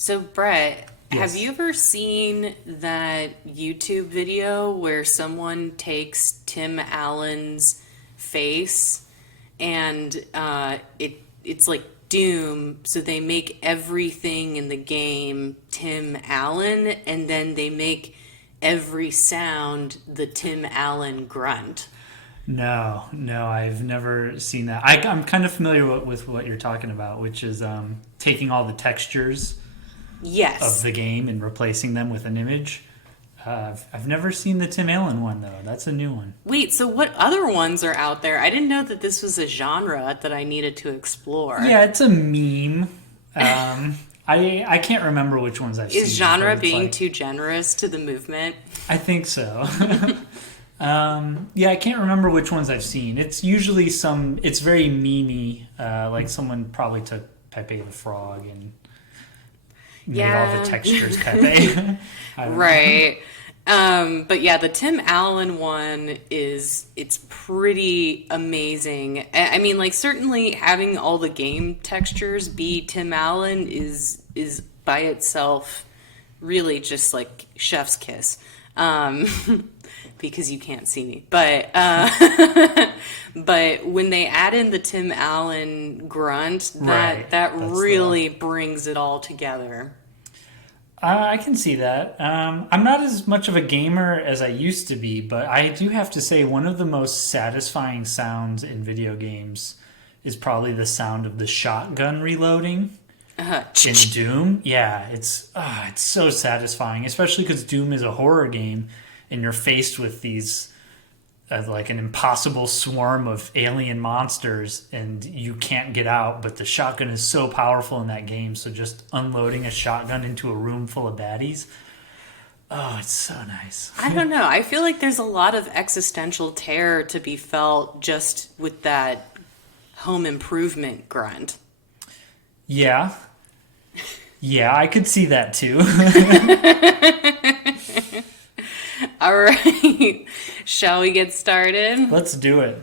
So, Brett, have Yes. you ever seen that YouTube video where someone takes Tim Allen's face and it's like Doom, so they make everything in the game Tim Allen, and then they make every sound the Tim Allen grunt? No, I've never seen that. I'm kind of familiar with what you're talking about, which is taking all the textures of Yes. the game and replacing them with an image. I've never seen the Tim Allen one, though. That's a new one. Wait, so what other ones are out there? I didn't know that this was a genre that I needed to explore. Yeah, it's a meme. I can't remember which ones I've seen. Is genre but it's being like, too generous to the movement? I think so. Yeah, I can't remember which ones I've seen. It's usually it's very memey, like someone probably took Pepe the Frog and made all Yeah. the textures Pepe. I don't know. Right. But yeah, the Tim Allen one it's pretty amazing. I mean, like certainly having all the game textures be Tim Allen is by itself really just like chef's kiss. Um, because you can't see me. But but when they add in the Tim Allen grunt, Right. that That's really brings it all together. I can see that. I'm not as much of a gamer as I used to be, but I do have to say one of the most satisfying sounds in video games is probably the sound of the shotgun reloading Uh, in Doom. Yeah, it's so satisfying, especially because Doom is a horror game, and you're faced with these like an impossible swarm of alien monsters, and you can't get out. But the shotgun is so powerful in that game, so just unloading a shotgun into a room full of baddies, oh, it's so nice. I don't know. I feel like there's a lot of existential terror to be felt just with that home improvement grunt. Yeah, yeah, I could see that too. All right. Shall we get started? Let's do it.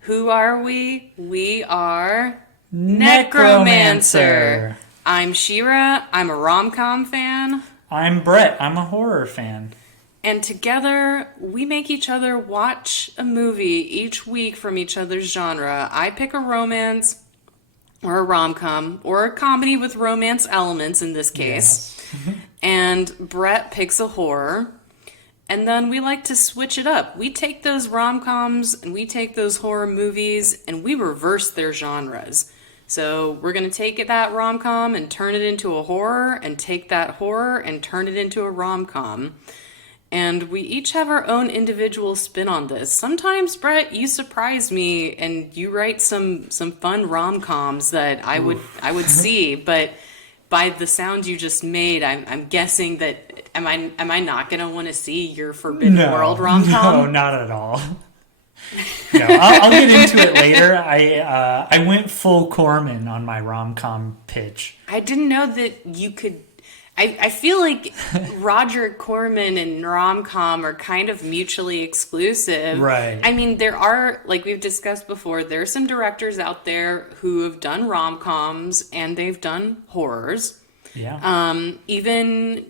Who are we? We are Necromancer. I'm Shira. I'm a rom-com fan. I'm Bret. I'm a horror fan. And together, we make each other watch a movie each week from each other's genre. I pick a romance or a rom-com or a comedy with romance elements in this case. Yes. And Brett picks a horror. And then we like to switch it up. We take those rom-coms and we take those horror movies and we reverse their genres. So we're going to take that rom-com and turn it into a horror, and take that horror and turn it into a rom-com. And we each have our own individual spin on this. Sometimes, Brett, you surprise me and you write some fun rom-coms that I would see, but by the sound you just made, I'm guessing that am I not going to want to see your Forbidden World rom-com? No, not at all. No, I'll get into it later. I went full Corman on my rom-com pitch. I didn't know that you could. I feel like Roger Corman and rom-com are kind of mutually exclusive. Right. I mean, there are, like we've discussed before, there are some directors out there who have done rom-coms and they've done horrors. Yeah. Even,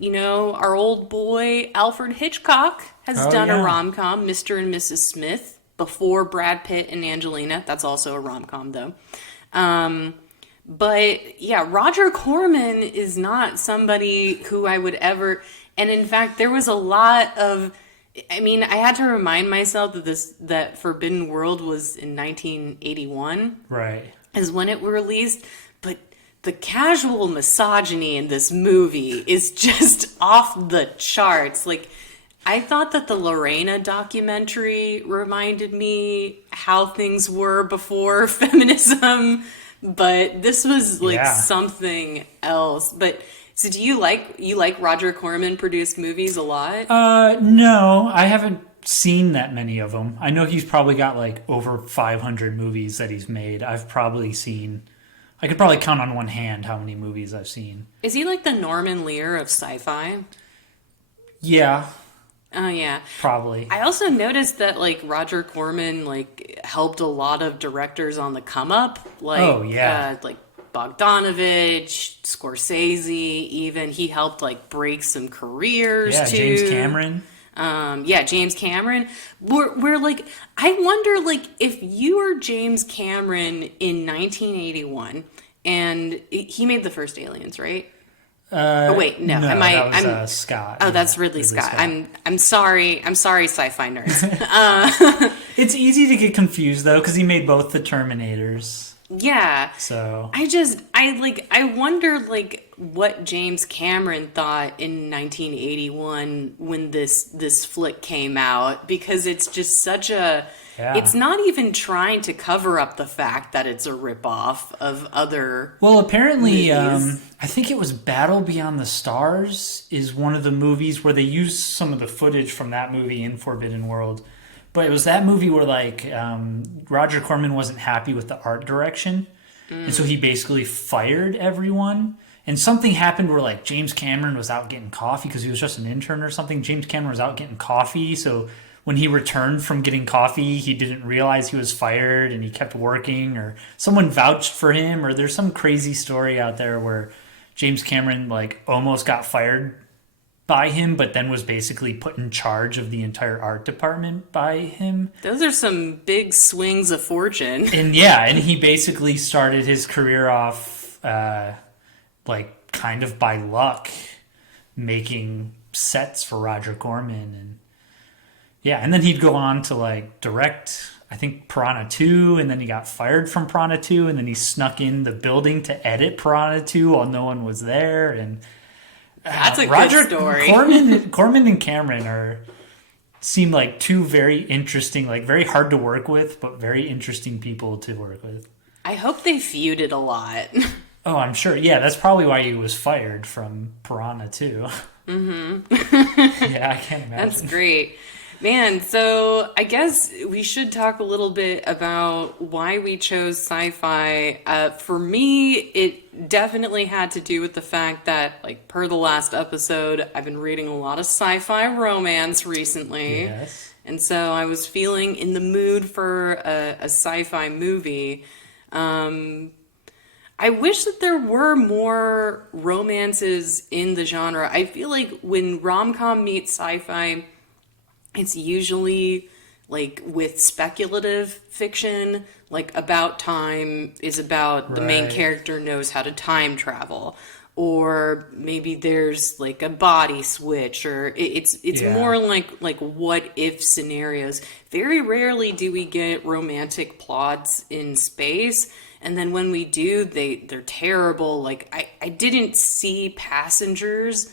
our old boy Alfred Hitchcock has done yeah. a rom-com, Mr. and Mrs. Smith, before Brad Pitt and Angelina. That's also a rom-com, though. But yeah, Roger Corman is not somebody who I would ever. And in fact, there was a lot of. I mean, I had to remind myself that Forbidden World was in 1981, Right. is when it was released. But the casual misogyny in this movie is just off the charts. Like, I thought that the Lorena documentary reminded me how things were before feminism. But this was like Yeah. something else. But so do you like Roger Corman produced movies a lot? No, I haven't seen that many of them. I know he's probably got like over 500 movies that he's made. I've probably seen. I could probably count on one hand how many movies I've seen. Is he like the Norman Lear of sci-fi? Yeah, Oh yeah. probably. I also noticed that like Roger Corman like helped a lot of directors on the come up. Like Oh, yeah. like Bogdanovich, Scorsese, even he helped like break some careers Yeah, too. James Cameron. James Cameron. We're like, I wonder, like, if you were James Cameron in 1981, and he made the first Aliens, right? Oh wait, no. No, Am I? that was I'm. Scott. Oh, that's Yeah, Ridley Scott. I'm sorry. I'm sorry, sci-fi nerds. It's easy to get confused though because he made both the Terminators. Yeah. So I wonder like what James Cameron thought in 1981 when this flick came out, because it's just such a Yeah. it's not even trying to cover up the fact that it's a ripoff of other well, apparently, movies. I think it was Battle Beyond the Stars is one of the movies where they used some of the footage from that movie in Forbidden World. But it was that movie where like Roger Corman wasn't happy with the art direction, and so he basically fired everyone. And something happened where like James Cameron was out getting coffee because he was just an intern or something. James Cameron was out getting coffee, so when he returned from getting coffee, he didn't realize he was fired, and he kept working, or someone vouched for him, or there's some crazy story out there where James Cameron like almost got fired by him, but then was basically put in charge of the entire art department by him. Those are some big swings of fortune. And yeah, and he basically started his career off like kind of by luck, making sets for Roger Corman. And yeah, and then he'd go on to like direct, I think, Piranha 2, and then he got fired from Piranha 2, and then he snuck in the building to edit Piranha 2 while no one was there. And That's a Roger good story. Corman and Cameron seem like two very interesting, like very hard to work with, but very interesting people to work with. I hope they feuded a lot. Oh, I'm sure. Yeah, that's probably why he was fired from Piranha too. Mm-hmm. Yeah, I can't imagine. That's great. Man, so I guess we should talk a little bit about why we chose sci-fi. For me, it definitely had to do with the fact that, like, per the last episode, I've been reading a lot of sci-fi romance recently. Yes. And so I was feeling in the mood for a sci-fi movie. I wish that there were more romances in the genre. I feel like when rom-com meets sci-fi, it's usually like with speculative fiction, like About Time is about the main Right. character knows how to time travel, or maybe there's like a body switch, or it's Yeah. more like what if scenarios. Very rarely do we get romantic plots in space. And then when we do, they're terrible. Like I didn't see Passengers,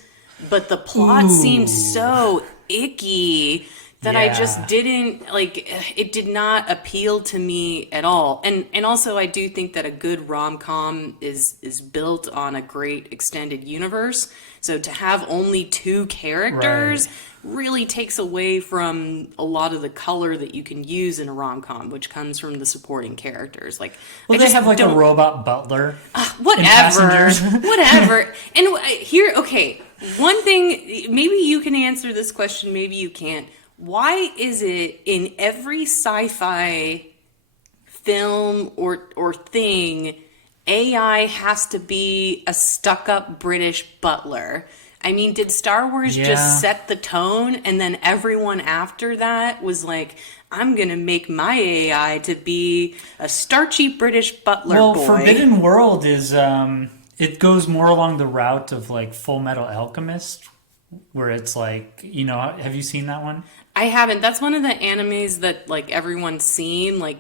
but the plot seemed so icky that I just Yeah. didn't like. It did not appeal to me at all. And also, I do think that a good rom-com is built on a great extended universe. So to have only two characters really takes away from a lot of the color that you can use in a rom-com, which comes from the supporting characers. Like, Well, I they just have like a don't- robot butler. whatever, Passengers. whatever. And here, okay, one thing, maybe you can answer this question, maybe you can't. Why is it in every sci-fi film or thing, AI has to be a stuck-up British butler? I mean, did Star Wars Yeah. just set the tone, and then everyone after that was like, I'm gonna make my AI to be a starchy British butler Well, boy? Forbidden World is it goes more along the route of like Full Metal Alchemist, where it's like, you know, have you seen that one? I haven't. That's one of the animes that like everyone's seen, like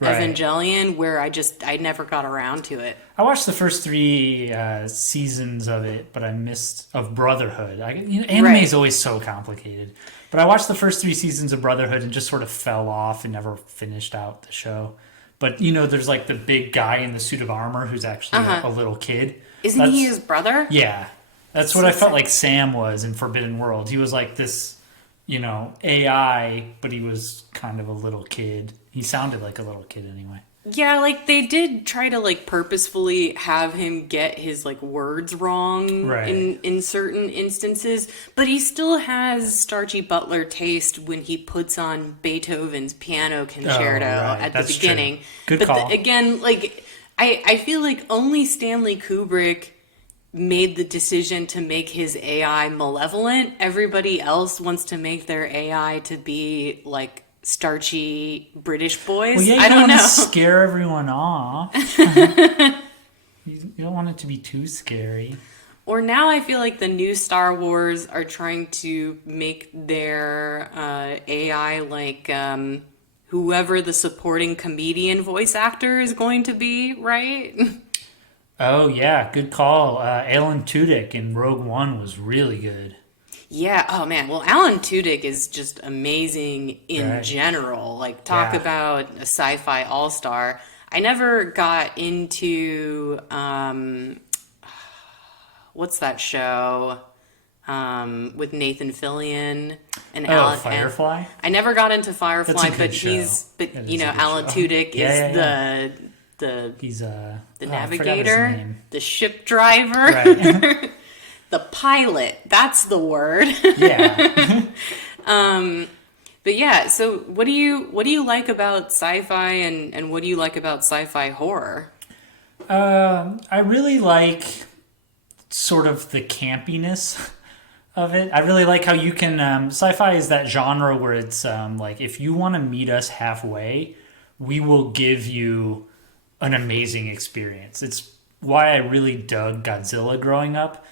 Right. Evangelion, where I never got around to it. I watched the first 3 seasons of it, but I missed of Brotherhood. Anime Right. is always so complicated. But I watched the first 3 seasons of Brotherhood and just sort of fell off and never finished out the show. But you know, there's like the big guy in the suit of armor who's actually a little kid. Isn't he his brother? Yeah, that's what I felt like Sam was in Forbidden World. He was like this AI, but he was kind of a little kid. He sounded like a little kid anyway. Yeah, like they did try to like purposefully have him get his like words wrong Right. in certain instances, but he still has starchy butler taste when he puts on Beethoven's piano concerto right. at That's the beginning. true. Good But call. again, like I feel like only Stanley Kubrick made the decision to make his AI malevolent. Everybody else wants to make their AI to be like starchy British boys. Well, yeah, I you don't don't want to know. scare everyone off. You don't want it to be too scary. Or now I feel like the new Star Wars are trying to make their AI like whoever the supporting comedian voice actor is going to be, right? Oh yeah, good call. Alan Tudyk in Rogue One was really good. Yeah. Oh man. Well, Alan Tudyk is just amazing in Right. general. Like, talk Yeah. about a sci-fi all-star. I never got into what's that show with Nathan Fillion and Oh, Alan. And Firefly. I never got into That's Firefly, a good but show. That is a good Alan show. Tudyk Yeah, is yeah, yeah. the He's the I forgot his navigator, name. the ship driver, Right. the pilot. That's the word. Yeah. But yeah, so what do you like about sci-fi, and what do you like about sci-fi horror? I really like sort of the campiness of it. I really like how you can. Sci-fi is that genre where it's like if you want to meet us halfway, we will give you an amazing experience. It's why I really dug Godzilla growing up.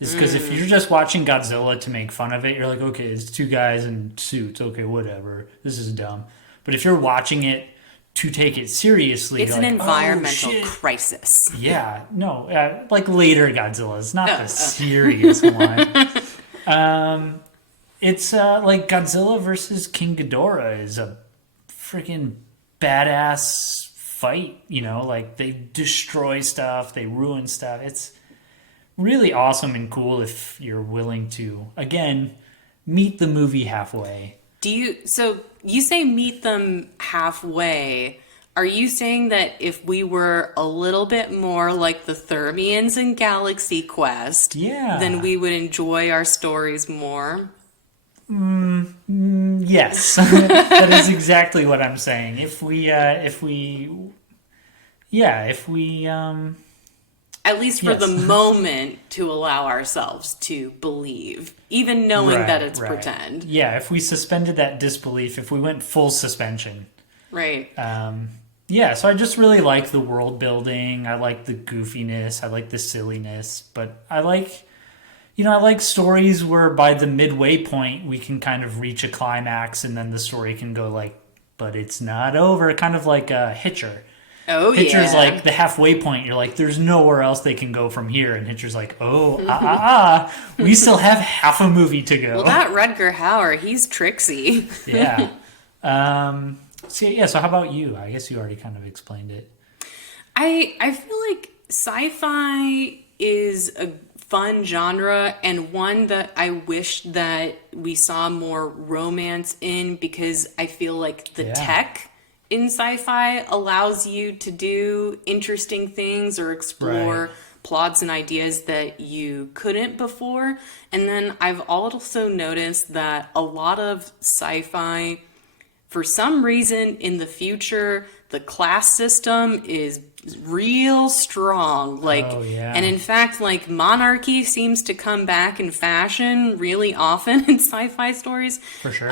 Is because if you're just watching Godzilla to make fun of it, you're like, okay, it's two guys in suits. Okay, whatever. This is dumb. But if you're watching it to take it seriously, It's you're an like, environmental oh, shit. crisis. Yeah, no, like later Godzillas, not Oh, the serious one. It's like Godzilla versus King Ghidorah is a freaking badass fight. Like they destroy stuff, they ruin stuff. It's really awesome and cool if you're willing to, again, meet the movie halfway. So you say meet them halfway. Are you saying that if we were a little bit more like the Thermians in Galaxy Quest, Yeah. then we would enjoy our stories more? Yes, that is exactly what I'm saying. If we, At least for yes. the moment, to allow ourselves to believe, even knowing that it's right. pretend. Yeah, if we suspended that disbelief, if we went full suspension. Right. Yeah, so I just really like the world building. I like the goofiness. I like the silliness. But I like stories where by the midway point we can kind of reach a climax and then the story can go like, but it's not over. Kind of like a Hitcher. Oh, Hitcher's yeah. like the halfway point. You're like, there's nowhere else they can go from here. And Hitcher's like, we still have half a movie to go. Well, that Rutger Hauer, he's tricksy. Yeah. So how about you? I guess you already kind of explained it. I feel like sci-fi is a fun genre, and one that I wish that we saw more romance in, because I feel like the Yeah. tech in sci-fi allows you to do interesting things or explore Right. plots and ideas that you couldn't before. And then I've also noticed that a lot of sci-fi, for some reason in the future, the class system is real strong. Like, Oh, yeah. and in fact, like monarchy seems to come back in fashion really often in sci-fi stories. For sure.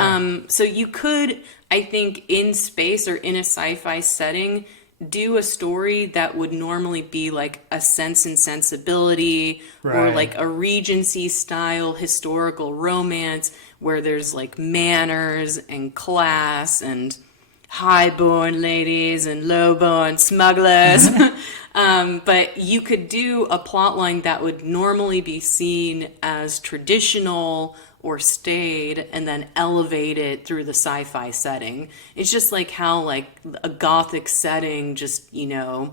So you could, I think, in space or in a sci-fi setting, do a story that would normally be like a Sense and Sensibility or Right. like a Regency style historical romance where there's like manners and class and high-born ladies and low-born smugglers. But you could do a plotline that would normally be seen as traditional or staid and then elevate it through the sci-fi setting. It's just like how like a gothic setting just, can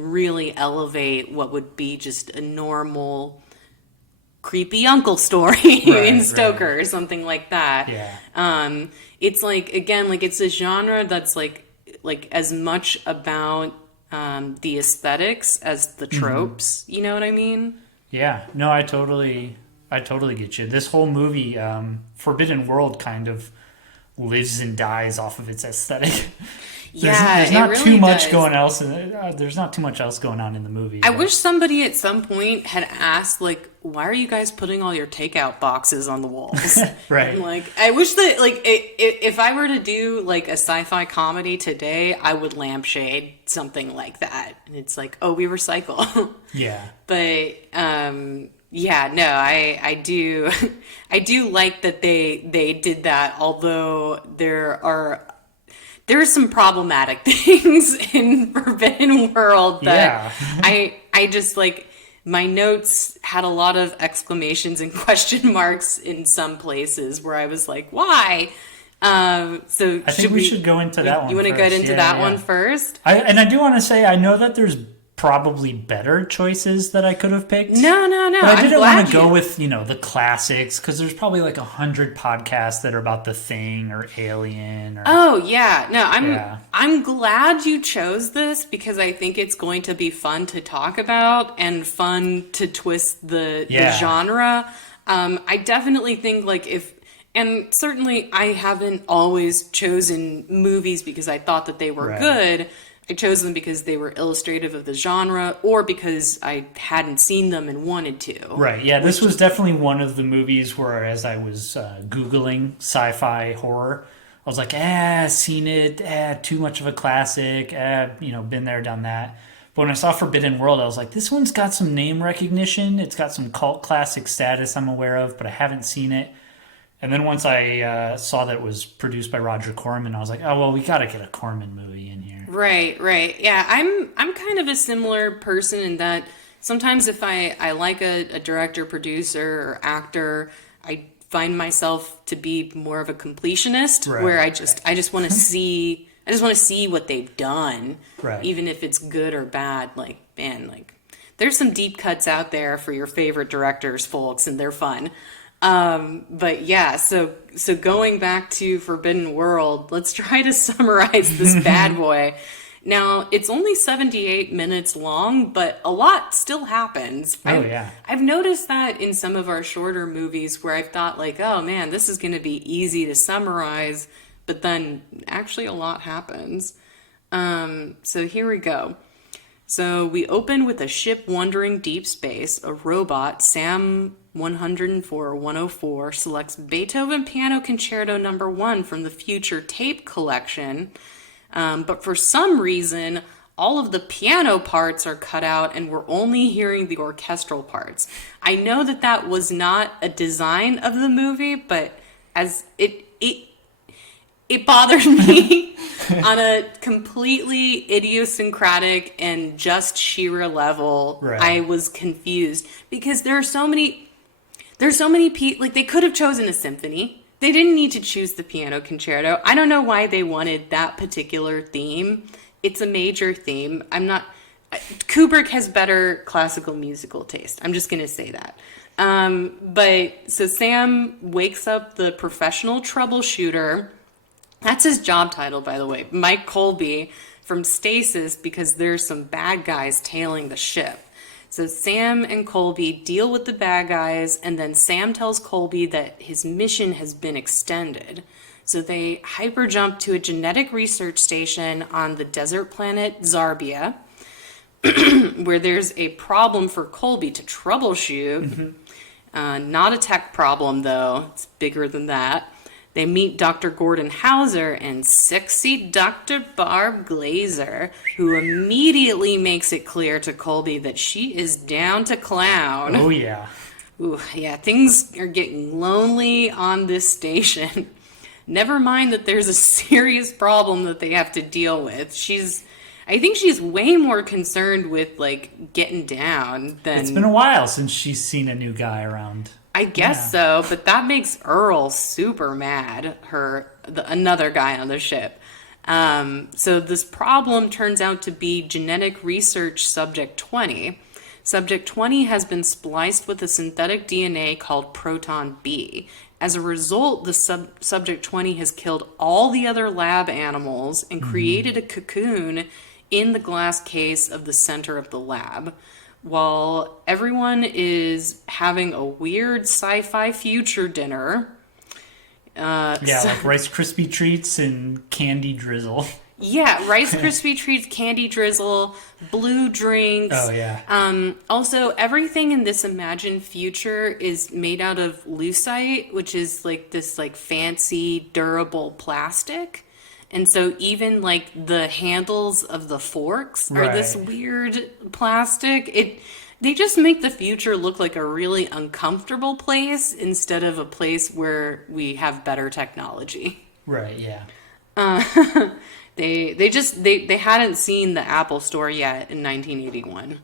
really elevate what would be just a normal creepy uncle story in Stoker right. or something like that. Yeah. It's like, again, like it's a genre that's like as much about the aesthetics as the tropes. You know what I mean? Yeah, no, I totally get you. This whole movie, Forbidden World, kind of lives and dies off of its aesthetic. Yeah, There's it not really too much does. going else. There's not too much else going on in the movie. I But wish somebody at some point had asked, like, why are you guys putting all your takeout boxes on the walls? right, Like, I wish that, like, if I were to do, like, a sci-fi comedy today, I would lampshade something like that. And it's like, oh, we recycle. yeah, But, yeah, no, I do, I do like that they did that, although there are some problematic things in Forbidden World that yeah. I just like my notes had a lot of exclamations and question marks in some places where I was like, why? So I think we should go into that one. You want to get first. into Yeah, that yeah. one first? I do want to say I know that there's probably better choices that I could have picked. No. But I I'm didn't glad want to go you. with, the classics because there's probably like 100 podcasts that are about The Thing or Alien or Oh yeah, no, yeah. I'm glad you chose this because I think it's going to be fun to talk about and fun to twist the Yeah. genre. I definitely think like and certainly I haven't always chosen movies because I thought that they were Right. good. I chose them because they were illustrative of the genre or because I hadn't seen them and wanted to. Right. Yeah, this was definitely one of the movies where as I was Googling sci-fi horror, I was like, seen it, too much of a classic, been there, done that. But when I saw Forbidden World, I was like, this one's got some name recognition. It's got some cult classic status I'm aware of, but I haven't seen it. And then once I saw that it was produced by Roger Corman, I was like, oh, well, we got to get a Corman movie in here. Right. Yeah, I'm kind of a similar person in that sometimes if I like a director, producer, or actor, I find myself to be more of a completionist Right, where I just want to see what they've done, Right. even if it's good or bad. Like, man, like there's some deep cuts out there for your favorite directors, folks, and they're fun. But yeah, so going back to Forbidden World, let's try to summarize this bad boy. Now, it's only 78 minutes long, but a lot still happens. Oh, yeah. I've noticed that in some of our shorter movies where I've thought like, oh man, this is going to be easy to summarize, but then actually a lot happens. So here we go. So we open with a ship wandering deep space. A robot, Sam 104 selects Beethoven Piano Concerto No. 1 from the Future Tape Collection. But for some reason, all of the piano parts are cut out and we're only hearing the orchestral parts. I know that was not a design of the movie, but as it bothered me on a completely idiosyncratic and just Shira level. Right. I was confused because there's so many like they could have chosen a symphony. They didn't need to choose the piano concerto. I don't know why they wanted that particular theme. It's a major theme. Kubrick has better classical musical taste. I'm just going to say that. But so Sam wakes up the professional troubleshooter. That's his job title, by the way. Mike Colby from Stasis, because there's some bad guys tailing the ship. So Sam and Colby deal with the bad guys, and then Sam tells Colby that his mission has been extended. So they hyper jump to a genetic research station on the desert planet Zarbia, where there's a problem for Colby to troubleshoot. Not a tech problem, though. It's bigger than that. They meet Dr. Gordon Hauser and sexy Dr. Barb Glazer, who immediately makes it clear to Colby that she is down to clown. Oh, yeah. Ooh, yeah, things are getting lonely on this station. Never mind that there's a serious problem that they have to deal with. I think she's way more concerned with, like, getting down than... It's been a while since she's seen a new guy around. I guess so, but that makes Earl super mad, another guy on the ship. So this problem turns out to be genetic research subject 20. Subject 20 has been spliced with a synthetic DNA called proton B. As a result, the subject 20 has killed all the other lab animals and created a cocoon in the glass case of the center of the lab. While everyone is having a weird sci-fi future dinner. Like Rice Krispie treats and candy drizzle. Yeah, Rice Krispie treats, candy drizzle, blue drinks. Oh, yeah. Also, everything in this imagined future is made out of lucite, which is like this like fancy, durable plastic. And so even like the handles of the forks are this weird plastic. They just make the future look like a really uncomfortable place instead of a place where we have better technology. Right, yeah. They hadn't seen the Apple Store yet in 1981.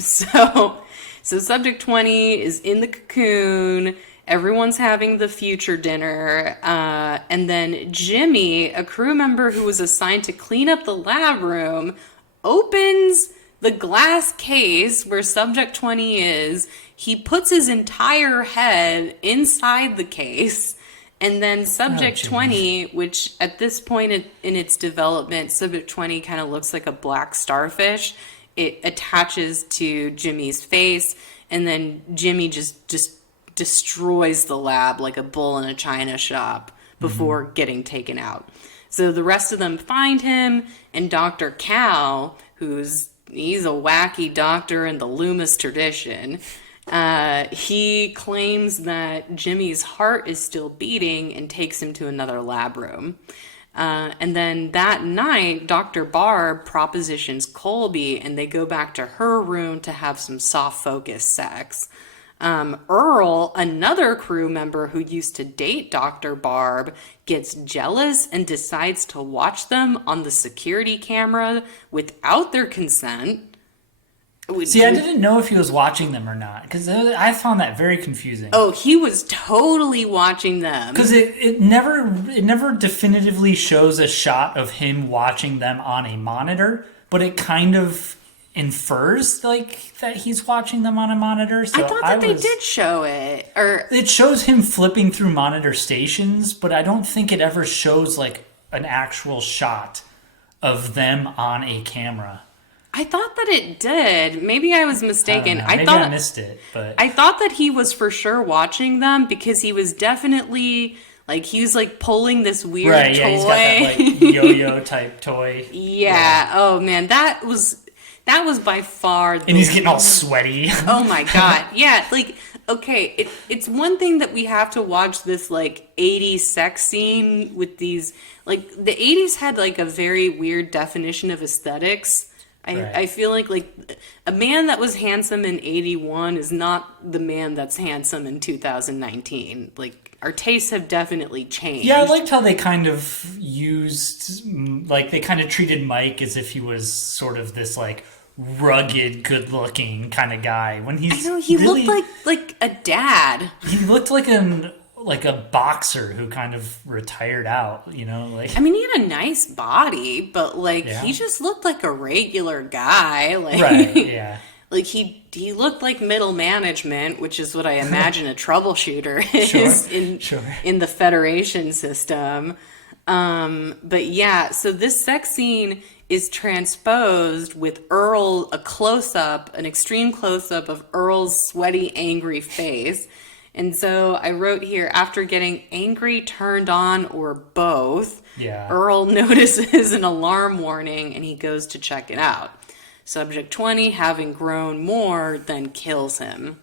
So subject 20 is in the cocoon. Everyone's having the future dinner. And then Jimmy, a crew member who was assigned to clean up the lab room, opens the glass case where subject 20 is. He puts his entire head inside the case. And then subject 20, which at this point in its development, subject 20 kind of looks like a black starfish. It attaches to Jimmy's face, and then Jimmy just destroys the lab like a bull in a china shop before getting taken out. So the rest of them find him, and Dr. Cal, he's a wacky doctor in the Loomis tradition. He claims that Jimmy's heart is still beating and takes him to another lab room. And then that night, Dr. Barb propositions Colby, and they go back to her room to have some soft focus sex. Earl, another crew member who used to date Dr. Barb, gets jealous and decides to watch them on the security camera without their consent. See, I didn't know if he was watching them or not, because I found that very confusing. Oh, he was totally watching them. Because it never definitively shows a shot of him watching them on a monitor, but it kind of infers like that he's watching them on a monitor. So I thought that they did show it. Or it shows him flipping through monitor stations, but I don't think it ever shows like an actual shot of them on a camera. I thought that it did. Maybe I was mistaken. I thought I missed it, but I thought that he was for sure watching them because he was definitely he was like pulling this weird toy. Yeah, he's got that like yo-yo type toy. Yeah. Oh man, that was by far. And he's getting all sweaty. Oh my god. Yeah. Okay, it's one thing that we have to watch this 80s sex scene with these the 80s had a very weird definition of aesthetics. I feel like a man that was handsome in 81 is not the man that's handsome in 2019. Our tastes have definitely changed. Yeah, I liked how they kind of used, they kind of treated Mike as if he was sort of this rugged, good-looking kind of guy. When he really, looked like a dad. He looked like a boxer who kind of retired out, I mean, he had a nice body, but he just looked like a regular guy. Right, yeah. He looked like middle management, which is what I imagine a troubleshooter is in the Federation system. But yeah, so this sex scene is transposed with Earl, an extreme close-up of Earl's sweaty, angry face. And so I wrote here, after getting angry, turned on, or both, Earl notices an alarm warning and he goes to check it out. Subject 20, having grown more, then kills him.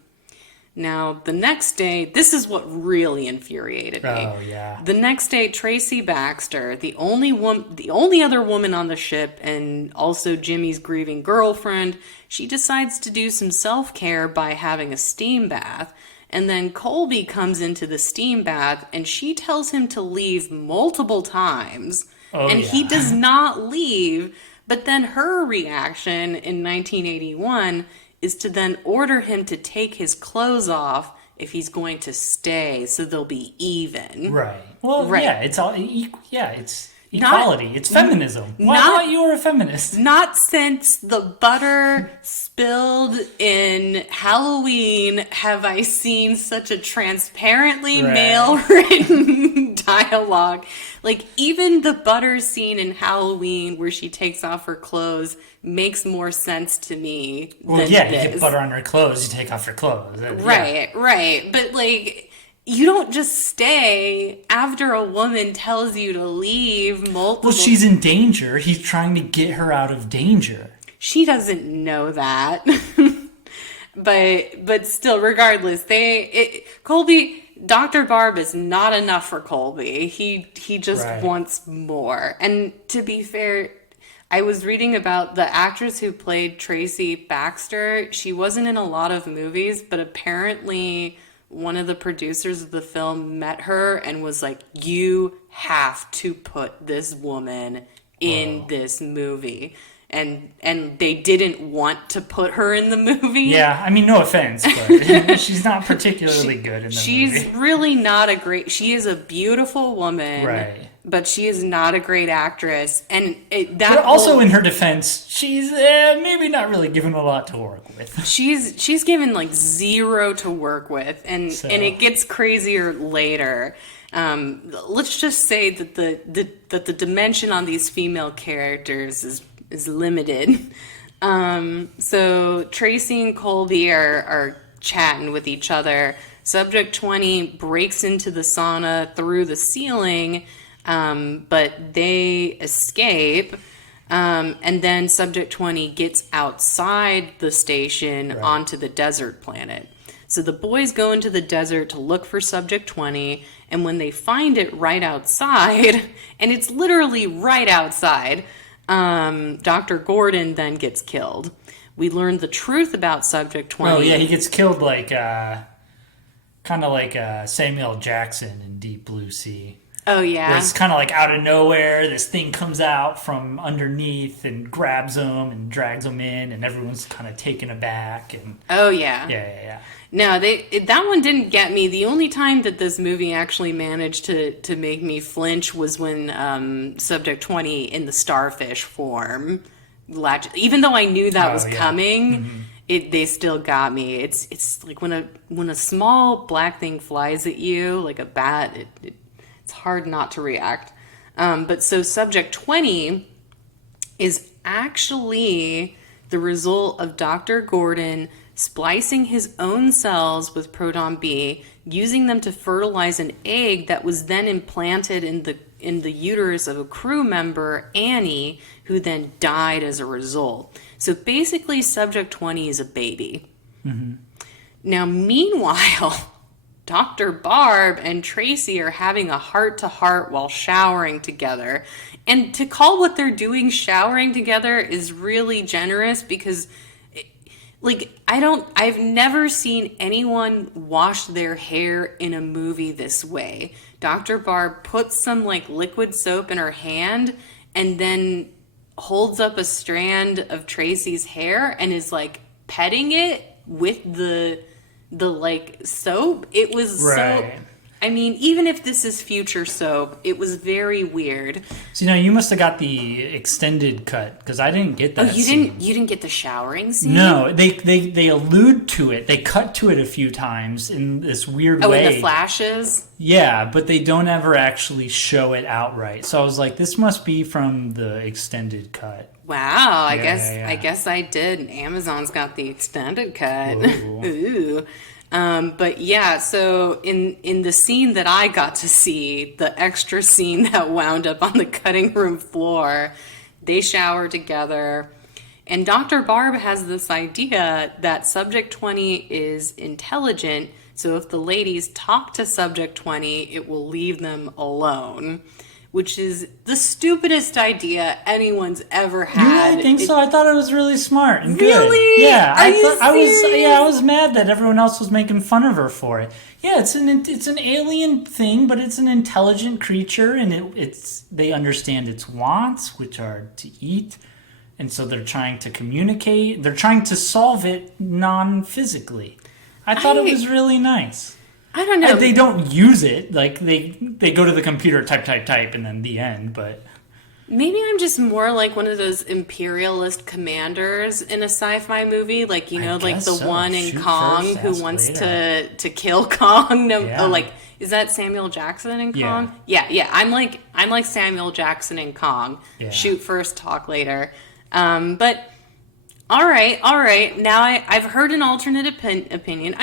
Now, the next day, this is what really infuriated me. Oh, yeah. The next day, Tracy Baxter, the only other woman on the ship, and also Jimmy's grieving girlfriend, she decides to do some self-care by having a steam bath. And then Colby comes into the steam bath, and she tells him to leave multiple times. He does not leave. But then her reaction in 1981 is to then order him to take his clothes off if he's going to stay, so they'll be even. Right. Well, right. Yeah, it's all. Yeah, it's. equality. It's feminism. Why thought you were a feminist? Not since the butter spilled in Halloween have I seen such a transparently male-written dialogue. Like, even the butter scene in Halloween where she takes off her clothes makes more sense to me than you this. get butter on her clothes, you take off her clothes. Right. But, like, you don't just stay after a woman tells you to leave multiple... Well, she's in danger. He's trying to get her out of danger. She doesn't know that. but still, regardless, Colby, Dr. Barb is not enough for Colby. He just wants more. And to be fair, I was reading about the actress who played Tracy Baxter. She wasn't in a lot of movies, but apparently one of the producers of the film met her and was like, you have to put this woman in this movie. And they didn't want to put her in the movie. Yeah, I mean, no offense, but she's not particularly good in the movie. She's really not a great... She is a beautiful woman. Right. But she is not a great actress. And but also, in her defense, she's maybe not really given a lot to work with. She's given, like, 0 to work with. And it gets crazier later. Let's just say that the dimension on these female characters is limited. So Tracy and Colby are chatting with each other. Subject 20 breaks into the sauna through the ceiling, but they escape. And then Subject 20 gets outside the station onto the desert planet. So the boys go into the desert to look for Subject 20, and when they find it right outside, and it's literally right outside, Dr. Gordon then gets killed. We learn the truth about Subject 20. Oh, yeah, he gets killed like, kind of like Samuel Jackson in Deep Blue Sea. Oh, yeah. Where it's kind of like out of nowhere, this thing comes out from underneath and grabs them and drags them in, and everyone's kind of taken aback. And oh, yeah. Yeah. No, that one didn't get me. The only time that this movie actually managed to make me flinch was when Subject 20 in the starfish form, even though I knew that was coming, they still got me. It's like when a small black thing flies at you like a bat, it's hard not to react. But so Subject 20 is actually the result of Dr. Gordon splicing his own cells with proton B, using them to fertilize an egg that was then implanted in the uterus of a crew member, Annie, who then died as a result. So basically, Subject 20 is a baby. Mm-hmm. Now, meanwhile, Dr. Barb and Tracy are having a heart-to-heart while showering together. And to call what they're doing showering together is really generous because... I've never seen anyone wash their hair in a movie this way. Dr. Barb puts some, liquid soap in her hand and then holds up a strand of Tracy's hair and is, petting it with the soap. It was so... I mean, even if this is future soap, it was very weird. So, you must have got the extended cut, because I didn't get that scene. You didn't get the showering scene? No, they allude to it. They cut to it a few times in this weird way. Oh, in the flashes? Yeah, but they don't ever actually show it outright. So I was like, this must be from the extended cut. Wow, I guess I did. Amazon's got the extended cut. Ooh. But yeah, so in the scene that I got to see, the extra scene that wound up on the cutting room floor, they shower together. And Dr. Barb has this idea that Subject 20 is intelligent, so if the ladies talk to Subject 20, it will leave them alone. Which is the stupidest idea anyone's ever had. You really think so? I thought it was really smart and really? Good. Yeah, I was mad that everyone else was making fun of her for it. Yeah, it's an alien thing, but it's an intelligent creature, and they understand its wants, which are to eat, and so they're trying to communicate. They're trying to solve it non-physically. I thought it was really nice. I don't know. They don't use it. They go to the computer, type, and then the end. But Maybe I'm just more like one of those imperialist commanders in a sci-fi movie, like I like guess the so. one in Shoot Kong first, who ask wants later. to kill Kong. No, oh, Yeah. like is that Samuel Jackson in Yeah. Kong? Yeah, yeah. I'm like Samuel Jackson in Kong. Yeah. Shoot first, talk later. But all right, all right. Now I've heard an alternate opinion.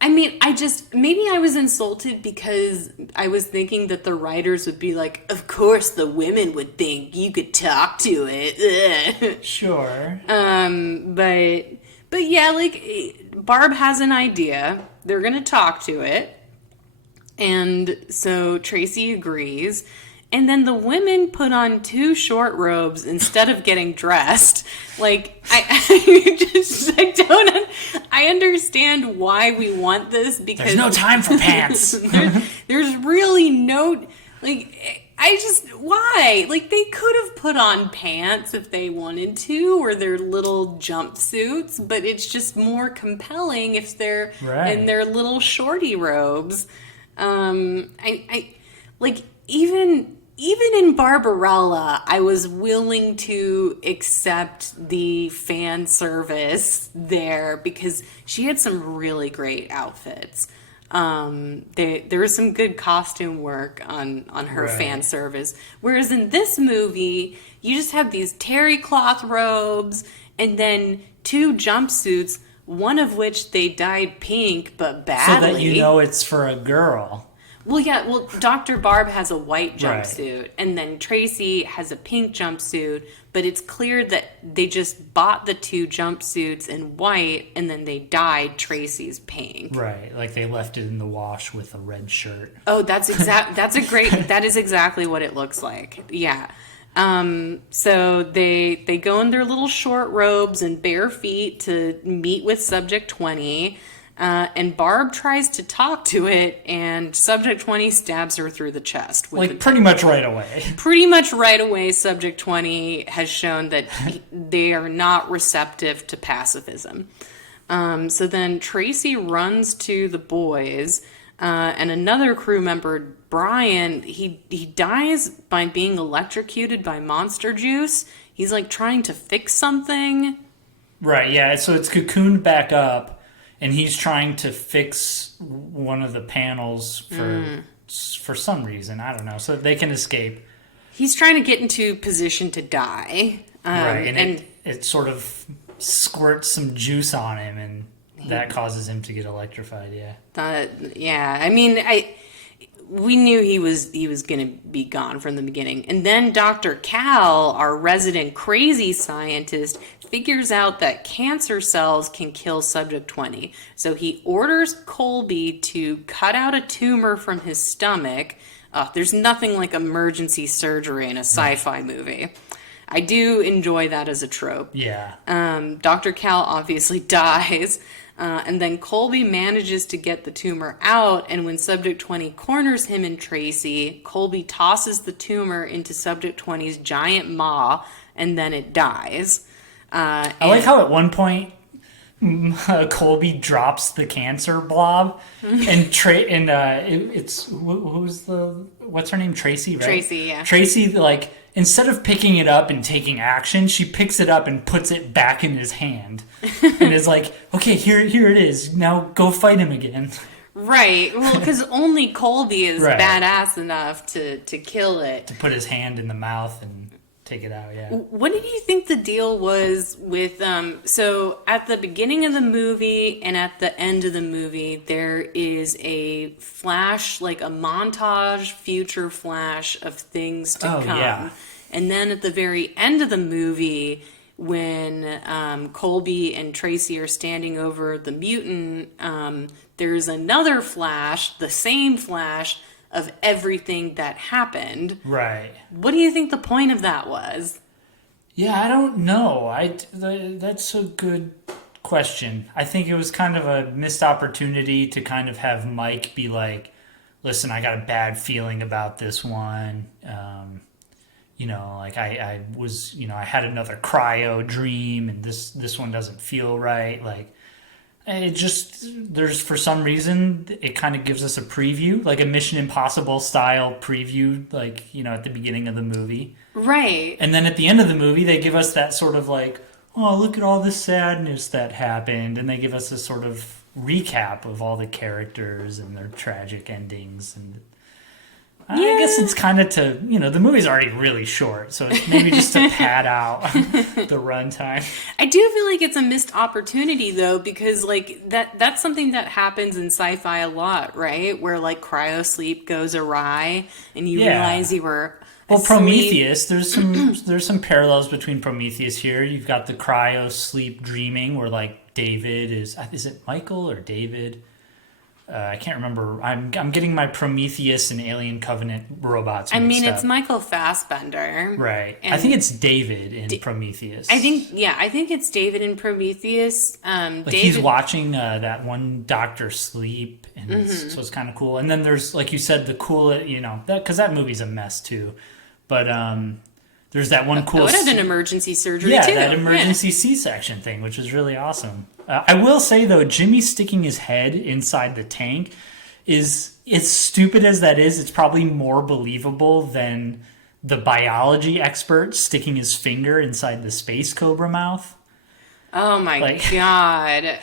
I mean, I just maybe I was insulted because I was thinking that the writers would be like, of course the women would think you could talk to it. Sure. but yeah, like Barb has an idea. They're gonna talk to it, and so Tracy agrees. And then the women put on two short robes instead of getting dressed. Like I understand why we want this because There's no time for pants. there's really no like I just why like they could have put on pants if they wanted to or their little jumpsuits, but it's just more compelling if they're Right. in their little shorty robes. I like even in Barbarella, I was willing to accept the fan service there because she had some really great outfits. There was some good costume work on her fan Right. service. Whereas in this movie, you just have these terry cloth robes and then two jumpsuits, one of which they dyed pink but So badly. that you know it's for a girl. Well, yeah, well, Dr. Barb has a white Right. jumpsuit, and then Tracy has a pink jumpsuit, but it's clear that they just bought the two jumpsuits in white, and then they dyed Tracy's pink. Right. Like they left it in the wash with a red shirt. Oh, that is exactly what it looks like. Yeah. So they go in their little short robes and bare feet to meet with Subject 20. And Barb tries to talk to it, and Subject 20 stabs her through the chest. Like pretty much right away. Pretty much right away, Subject 20 has shown that they are not receptive to pacifism. So then Tracy runs to the boys, and another crew member, Brian, he dies by being electrocuted by monster juice. He's like trying to fix something. Right, yeah. So it's cocooned back up, and he's trying to fix one of the panels for some reason. I don't know. So they can escape. He's trying to get into position to die. Right, and it sort of squirts some juice on him, and that causes him to get electrified. Yeah. Yeah, I mean, we knew he was going to be gone from the beginning. And then Dr. Cal, our resident crazy scientist, figures out that cancer cells can kill Subject 20. So he orders Colby to cut out a tumor from his stomach. There's nothing like emergency surgery in a sci-fi movie. I do enjoy that as a trope. Yeah. Dr. Cal obviously dies. And then Colby manages to get the tumor out, and when Subject 20 corners him and Tracy, Colby tosses the tumor into Subject 20's giant maw, and then it dies. I like how at one point Colby drops the cancer blob, and what's her name? Tracy, right? Tracy, yeah. Tracy, like, instead of picking it up and taking action, she picks it up and puts it back in his hand, and is like, "Okay, here it is. Now go fight him again." Right. Well, because only Colby is Right. badass enough to kill it. To put his hand in the mouth and take it out. Yeah. What did you think the deal was with so at the beginning of the movie and at the end of the movie there is a flash, like a montage future flash of things to come. Yeah. And then at the very end of the movie when Colby and Tracy are standing over the mutant, there's another flash, the same flash of everything that happened. Right. What do you think the point of that was? Yeah, I don't know. That's a good question. I think it was kind of a missed opportunity to kind of have Mike be like, "Listen, I got a bad feeling about this one. Like I was, I had another cryo dream, and this one doesn't feel right." Like, It just, there's, for some reason, it kind of gives us a preview, like a Mission Impossible style preview, like, at the beginning of the movie. Right. And then at the end of the movie, they give us that sort of like, oh, look at all the sadness that happened. And they give us a sort of recap of all the characters and their tragic endings. And I guess it's kind of to, the movie's already really short, so it's maybe just to pad out the runtime. I do feel like it's a missed opportunity, though, because, like, that's something that happens in sci-fi a lot, right? Where, like, cryosleep goes awry, and you realize you were asleep. Prometheus, there's some parallels between Prometheus here. You've got the cryosleep dreaming, where, like, David is it Michael or David? I can't remember. I'm getting my Prometheus and Alien Covenant robots mixed up. It's Michael Fassbender. Right. I think it's David in Prometheus. I think it's David in Prometheus. David, he's watching that one doctor sleep, and so it's kind of cool. And then there's, like you said, the cool, because that movie's a mess too. But there's that one cool... it had an emergency surgery, too. Yeah, that emergency C-section thing, which was really awesome. I will say, though, Jimmy sticking his head inside the tank is, as stupid as that is, it's probably more believable than the biology expert sticking his finger inside the space cobra mouth. Oh, my God.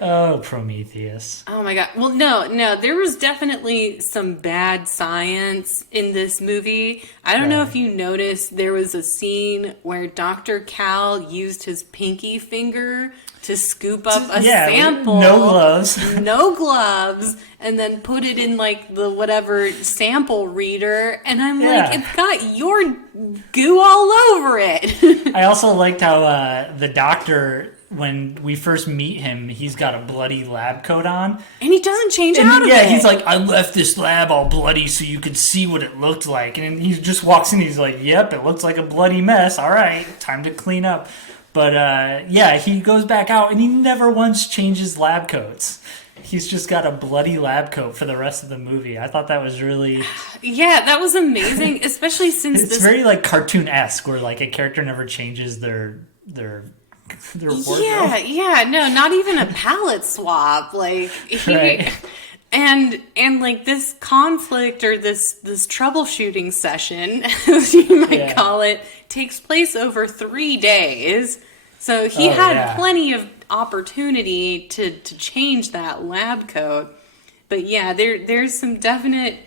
Oh, Prometheus. Oh my God. Well, no, there was definitely some bad science in this movie. I don't know if you noticed, there was a scene where Dr. Cal used his pinky finger to scoop up a sample. No gloves. No gloves. And then put it in, like, the whatever sample reader. And I'm like, it's got your goo all over it. I also liked how the doctor... when we first meet him, he's got a bloody lab coat on. And he doesn't change out of it. Yeah, he's like, I left this lab all bloody so you could see what it looked like. And he just walks in, he's like, yep, it looks like a bloody mess. All right, time to clean up. But he goes back out and he never once changes lab coats. He's just got a bloody lab coat for the rest of the movie. I thought that was really... Yeah, that was amazing, especially since it's very, like, cartoon-esque, where, like, a character never changes their wardrobe. Yeah, no, not even a palette swap. Like, and like this conflict or this troubleshooting session, as you might call it, takes place over 3 days. So he had plenty of opportunity to change that lab coat. But yeah, there's some definite,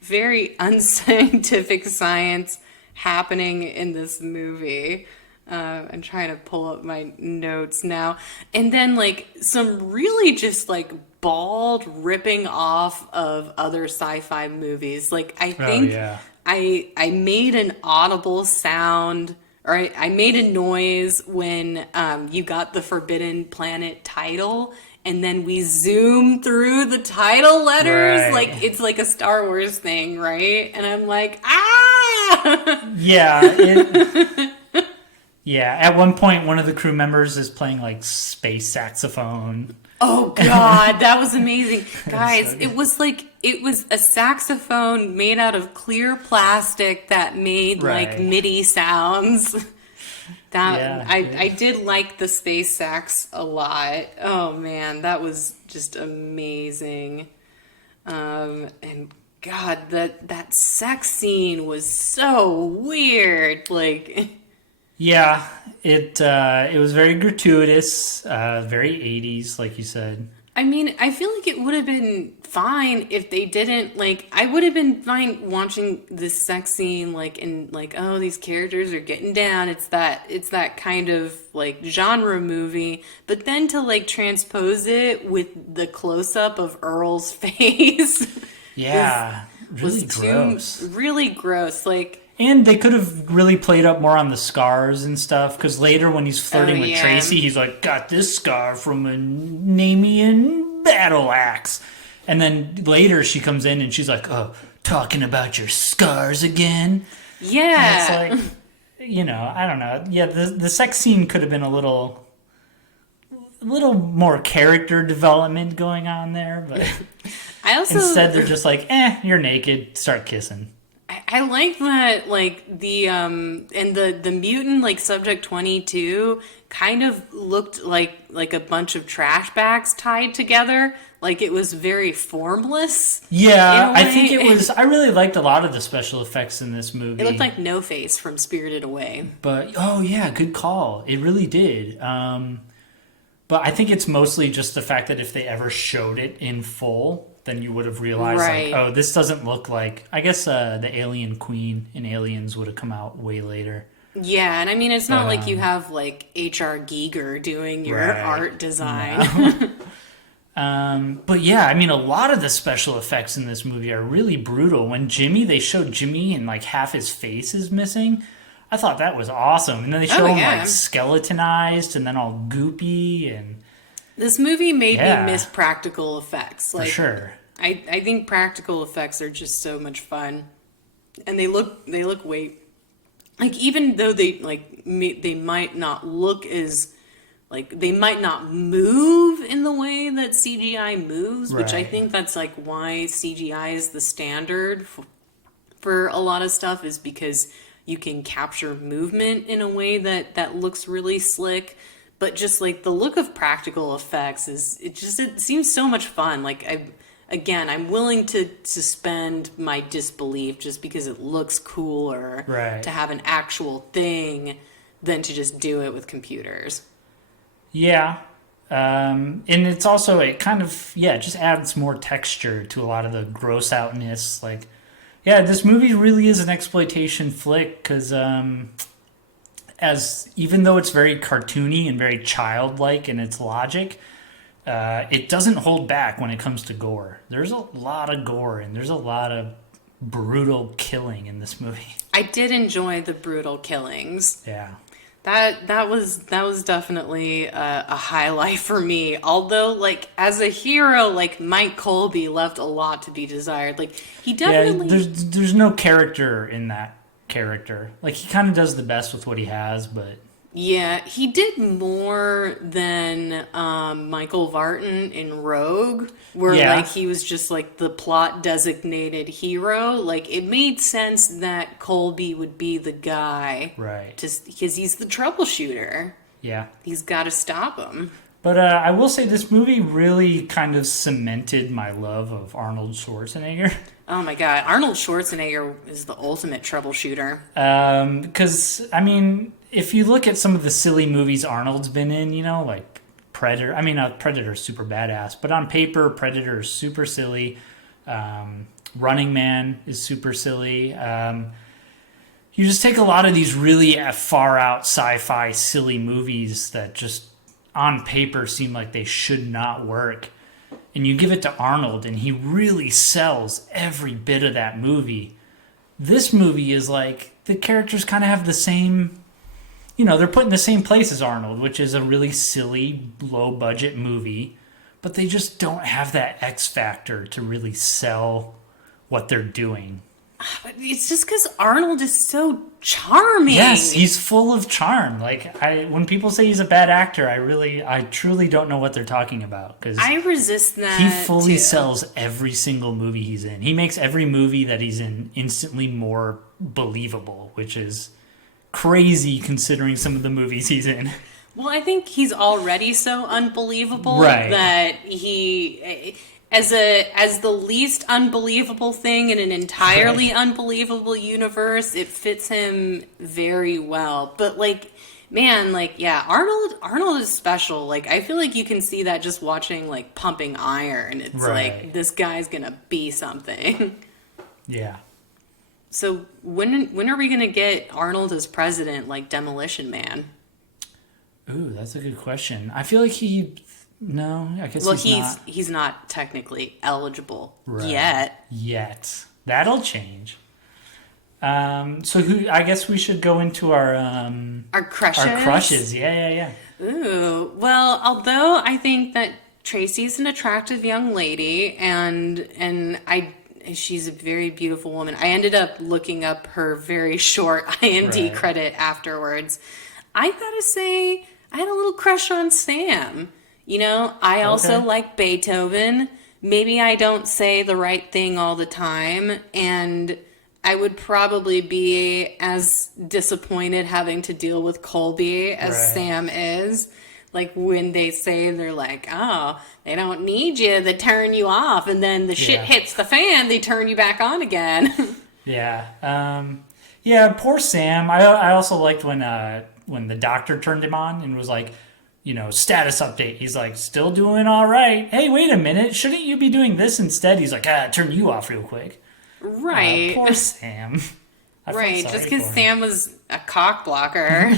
very unscientific science happening in this movie. I'm trying to pull up my notes now. And then, like, some really just, like, bald ripping off of other sci-fi movies. Like, I think I made an audible sound, or I made a noise when you got the Forbidden Planet title, and then we zoom through the title letters. Right. Like, it's like a Star Wars thing, right? And I'm like, ah! Yeah, at one point, one of the crew members is playing, like, space saxophone. Oh, God, that was amazing. Guys, it was a saxophone made out of clear plastic that made, like, MIDI sounds. I did like the space sax a lot. Oh, man, that was just amazing. And, God, that sex scene was so weird. Like... Yeah, it was very gratuitous, very 80s, like you said. I mean, I feel like it would have been fine if they didn't, like, I would have been fine watching this sex scene, like, in, like, oh, these characters are getting down. It's that kind of, like, genre movie. But then to, like, transpose it with the close-up of Earl's face. Yeah, really gross. Really gross, like... And they could have really played up more on the scars and stuff, because later when he's flirting with Tracy, he's like, got this scar from a Nemean battle axe. And then later she comes in and she's like, oh, talking about your scars again? Yeah. And it's like, I don't know. Yeah, the sex scene could have been a little more character development going on there, but instead they're just like, you're naked, start kissing. I like that, like and the mutant like Subject 22 kind of looked like a bunch of trash bags tied together. Like it was very formless. In Yeah, a I think way. it was. I really liked a lot of the special effects in this movie. It looked like No Face from Spirited Away. But oh yeah, good call. It really did. But I think it's mostly just the fact that if they ever showed it in full, then you would have realized Right. like, oh, this doesn't look like. I guess the Alien Queen in Aliens would have come out way later. Yeah, and I mean, it's not But, like you have like H.R. Giger doing your Right. art design. But yeah, I mean, a lot of the special effects in this movie are really brutal. When they showed Jimmy and like half his face is missing, I thought that was awesome. And then they show him yeah. like skeletonized and then all goopy and This movie made Yeah. me miss practical effects. for Like, sure. I think practical effects are just so much fun, and they look way like, even though they might not look as like, they might not move in the way that CGI moves, which I Right. think that's like why CGI is the standard for a lot of stuff, is because you can capture movement in a way that looks really slick. But just like the look of practical effects it seems so much fun. Like, I'm willing to suspend my disbelief just because it looks cooler Right. to have an actual thing than to just do it with computers. Yeah. And it's also, it kind of, yeah, it just adds more texture to a lot of the gross outness. Like, yeah, this movie really is an exploitation flick because, even though it's very cartoony and very childlike in its logic, it doesn't hold back when it comes to gore. There's a lot of gore and there's a lot of brutal killing in this movie. I did enjoy the brutal killings. Yeah. That was definitely a highlight for me. Although, like, as a hero, like, Mike Colby left a lot to be desired. Like, he definitely Yeah, there's no character in that character. Like, he kind of does the best with what he has, but Yeah, he did more than Michael Vartan in Rogue, where Yeah. like he was just like the plot designated hero. Like, it made sense that Colby would be the guy, right. just because he's the troubleshooter. Yeah. He's got to stop him. But I will say this movie really kind of cemented my love of Arnold Schwarzenegger. Oh my God, Arnold Schwarzenegger is the ultimate troubleshooter. Because, I mean, if you look at some of the silly movies Arnold's been in, you know, like Predator. I mean, Predator's super badass, but on paper, Predator is super silly. Running Man is super silly. You just take a lot of these really far out sci-fi silly movies that just on paper seem like they should not work, and you give it to Arnold and he really sells every bit of that movie. This movie is like, the characters kind of have the same, you know, they're put in the same place as Arnold, which is a really silly, low budget movie, but they just don't have that X factor to really sell what they're doing. But it's just because Arnold is so charming. Yes, he's full of charm. Like, when people say he's a bad actor, I truly don't know what they're talking about, because I resist that. he fully too. sells every single movie he's in. He makes every movie that he's in instantly more believable, which is crazy considering some of the movies he's in. Well, I think he's already so unbelievable Right. that he, as the least unbelievable thing in an entirely unbelievable universe, it fits him very well. But like, man, like, yeah, Arnold is special. Like, I feel like you can see that just watching like Pumping Iron. It's Right. like, this guy's gonna be something. Yeah. So when are we gonna get Arnold as president, like Demolition Man? Ooh, that's a good question. I feel like no, I guess Well, not he's not technically eligible Right. yet. That'll change. So I guess we should go into our Crushes. our crushes. Yeah. Ooh, well, although I think that Tracy's an attractive young lady, and she's a very beautiful woman. I ended up looking up her very short IMDb Right. credit afterwards. I gotta say, I had a little crush on Sam. You know, I also Okay. like Beethoven. Maybe I don't say the right thing all the time, and I would probably be as disappointed having to deal with Colby as Right. Sam is. Like when they say they're like, oh, they don't need you, they turn you off, and then the shit Yeah. hits the fan, they turn you back on again. Yeah. Yeah, poor Sam. I also liked when the doctor turned him on and was like, status update. He's like, still doing all right. Hey, wait a minute. Shouldn't you be doing this instead? He's like, turn you off real quick. Right. Poor Sam. I felt Right, sorry just because for him. Sam was a cock blocker.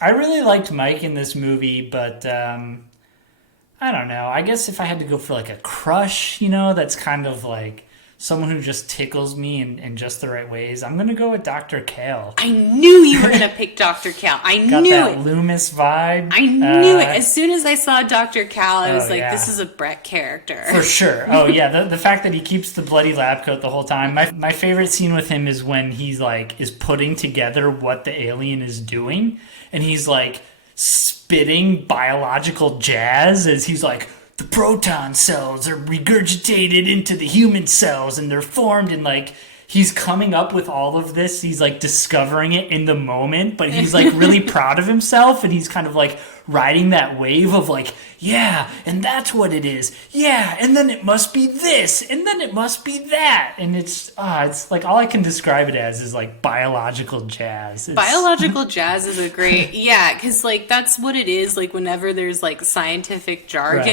I really liked Mike in this movie, but I don't know. I guess if I had to go for like a crush, that's kind of like someone who just tickles me in just the right ways, I'm going to go with Dr. Kale. I knew you were going to pick Dr. Cal. I Got knew that it. Loomis vibe. I knew it. As soon as I saw Dr. Cal, I was like, yeah. this is a Bret character. For sure. Oh, yeah. The fact that he keeps the bloody lab coat the whole time. My favorite scene with him is when he's like, is putting together what the alien is doing. And he's like spitting biological jazz as he's like, the proton cells are regurgitated into the human cells and they're formed, and like he's coming up with all of this. He's like discovering it in the moment, but he's like really proud of himself, and he's kind of like riding that wave of like, yeah, and that's what it is. Yeah, and then it must be this, and then it must be that. And it's like all I can describe it as is like biological jazz. Biological jazz is a great, yeah, because like that's what it is. Like whenever there's like scientific jargon,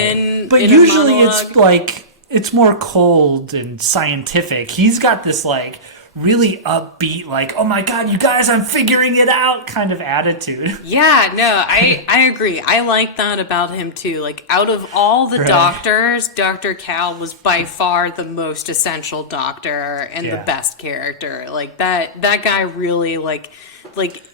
Right. But in a usually monologue. it's like it's more cold and scientific. He's got this like really upbeat, like, oh my god, you guys, I'm figuring it out kind of attitude. Yeah, no, I agree. I like that about him too. Like out of all the Right. doctors, Dr. Cal was by far the most essential doctor and the Yeah. best character. Like that guy really like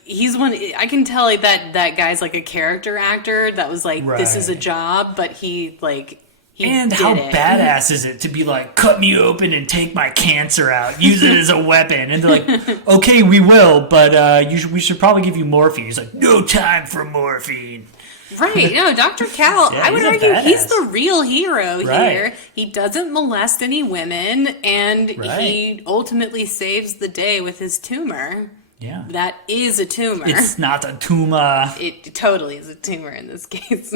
he's one. I can tell like that guy's like a character actor that was like, this is a Right. job, but he like he And did how it. badass is it to be like, cut me open and take my cancer out, use it as a weapon? And they're like, okay, we will, but we should probably give you morphine. He's like, no time for morphine. Right, no, Dr. Cal, Yeah, I would he's a argue he's badass. the real hero Right. here. He doesn't molest any women, and Right. he ultimately saves the day with his tumor. Yeah. That is a tumor. It's not a tumor. It totally is a tumor in this case.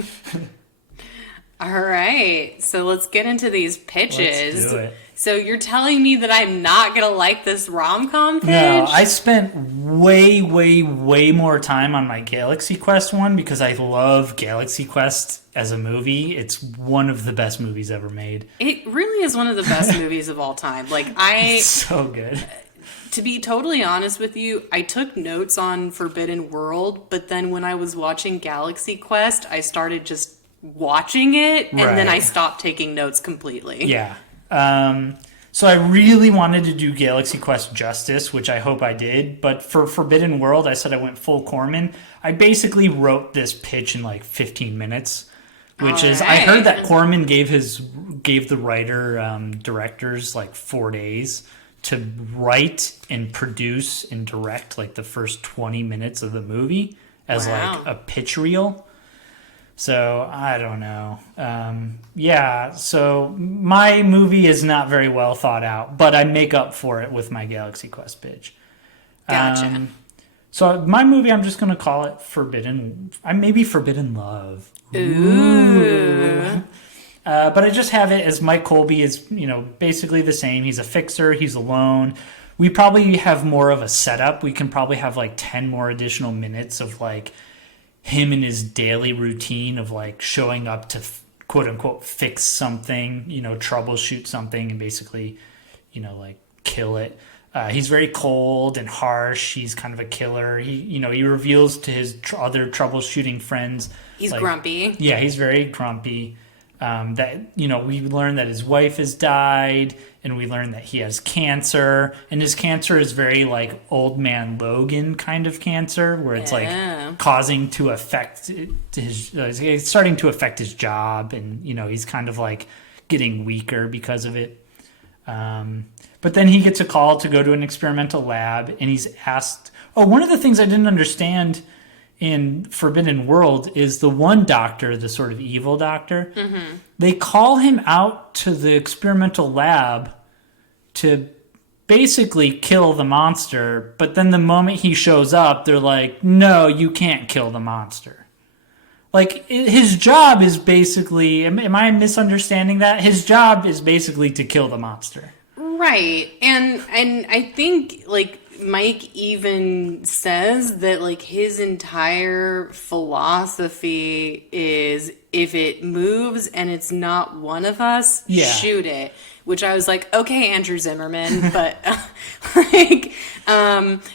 All right, so let's get into these pitches. Let's do it. So you're telling me that I'm not going to like this rom-com pitch? No, I spent way, way, way more time on my Galaxy Quest one because I love Galaxy Quest as a movie. It's one of the best movies ever made. It really is one of the best movies of all time. Like, It's so good. to be totally honest with you, I took notes on Forbidden World, but then when I was watching Galaxy Quest, I started just watching it, and then I Right. stopped taking notes completely. Yeah. So I really wanted to do Galaxy Quest justice, which I hope I did. But for Forbidden World, I said I went full Corman. I basically wrote this pitch in like 15 minutes, which is, I heard that Corman gave the writer directors like 4 days to write and produce and direct like the first 20 minutes of the movie as Wow. like a pitch reel. So I don't know. Yeah, so my movie is not very well thought out, but I make up for it with my Galaxy Quest pitch. Gotcha. So my movie, I'm just going to call it maybe Forbidden Love. Ooh. But I just have it as Mike Colby is, basically the same. He's a fixer. He's alone. We probably have more of a setup. We can probably have like 10 more additional minutes of like him and his daily routine of like showing up to quote unquote fix something, troubleshoot something and basically, like kill it. He's very cold and harsh. He's kind of a killer. He reveals to his other troubleshooting friends. He's like, grumpy. Yeah, he's very grumpy. That we learn that his wife has died, and we learn that he has cancer, and his cancer is very like old man Logan kind of cancer, where it's like causing to affect his, it's starting to affect his job, and he's kind of like getting weaker because of it. But then he gets a call to go to an experimental lab, and he's asked. Oh, one of the things I didn't understand in Forbidden World is the one doctor, the sort of evil doctor, they call him out to the experimental lab to basically kill the monster, but then the moment he shows up, they're like, no, you can't kill the monster. Like, his job is basically, am I misunderstanding that? His job is basically to kill the monster. Right. And I think, like, Mike even says that, like, his entire philosophy is if it moves and it's not one of us, shoot it. Which I was like, okay, Andrew Zimmerman, but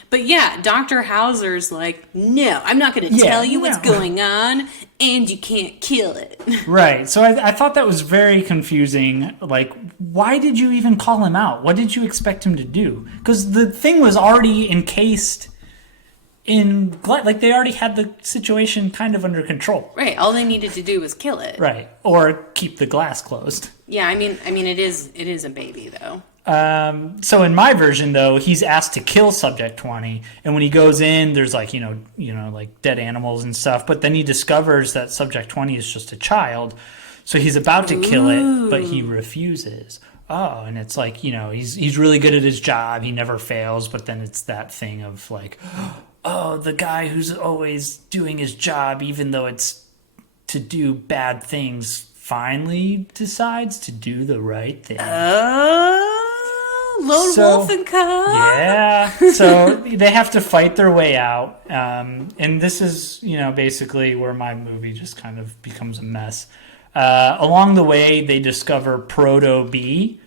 but yeah, Dr. Hauser's like, no, I'm not going to tell you what's going on, and you can't kill it. Right. So I thought that was very confusing. Like, why did you even call him out? What did you expect him to do? Because the thing was already encased in, like, they already had the situation kind of under control. Right. All they needed to do was kill it. Right. Or keep the glass closed. Yeah, I mean, it is a baby though. So in my version, though, he's asked to kill Subject 20, and when he goes in, there's like like dead animals and stuff. But then he discovers that Subject 20 is just a child, so he's about to kill it, but he refuses. Oh, and it's like he's really good at his job. He never fails. But then it's that thing of like, oh, the guy who's always doing his job, even though it's to do bad things, finally decides to do the right thing. Lone wolf and cub. Yeah. So they have to fight their way out. And this is, basically where my movie just kind of becomes a mess. Along the way, they discover Proto-B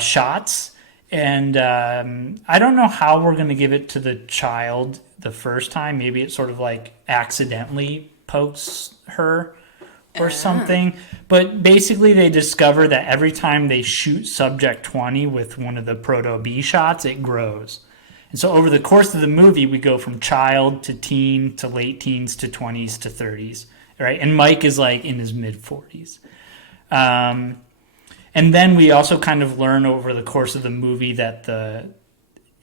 shots. And I don't know how we're going to give it to the child the first time. Maybe it sort of like accidentally pokes her or something. But basically they discover that every time they shoot Subject 20 with one of the Proto-B shots, it grows. And so over the course of the movie, we go from child to teen to late teens to 20s to 30s. Right? And Mike is like in his mid-40s. And then we also kind of learn over the course of the movie that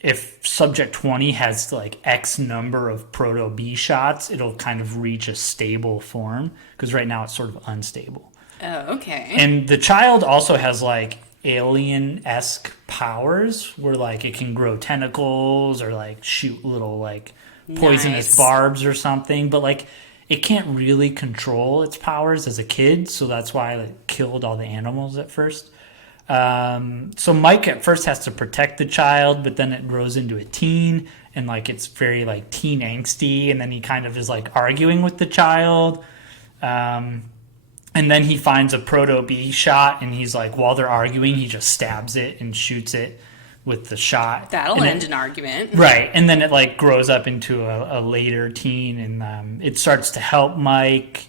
if Subject 20 has like X number of Proto-B shots, it'll kind of reach a stable form, because right now it's sort of unstable. Oh, okay. And the child also has like alien-esque powers where like it can grow tentacles or like shoot little like poisonous barbs or something, but like it can't really control its powers as a kid, so that's why it killed all the animals at first. So Mike at first has to protect the child, but then it grows into a teen, and like it's very like teen angsty, and then he kind of is like arguing with the child. And then he finds a Proto-B shot, and he's like, while they're arguing, he just stabs it and shoots it with the shot. That'll end an argument. Right. And then it like grows up into a later teen, and it starts to help Mike.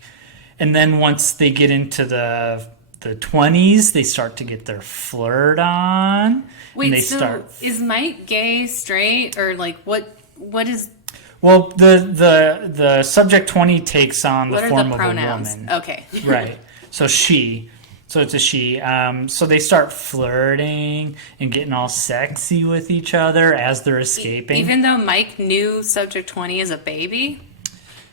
And then once they get into the 20s, they start to get their flirt on. Wait, is Mike gay, straight, or like what is... Well, the Subject 20 takes on the form of pronouns? A woman. Okay. Right. So she. So it's a she. So they start flirting and getting all sexy with each other as they're escaping. Even though Mike knew Subject 20 as a baby?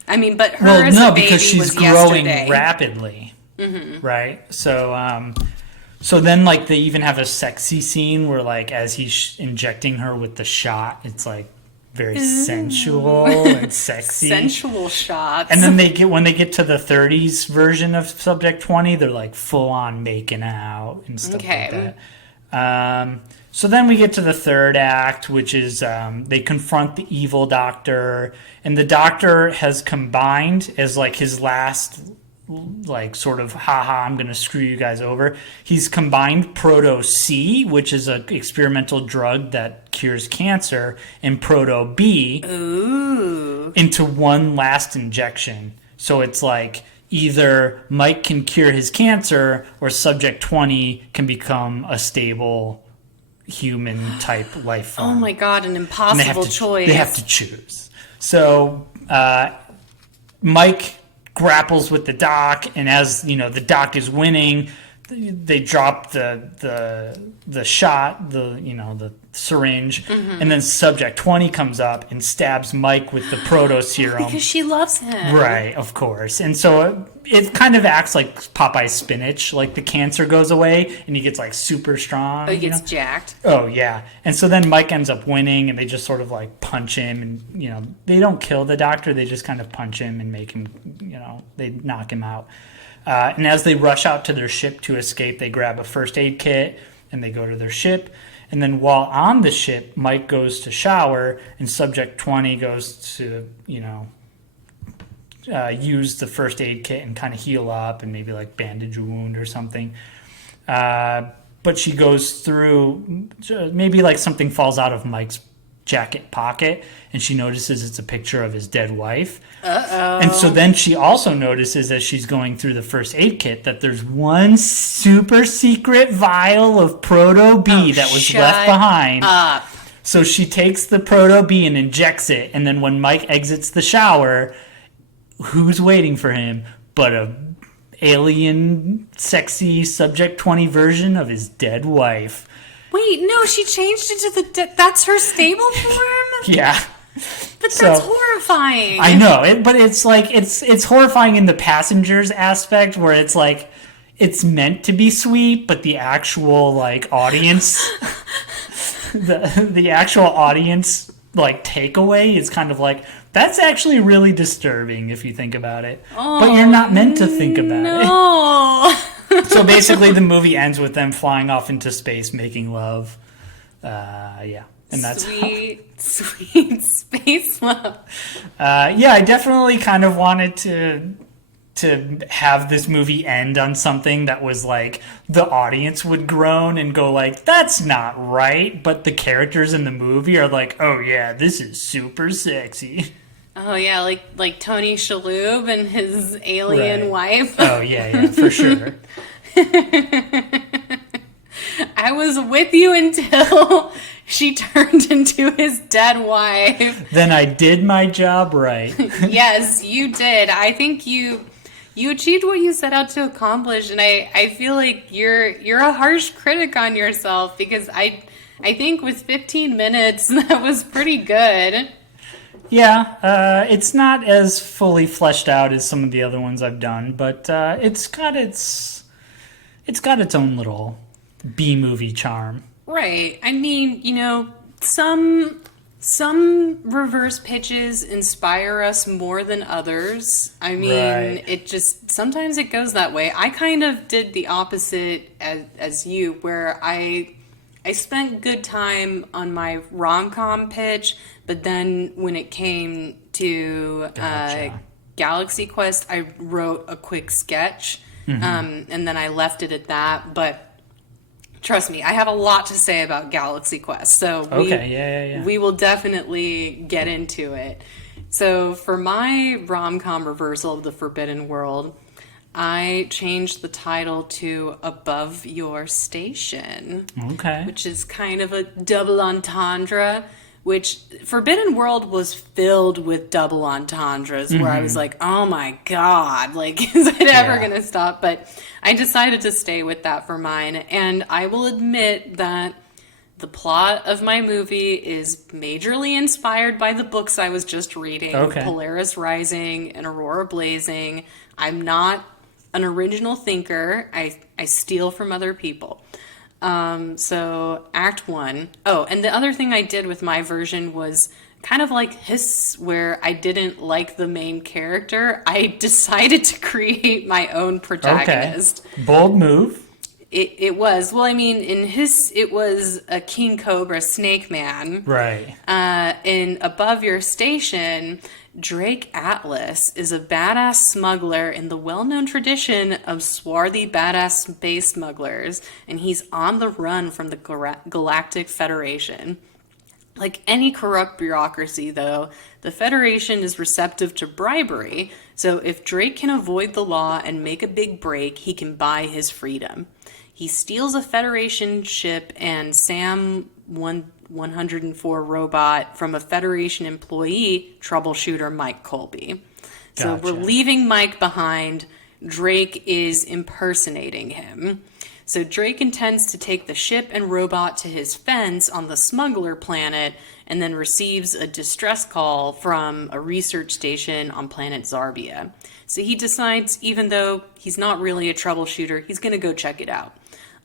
I mean, but her as a baby because she's was growing yesterday. rapidly. Mm-hmm. Right? So so then like they even have a sexy scene where like as he's injecting her with the shot, it's like very sensual and sexy. Sensual shots. And then when they get to the 30s version of Subject 20, they're like full on making out and stuff like that. So then we get to the third act, which is they confront the evil doctor, and the doctor has combined as like his last like sort of haha, I'm gonna screw you guys over. He's combined Proto-C, which is an experimental drug that cures cancer, and Proto-B into one last injection. So it's like either Mike can cure his cancer or Subject 20 can become a stable human type life form. Oh my god, an impossible choice. They have to choose. So Mike grapples with the doc, and as the doc is winning, they drop the shot, the syringe, and then Subject 20 comes up and stabs Mike with the proto serum. Because she loves him. Right, of course. And so it kind of acts like Popeye's spinach. Like the cancer goes away and he gets like super strong. Oh, he gets jacked. Oh, yeah. And so then Mike ends up winning and they just sort of like punch him and, they don't kill the doctor. They just kind of punch him and make him, they knock him out. And as they rush out to their ship to escape, they grab a first aid kit and they go to their ship. And then while on the ship, Mike goes to shower and Subject 20 goes to, use the first aid kit and kind of heal up and maybe like bandage a wound or something. But she goes through, maybe like something falls out of Mike's jacket pocket and she notices it's a picture of his dead wife. Uh-oh. And so then she also notices as she's going through the first aid kit that there's one super secret vial of Proto B that was left behind. Up. So she takes the Proto B and injects it, and then when Mike exits the shower, who's waiting for him but a alien sexy Subject 20 version of his dead wife? Wait, no, she changed it to that's her stable form? Yeah. But that's horrifying. I know, but it's like, it's horrifying in the passengers aspect where it's like, it's meant to be sweet, but the actual like audience, the actual audience like takeaway is kind of like, that's actually really disturbing if you think about it. Oh, but you're not meant to think about it. So basically the movie ends with them flying off into space, making love. Yeah. And that's sweet space love. Yeah, I definitely kind of wanted to have this movie end on something that was like the audience would groan and go like, that's not right. But the characters in the movie are like, oh yeah, this is super sexy. Oh yeah, like Tony Shalhoub and his alien wife. Oh yeah, for sure. I was with you until she turned into his dead wife. Then I did my job right. Yes, you did. I think you achieved what you set out to accomplish, and I feel like you're a harsh critic on yourself because I think with 15 minutes that was pretty good. Yeah, it's not as fully fleshed out as some of the other ones I've done, but it's got its own little B-movie charm. Right. I mean, some reverse pitches inspire us more than others. I mean, It just sometimes it goes that way. I kind of did the opposite as you, where I spent good time on my rom-com pitch, but then when it came to Galaxy Quest, I wrote a quick sketch, and then I left it at that. But trust me, I have a lot to say about Galaxy Quest, so we will definitely get into it. So for my rom-com reversal of the Forbidden World, I changed the title to Above Your Station. Okay. Which is kind of a double entendre, which Forbidden World was filled with double entendres where I was like, oh my God, like, is it ever going to stop? But I decided to stay with that for mine. And I will admit that the plot of my movie is majorly inspired by the books I was just reading, Polaris Rising and Aurora Blazing. I'm not an original thinker. I steal from other people. So Act 1. Oh, and the other thing I did with my version was kind of like where I didn't like the main character. I decided to create my own protagonist. Okay. Bold move. It was. Well, I mean, it was a King Cobra Snake Man. Right. In Above Your Station, Drake Atlas is a badass smuggler in the well-known tradition of swarthy badass space smugglers, and he's on the run from the Galactic Federation. Like any corrupt bureaucracy, though, the Federation is receptive to bribery, so if Drake can avoid the law and make a big break, he can buy his freedom. He steals a Federation ship and Sam 104 robot from a Federation employee, troubleshooter Mike Colby. Gotcha. So we're leaving Mike behind. Drake is impersonating him. So Drake intends to take the ship and robot to his fence on the smuggler planet and then receives a distress call from a research station on planet Zarbia. So he decides, even though he's not really a troubleshooter, he's going to go check it out.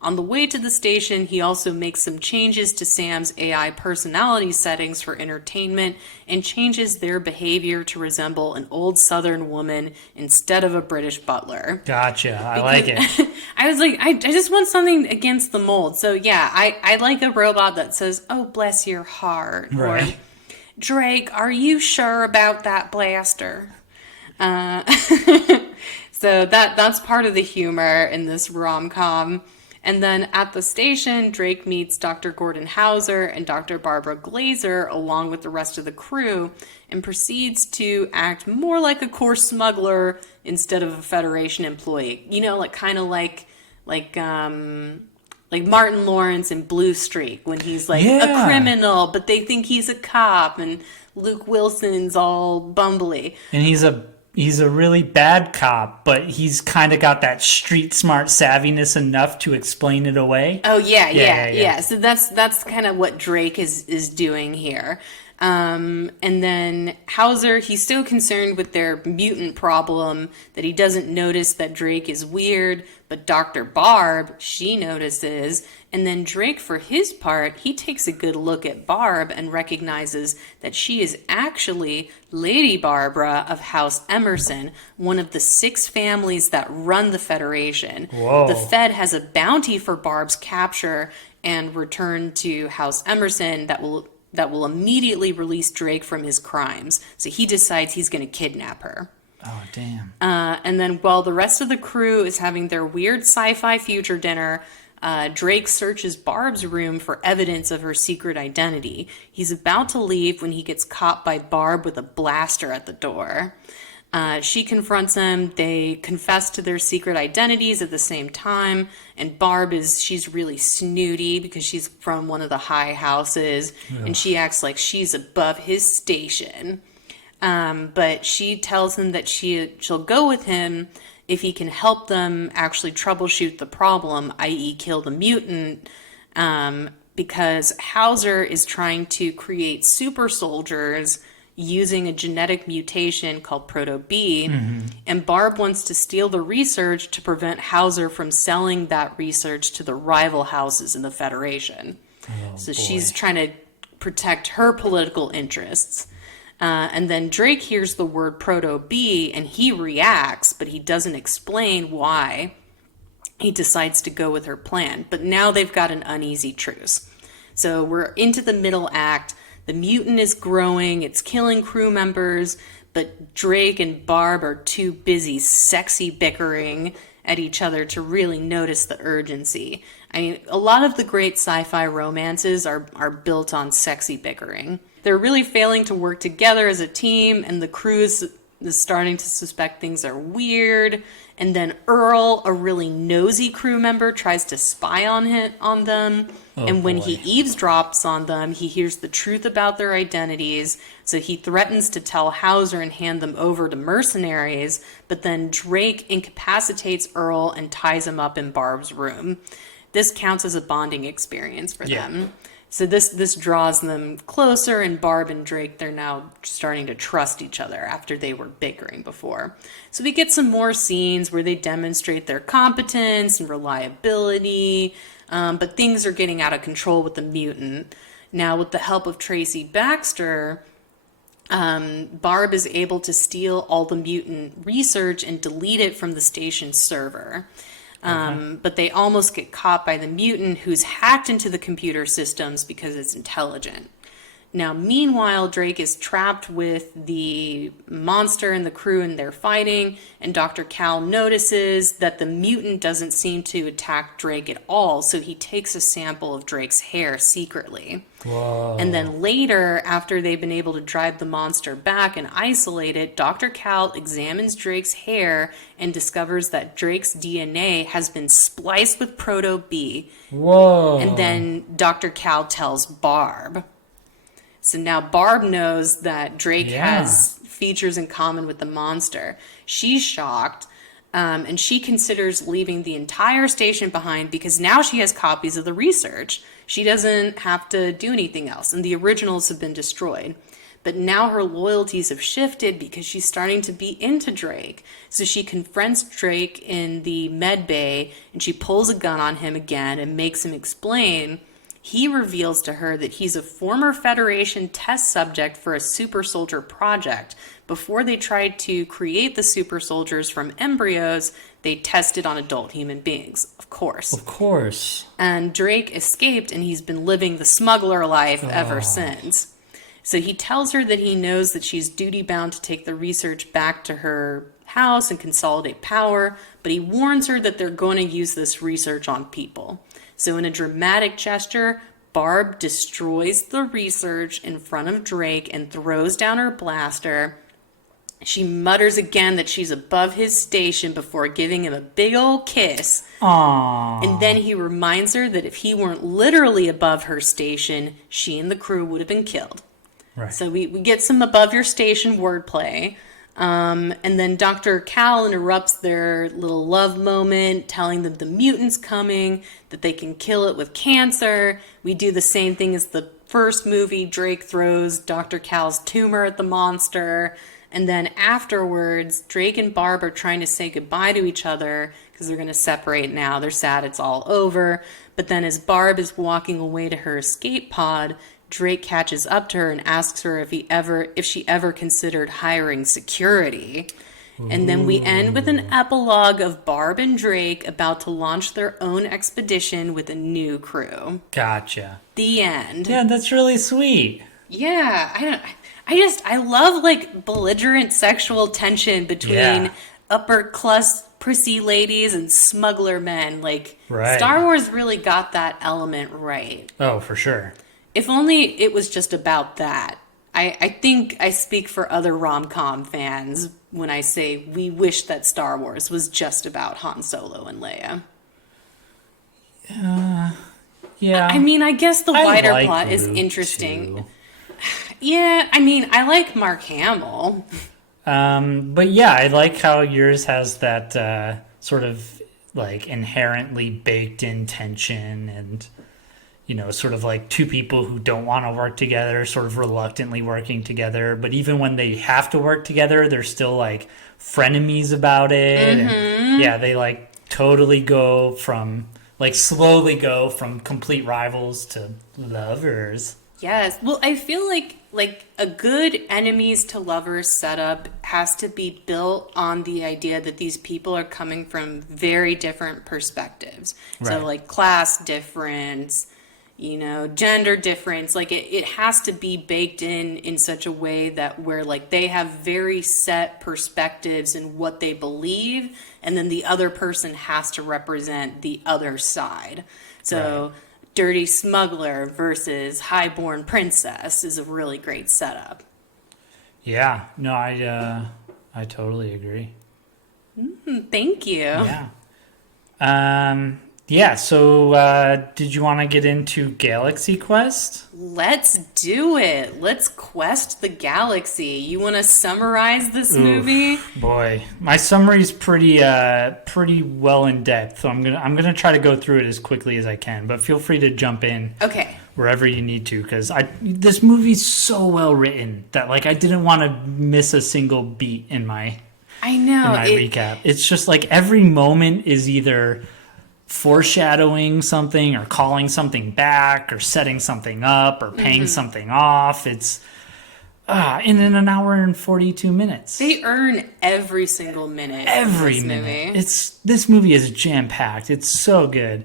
On the way to the station, he also makes some changes to Sam's AI personality settings for entertainment and changes their behavior to resemble an old Southern woman instead of a British butler. Gotcha. I like it. I was like, I just want something against the mold. So yeah, I like a robot that says, "Oh, bless your heart," Right. or "Drake, are you sure about that blaster?" So that's part of the humor in this rom-com. And then at the station, Drake meets Dr. Gordon Hauser and Dr. Barbara Glazer along with the rest of the crew and proceeds to act more like a core smuggler instead of a Federation employee. You know, like kind of like Martin Lawrence in Blue Streak when he's like a criminal, but they think he's a cop, and Luke Wilson's all bumbly. And he's a really bad cop, but he's kind of got that street smart savviness enough to explain it away. Oh yeah. So that's kind of what Drake is doing here. And then Hauser, he's so concerned with their mutant problem that he doesn't notice that Drake is weird, but Dr. Barb, she notices. And then Drake, for his part, he takes a good look at Barb and recognizes that she is actually Lady Barbara of House Emerson, one of the 6 families that run the Federation. Whoa. The Fed has a bounty for Barb's capture and return to House Emerson that will immediately release Drake from his crimes. So he decides he's going to kidnap her. Oh, damn. And then while the rest of the crew is having their weird sci-fi future dinner, Drake searches Barb's room for evidence of her secret identity. He's about to leave when he gets caught by Barb with a blaster at the door. She confronts him. They confess to their secret identities at the same time. And Barb she's really snooty because she's from one of the high houses. Ugh. And she acts like she's above his station. But she tells him that she'll go with him if he can help them actually troubleshoot the problem, i.e. kill the mutant, because Hauser is trying to create super soldiers using a genetic mutation called Proto-B, and Barb wants to steal the research to prevent Hauser from selling that research to the rival houses in the Federation. Oh, so boy. She's trying to protect her political interests. And then Drake hears the word Proto-B and he reacts, but he doesn't explain why. He decides to go with her plan. But now they've got an uneasy truce. So we're into the middle act. The mutant is growing. It's killing crew members. But Drake and Barb are too busy sexy bickering at each other to really notice the urgency. I mean, a lot of the great sci-fi romances are built on sexy bickering. They're really failing to work together as a team, and the crew is starting to suspect things are weird. And then Earl, a really nosy crew member, tries to spy on them. Oh, and when boy. he eavesdrops on them, he hears the truth about their identities. So he threatens to tell Hauser and hand them over to mercenaries. But then Drake incapacitates Earl and ties him up in Barb's room. This counts as a bonding experience for them. So this draws them closer, and Barb and Drake, they're now starting to trust each other after they were bickering before. So we get some more scenes where they demonstrate their competence and reliability, but things are getting out of control with the mutant. Now, with the help of Tracy Baxter, Barb is able to steal all the mutant research and delete it from the station's server. But they almost get caught by the mutant who's hacked into the computer systems because it's intelligent. Now, meanwhile, Drake is trapped with the monster and the crew, and they're fighting, and Dr. Cal notices that the mutant doesn't seem to attack Drake at all, so he takes a sample of Drake's hair secretly. Whoa. And then later, after they've been able to drive the monster back and isolate it, Dr. Cal examines Drake's hair and discovers that Drake's DNA has been spliced with Proto-B. Whoa. And then Dr. Cal tells Barb. So now Barb knows that Drake has features in common with the monster. She's shocked. And she considers leaving the entire station behind because now she has copies of the research. She doesn't have to do anything else, and the originals have been destroyed. But now her loyalties have shifted because she's starting to be into Drake. So she confronts Drake in the med bay, and she pulls a gun on him again and makes him explain. He reveals to her that he's a former Federation test subject for a super soldier project. Before they tried to create the super soldiers from embryos, they tested on adult human beings, of course. Of course. And Drake escaped, and he's been living the smuggler life ever since. So he tells her that he knows that she's duty-bound to take the research back to her house and consolidate power, but he warns her that they're going to use this research on people. So in a dramatic gesture, Barb destroys the research in front of Drake and throws down her blaster. She mutters again that she's above his station before giving him a big old kiss. Aww. And then he reminds her that if he weren't literally above her station, she and the crew would have been killed. Right. So we get some above your station wordplay. And then Dr. Cal interrupts their little love moment, telling them the mutant's coming, that they can kill it with cancer. We do the same thing as the first movie. Drake throws Dr. Cal's tumor at the monster. And then afterwards, Drake and Barb are trying to say goodbye to each other because they're going to separate now. They're sad it's all over. But then as Barb is walking away to her escape pod, Drake catches up to her and asks her if she ever considered hiring security. And then we end with an epilogue of Barb and Drake about to launch their own expedition with a new crew. Gotcha. The end. Yeah, that's really sweet. Yeah, I love like belligerent sexual tension between upper class prissy ladies and smuggler men. Like Right. Star Wars really got that element right. Oh, for sure. If only it was just about that. I think I speak for other rom-com fans when I say we wish that Star Wars was just about Han Solo and Leia. Yeah. I mean, I guess the wider like plot is Luke, interesting. too. Yeah, I mean, I like Mark Hamill. But yeah, I like how yours has that sort of like inherently baked in tension and, you know, sort of like two people who don't want to work together, sort of reluctantly working together. But even when they have to work together, they're still like frenemies about it. And yeah, they like totally go from like slowly go from complete rivals to lovers. Yes. Well, I feel like a good enemies to lovers setup has to be built on the idea that these people are coming from very different perspectives. Right. So like class difference, you know, gender difference, like it has to be baked in such a way that where like they have very set perspectives in what they believe, and then the other person has to represent the other side. So Right. dirty smuggler versus highborn princess is a really great setup. Yeah, no, I totally agree. Thank you. Yeah. Yeah, so did you want to get into Galaxy Quest? Let's do it. Let's quest the galaxy. You want to summarize this movie? Boy, my summary's pretty well in depth, so I'm gonna try to go through it as quickly as I can. But feel free to jump in Okay. wherever you need to, because this movie's so well written that like I didn't want to miss a single beat in my I know. recap. It's just like every moment is either foreshadowing something or calling something back or setting something up or paying something off. It's in an hour and 42 minutes. They earn every single minute. Every in this minute. Movie. This movie is jam-packed. It's so good.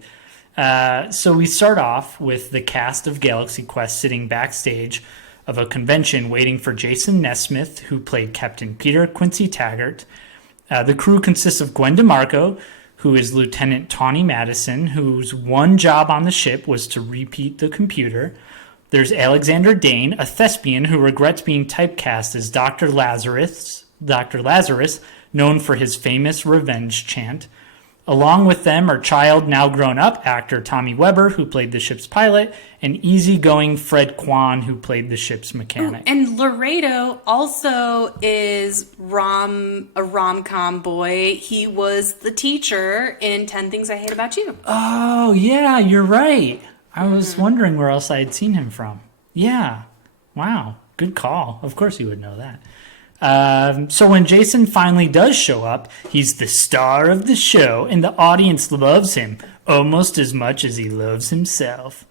So we start off with the cast of Galaxy Quest sitting backstage of a convention waiting for Jason Nesmith, who played Captain Peter Quincy Taggart. The crew consists of Gwen DeMarco, who is Lieutenant Tawny Madison, whose one job on the ship was to repeat the computer. There's Alexander Dane, a thespian who regrets being typecast as Dr. Lazarus, known for his famous revenge chant. Along with them are child, now grown up actor Tommy Weber, who played the ship's pilot, and easygoing Fred Kwan, who played the ship's mechanic. And Laredo also is a rom-com boy. He was the teacher in 10 Things I Hate About You. Oh, yeah, you're right. I was wondering where else I had seen him from. Yeah. Wow. Good call. Of course you would know that. So when Jason finally does show up, he's the star of the show, and the audience loves him almost as much as he loves himself.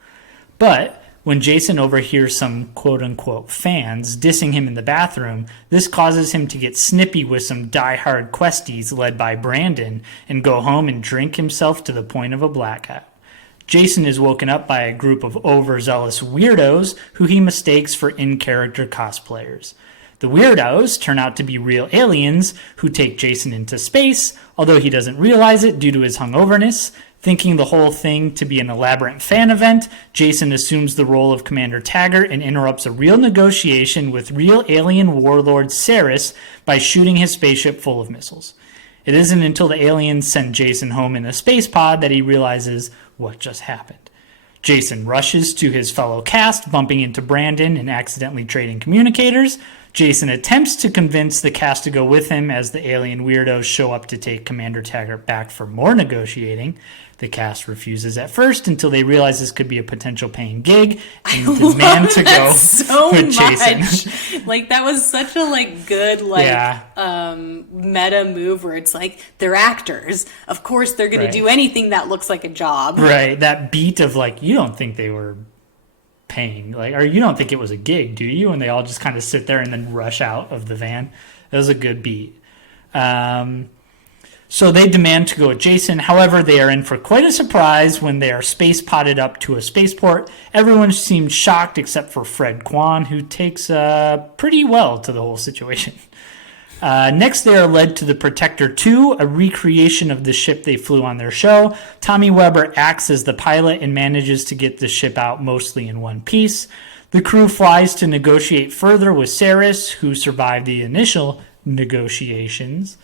But when Jason overhears some quote-unquote fans dissing him in the bathroom, this causes him to get snippy with some die-hard questies led by Brandon and go home and drink himself to the point of a blackout. Jason is woken up by a group of overzealous weirdos who he mistakes for in-character cosplayers. The weirdos turn out to be real aliens who take Jason into space, although he doesn't realize it due to his hungoverness. Thinking the whole thing to be an elaborate fan event, Jason assumes the role of Commander Taggart and interrupts a real negotiation with real alien warlord Saris by shooting his spaceship full of missiles. It isn't until the aliens send Jason home in a space pod that he realizes what just happened. Jason rushes to his fellow cast, bumping into Brandon and accidentally trading communicators. Jason attempts to convince the cast to go with him as the alien weirdos show up to take Commander Taggart back for more negotiating. The cast refuses at first until they realize this could be a potential paying gig and demand to go so with Jason. Much. Like, that was such a good meta move where it's like, they're actors. Of course they're going to do anything that looks like a job. Right. That beat of you don't think they were paying, or you don't think it was a gig, do you? And they all just kind of sit there and then rush out of the van. It was a good beat. So they demand to go with Jason. However, they are in for quite a surprise when they are space potted up to a spaceport. Everyone seems shocked except for Fred Kwan, who takes pretty well to the whole situation. Next, they are led to the Protector 2, a recreation of the ship they flew on their show. Tommy Weber acts as the pilot and manages to get the ship out mostly in one piece. The crew flies to negotiate further with Saris, who survived the initial negotiations.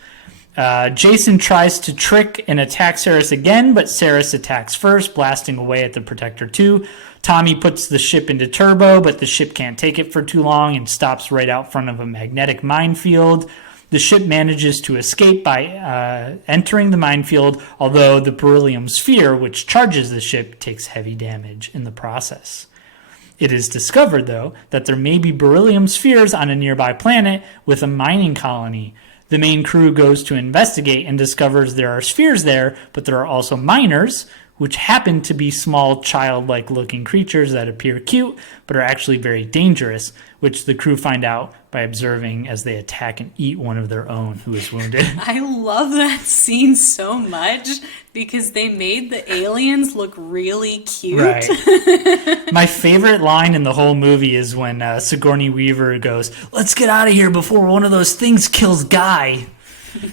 Jason tries to trick and attack Saris again, but Saris attacks first, blasting away at the Protector 2. Tommy puts the ship into turbo, but the ship can't take it for too long and stops right out front of a magnetic minefield. The ship manages to escape by entering the minefield, although the beryllium sphere, which charges the ship, takes heavy damage in the process. It is discovered, though, that there may be beryllium spheres on a nearby planet with a mining colony. The main crew goes to investigate and discovers there are spheres there, but there are also miners, which happen to be small childlike looking creatures that appear cute, but are actually very dangerous, which the crew find out by observing as they attack and eat one of their own who is wounded. I love that scene so much because they made the aliens look really cute. Right. My favorite line in the whole movie is when Sigourney Weaver goes, "Let's get out of here before one of those things kills Guy."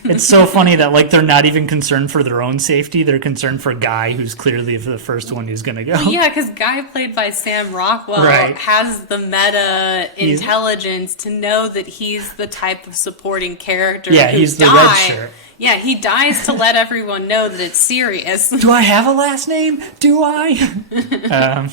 It's so funny that they're not even concerned for their own safety. They're concerned for Guy, who's clearly the first one who's going to go. Well, yeah, because Guy, played by Sam Rockwell, has the meta intelligence to know that he's the type of supporting character. Yeah, he's the red shirt. Yeah, he dies to let everyone know that it's serious. Do I have a last name? Do I?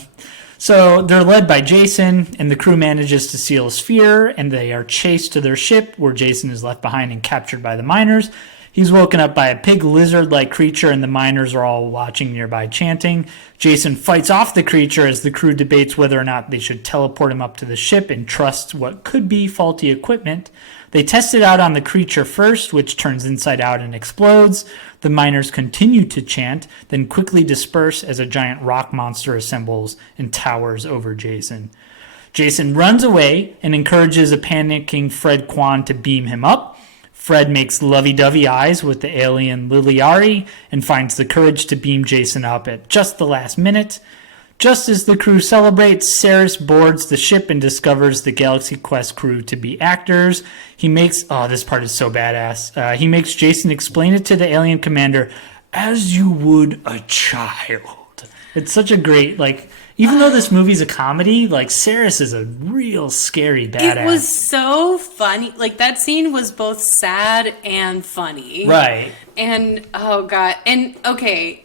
So they're led by Jason, and the crew manages to seal a sphere, and they are chased to their ship, where Jason is left behind and captured by the miners. He's woken up by a pig lizard-like creature, and the miners are all watching nearby chanting. Jason fights off the creature as the crew debates whether or not they should teleport him up to the ship and trust what could be faulty equipment. They test it out on the creature first, which turns inside out and explodes. The miners continue to chant, then quickly disperse as a giant rock monster assembles and towers over Jason. Jason runs away and encourages a panicking Fred Kwan to beam him up. Fred makes lovey-dovey eyes with the alien Liliari and finds the courage to beam Jason up at just the last minute. Just as the crew celebrates, Saris boards the ship and discovers the Galaxy Quest crew to be actors. He makes... Oh, this part is so badass. He makes Jason explain it to the alien commander as you would a child. It's such a great, Even though this movie's a comedy, like, Saris is a real scary badass. It was so funny. Like, that scene was both sad and funny. Right. And, oh, God. And, okay,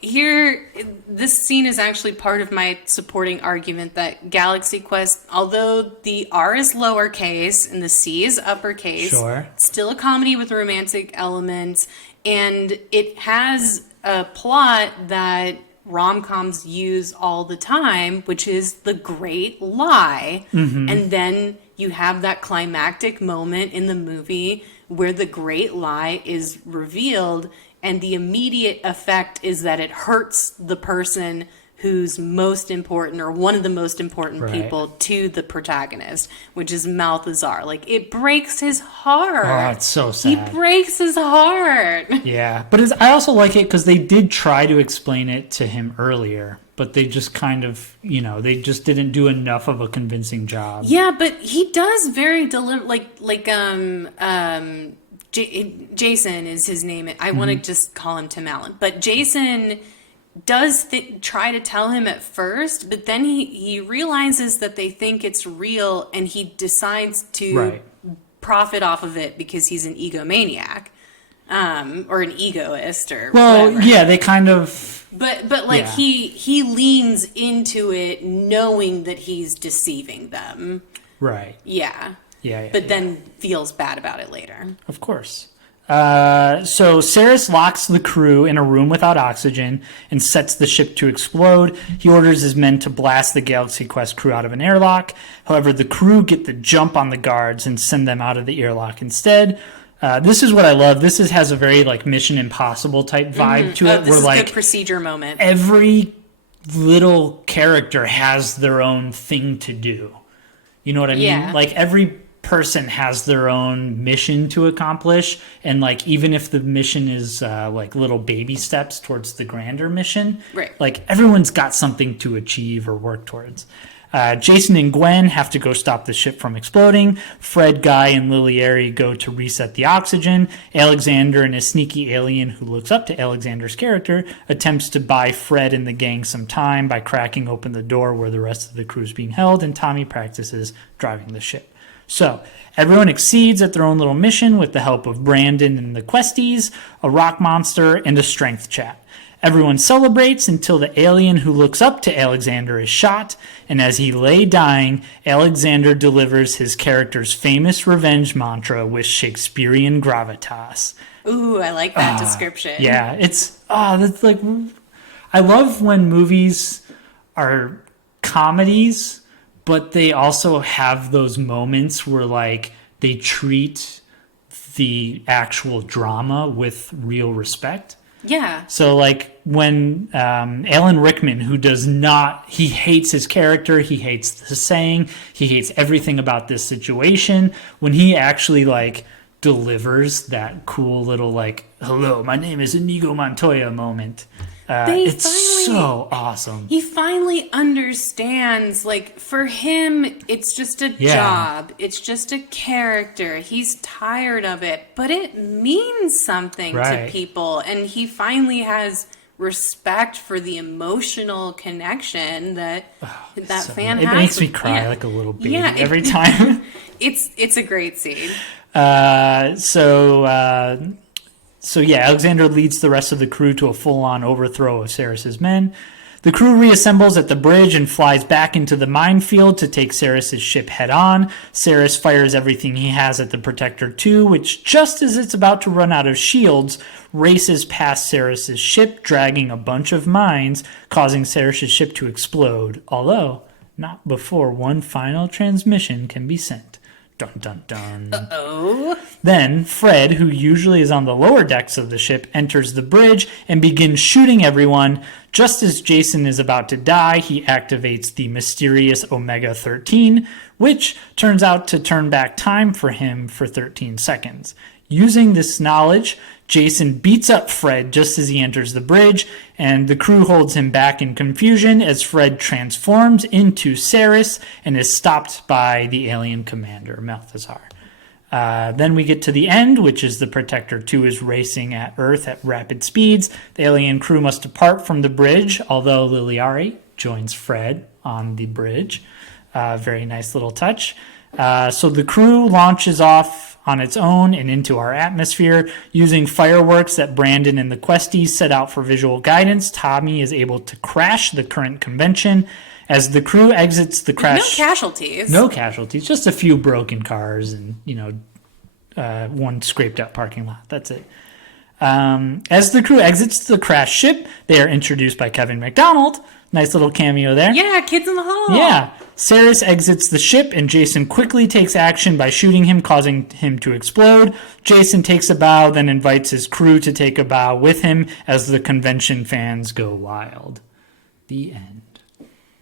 this scene is actually part of my supporting argument that Galaxy Quest, although the R is lowercase and the C is uppercase, Sure. it's still a comedy with romantic elements. And it has a plot that rom-coms use all the time, which is the great lie. Mm-hmm. And then you have that climactic moment in the movie where the great lie is revealed, and the immediate effect is that it hurts the person who's most important, or one of the most important people to the protagonist, which is Malthazar. Like, it breaks his heart. Oh, it's so sad. He breaks his heart. Yeah, but I also like it because they did try to explain it to him earlier, but they just kind of, they just didn't do enough of a convincing job. Yeah, but he does very Jason is his name. I want to just call him Tim Allen, but Jason does try to tell him at first, but then he realizes that they think it's real, and he decides to profit off of it because he's an egomaniac, or an egoist, or whatever. Yeah, they kind of. But like he leans into it, knowing that he's deceiving them. Right. Yeah. Yeah. But then feels bad about it later. Of course. So Saris locks the crew in a room without oxygen and sets the ship to explode. He orders his men to blast the Galaxy Quest crew out of an airlock. However, the crew get the jump on the guards and send them out of the airlock instead. This is what I love. This has a very like Mission Impossible type vibe to it. This is a good procedure moment. Every little character has their own thing to do. You know what I mean? Like every person has their own mission to accomplish, and like even if the mission is like little baby steps towards the grander mission, like everyone's got something to achieve or work towards. Jason and Gwen have to go stop the ship from exploding. Fred, Guy, and Liliari go to reset the oxygen. Alexander and a sneaky alien who looks up to Alexander's character attempts to buy Fred and the gang some time by cracking open the door where the rest of the crew is being held, and Tommy practices driving the ship. So, everyone exceeds at their own little mission with the help of Brandon and the Questies, a rock monster, and a strength chat. Everyone celebrates until the alien who looks up to Alexander is shot, and as he lay dying, Alexander delivers his character's famous revenge mantra with Shakespearean gravitas. Ooh, I like that description. Yeah, that's like, I love when movies are comedies, but they also have those moments where like they treat the actual drama with real respect. Yeah. So like when Alan Rickman, who he hates his character, he hates the saying, he hates everything about this situation, when he actually like delivers that cool little like, hello, my name is Inigo Montoya moment. It's so awesome. He finally understands, like, for him, it's just a job. It's just a character. He's tired of it, but it means something to people. And he finally has respect for the emotional connection that fan has. It makes me cry like a little baby every time. It's a great scene. So Alexander leads the rest of the crew to a full-on overthrow of Saris's men. The crew reassembles at the bridge and flies back into the minefield to take Saris's ship head-on. Saris fires everything he has at the Protector 2, which, just as it's about to run out of shields, races past Saris's ship, dragging a bunch of mines, causing Saris's ship to explode, although not before one final transmission can be sent. Dun, dun, dun. Uh-oh. Then, Fred, who usually is on the lower decks of the ship, enters the bridge and begins shooting everyone. Just as Jason is about to die, he activates the mysterious Omega-13, which turns out to turn back time for him for 13 seconds. Using this knowledge, Jason beats up Fred just as he enters the bridge, and the crew holds him back in confusion as Fred transforms into Saris and is stopped by the alien commander, Malthazar. Then we get to the end, which is the Protector 2 is racing at Earth at rapid speeds. The alien crew must depart from the bridge, although Liliari joins Fred on the bridge. Very nice little touch. So the crew launches off on its own and into our atmosphere using fireworks that Brandon and the Questies set out for visual guidance. Tommy is able to crash the current convention. As the crew exits the crash... No casualties. No casualties. Just a few broken cars and, one scraped up parking lot. That's it. As the crew exits the crash ship, they are introduced by Kevin McDonald. Nice little cameo there. Yeah, Kids in the Hall. Yeah. Saris exits the ship, and Jason quickly takes action by shooting him, causing him to explode. Jason takes a bow, then invites his crew to take a bow with him as the convention fans go wild. The end.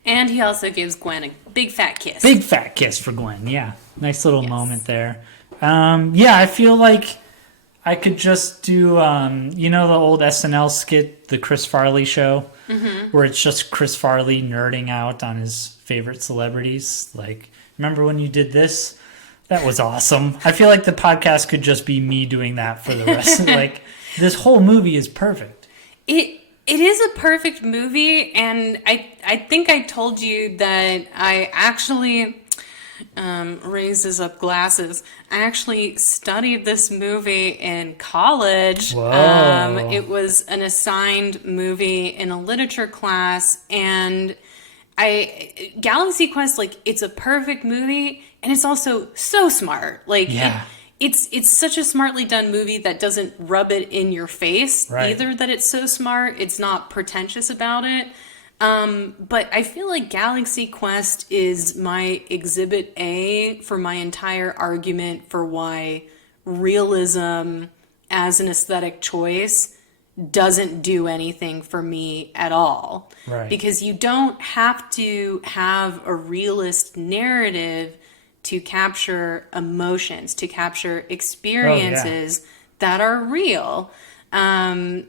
And he also gives Gwen a big fat kiss. Big fat kiss for Gwen, yeah. Nice little moment there. I feel like I could just do, the old SNL skit, The Chris Farley Show, where it's just Chris Farley nerding out on his favorite celebrities. Like, remember when you did this? That was awesome. I feel like the podcast could just be me doing that for the rest. Like, this whole movie is perfect. It is a perfect movie, and I think I told you that I actually... raises up glasses. I actually studied this movie in college. Whoa. It was an assigned movie in a literature class, and Galaxy Quest, like, it's a perfect movie, and it's also so smart. Like, yeah. It's such a smartly done movie that doesn't rub it in your face either, that it's so smart. It's not pretentious about it. But I feel like Galaxy Quest is my exhibit A for my entire argument for why realism as an aesthetic choice doesn't do anything for me at all. Right. Because you don't have to have a realist narrative to capture emotions, to capture experiences that are real. And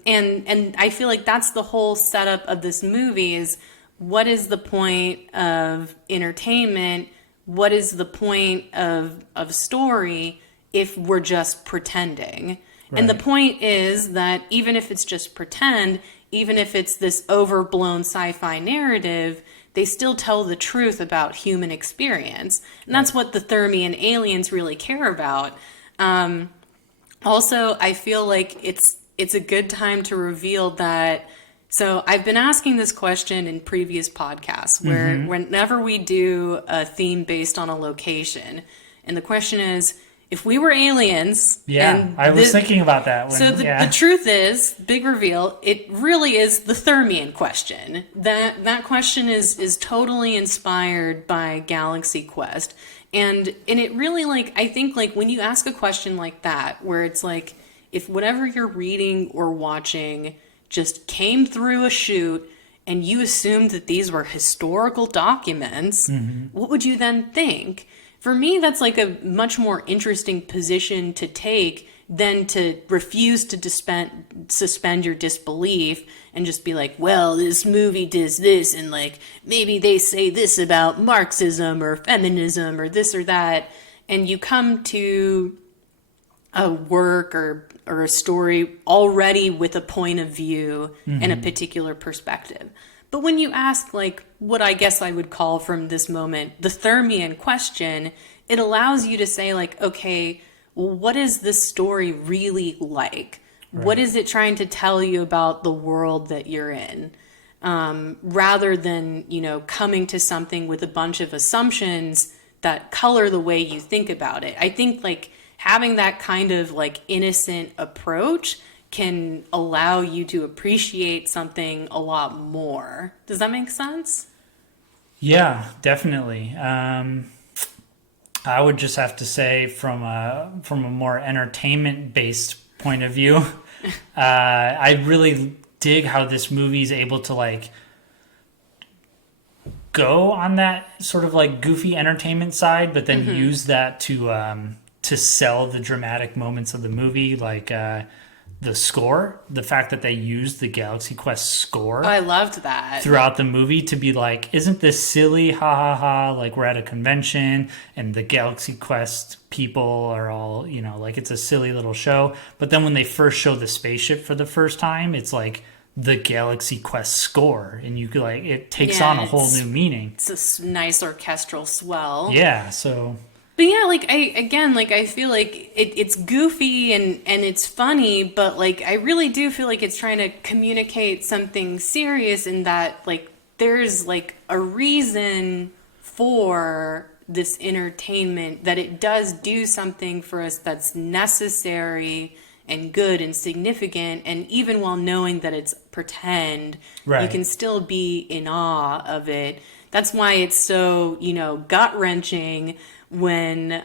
I feel like that's the whole setup of this movie is, what is the point of entertainment? What is the point of story if we're just pretending? Right. And the point is that even if it's just pretend, even if it's this overblown sci-fi narrative, they still tell the truth about human experience. And that's what the Thermian aliens really care about. Also, I feel like it's a good time to reveal that. So I've been asking this question in previous podcasts where whenever we do a theme based on a location, and the question is, if we were aliens... Yeah, I was thinking about that. The truth is, big reveal, it really is the Thermian question. That question is totally inspired by Galaxy Quest. And it really, like, I think, like, when you ask a question like that, where it's like, if whatever you're reading or watching just came through a shoot and you assumed that these were historical documents, what would you then think? For me, that's like a much more interesting position to take than to refuse to suspend your disbelief and just be like, well, this movie does this, and like maybe they say this about Marxism or feminism or this or that, and you come to a work or a story already with a point of view and a particular perspective. But when you ask, like, what I guess I would call from this moment the Thermian question, it allows you to say, like, okay, well, what is this story really like? Right. What is it trying to tell you about the world that you're in? Rather than, coming to something with a bunch of assumptions that color the way you think about it. I think, like, having that kind of, like, innocent approach can allow you to appreciate something a lot more. Does that make sense? Yeah, definitely. I would just have to say from a more entertainment-based point of view, I really dig how this movie is able to, like, go on that sort of, like, goofy entertainment side, but then use that to sell the dramatic moments of the movie, like the score, the fact that they used the Galaxy Quest score. Oh, I loved that. Throughout the movie to be like, isn't this silly? Ha ha ha. Like, we're at a convention and the Galaxy Quest people are all, like, it's a silly little show. But then when they first show the spaceship for the first time, it's like the Galaxy Quest score, and you could like it takes on a whole new meaning. It's a nice orchestral swell. Yeah, so But yeah, like I feel like it's goofy and it's funny, but like I really do feel like it's trying to communicate something serious in that like there's like a reason for this entertainment, that it does do something for us that's necessary and good and significant, and even while knowing that it's pretend, you can still be in awe of it. That's why it's so, gut-wrenching when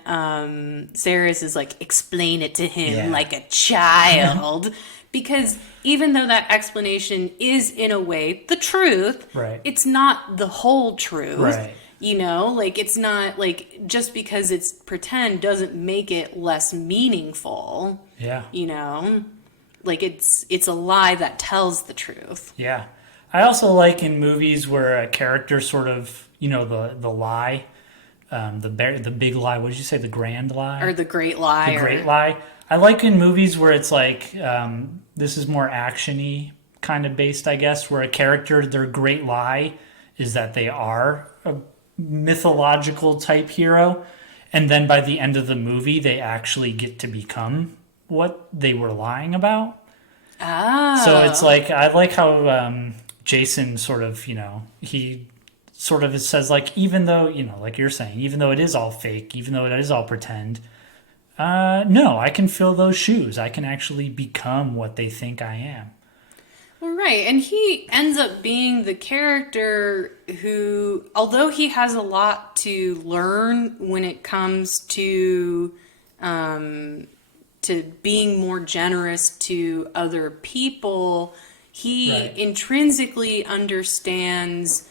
Saris is like, explain it to him like a child. Because even though that explanation is, in a way, the truth, it's not the whole truth. Right. Like it's not like just because it's pretend doesn't make it less meaningful. Yeah. Like it's a lie that tells the truth. Yeah. I also like in movies where a character sort of, the lie, the big lie, what did you say, the grand lie? Or the great lie. The great lie. I like in movies where it's like, this is more action-y kind of based, I guess, where a character, their great lie is that they are a mythological type hero, and then by the end of the movie they actually get to become what they were lying about. So it's like, I like how Jason sort of, he sort of says like, even though, like you're saying, even though it is all fake, even though it is all pretend, no, I can fill those shoes. I can actually become what they think I am. Right, and he ends up being the character who, although he has a lot to learn when it comes to being more generous to other people, he intrinsically understands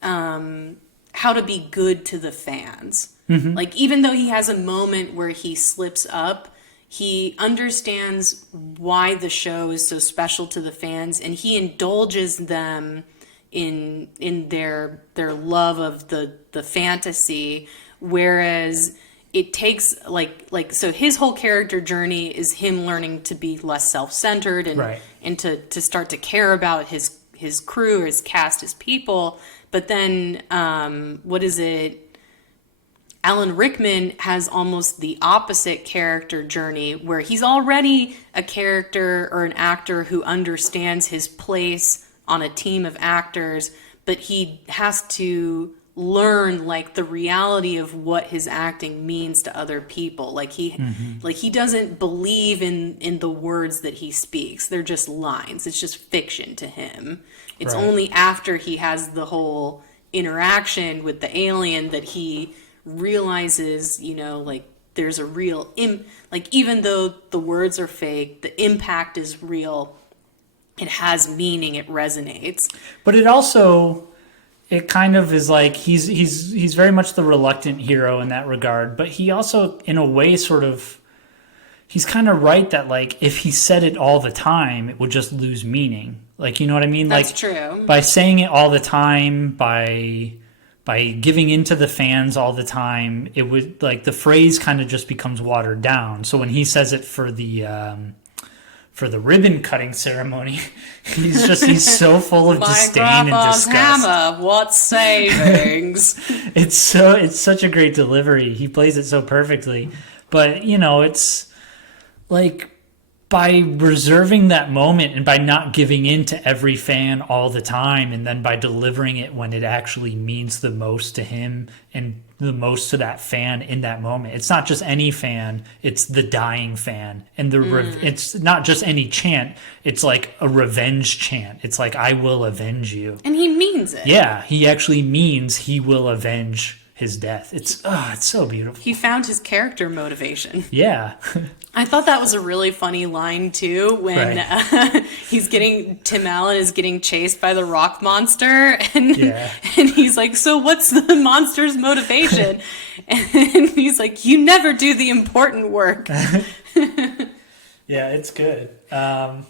how to be good to the fans. Mm-hmm. Like, even though he has a moment where he slips up, he understands why the show is so special to the fans, and he indulges them in their love of the fantasy. Whereas it takes so his whole character journey is him learning to be less self-centered and to start to care about his crew, his cast, his people. But then what is it? Alan Rickman has almost the opposite character journey, where he's already a character or an actor who understands his place on a team of actors, but he has to learn like the reality of what his acting means to other people. Like he doesn't believe in the words that he speaks. They're just lines. It's just fiction to him. It's only after he has the whole interaction with the alien that he realizes, like there's a real even though the words are fake, the impact is real. It has meaning. It resonates. But it kind of is like he's very much the reluctant hero in that regard. But he also, in a way, sort of, he's kind of right that like if he said it all the time, it would just lose meaning. Like, you know what I mean? That's like, true. By saying it all the time, by giving into the fans all the time, it would, like, the phrase kind of just becomes watered down. So when he says it for the ribbon cutting ceremony, he's so full of disdain and disgust. Hammer, what savings? It's such a great delivery. He plays it so perfectly. But, it's like, by reserving that moment and by not giving in to every fan all the time, and then by delivering it when it actually means the most to him and the most to that fan in that moment. It's not just any fan, it's the dying fan. And it's not just any chant, it's like a revenge chant. It's like, I will avenge you. And he means it. Yeah, he actually means he will avenge his death. It's so beautiful. He found his character motivation. Yeah. I thought that was a really funny line too, when Tim Allen is getting chased by the rock monster, and he's like, so what's the monster's motivation? And he's like, you never do the important work. Yeah, it's good. I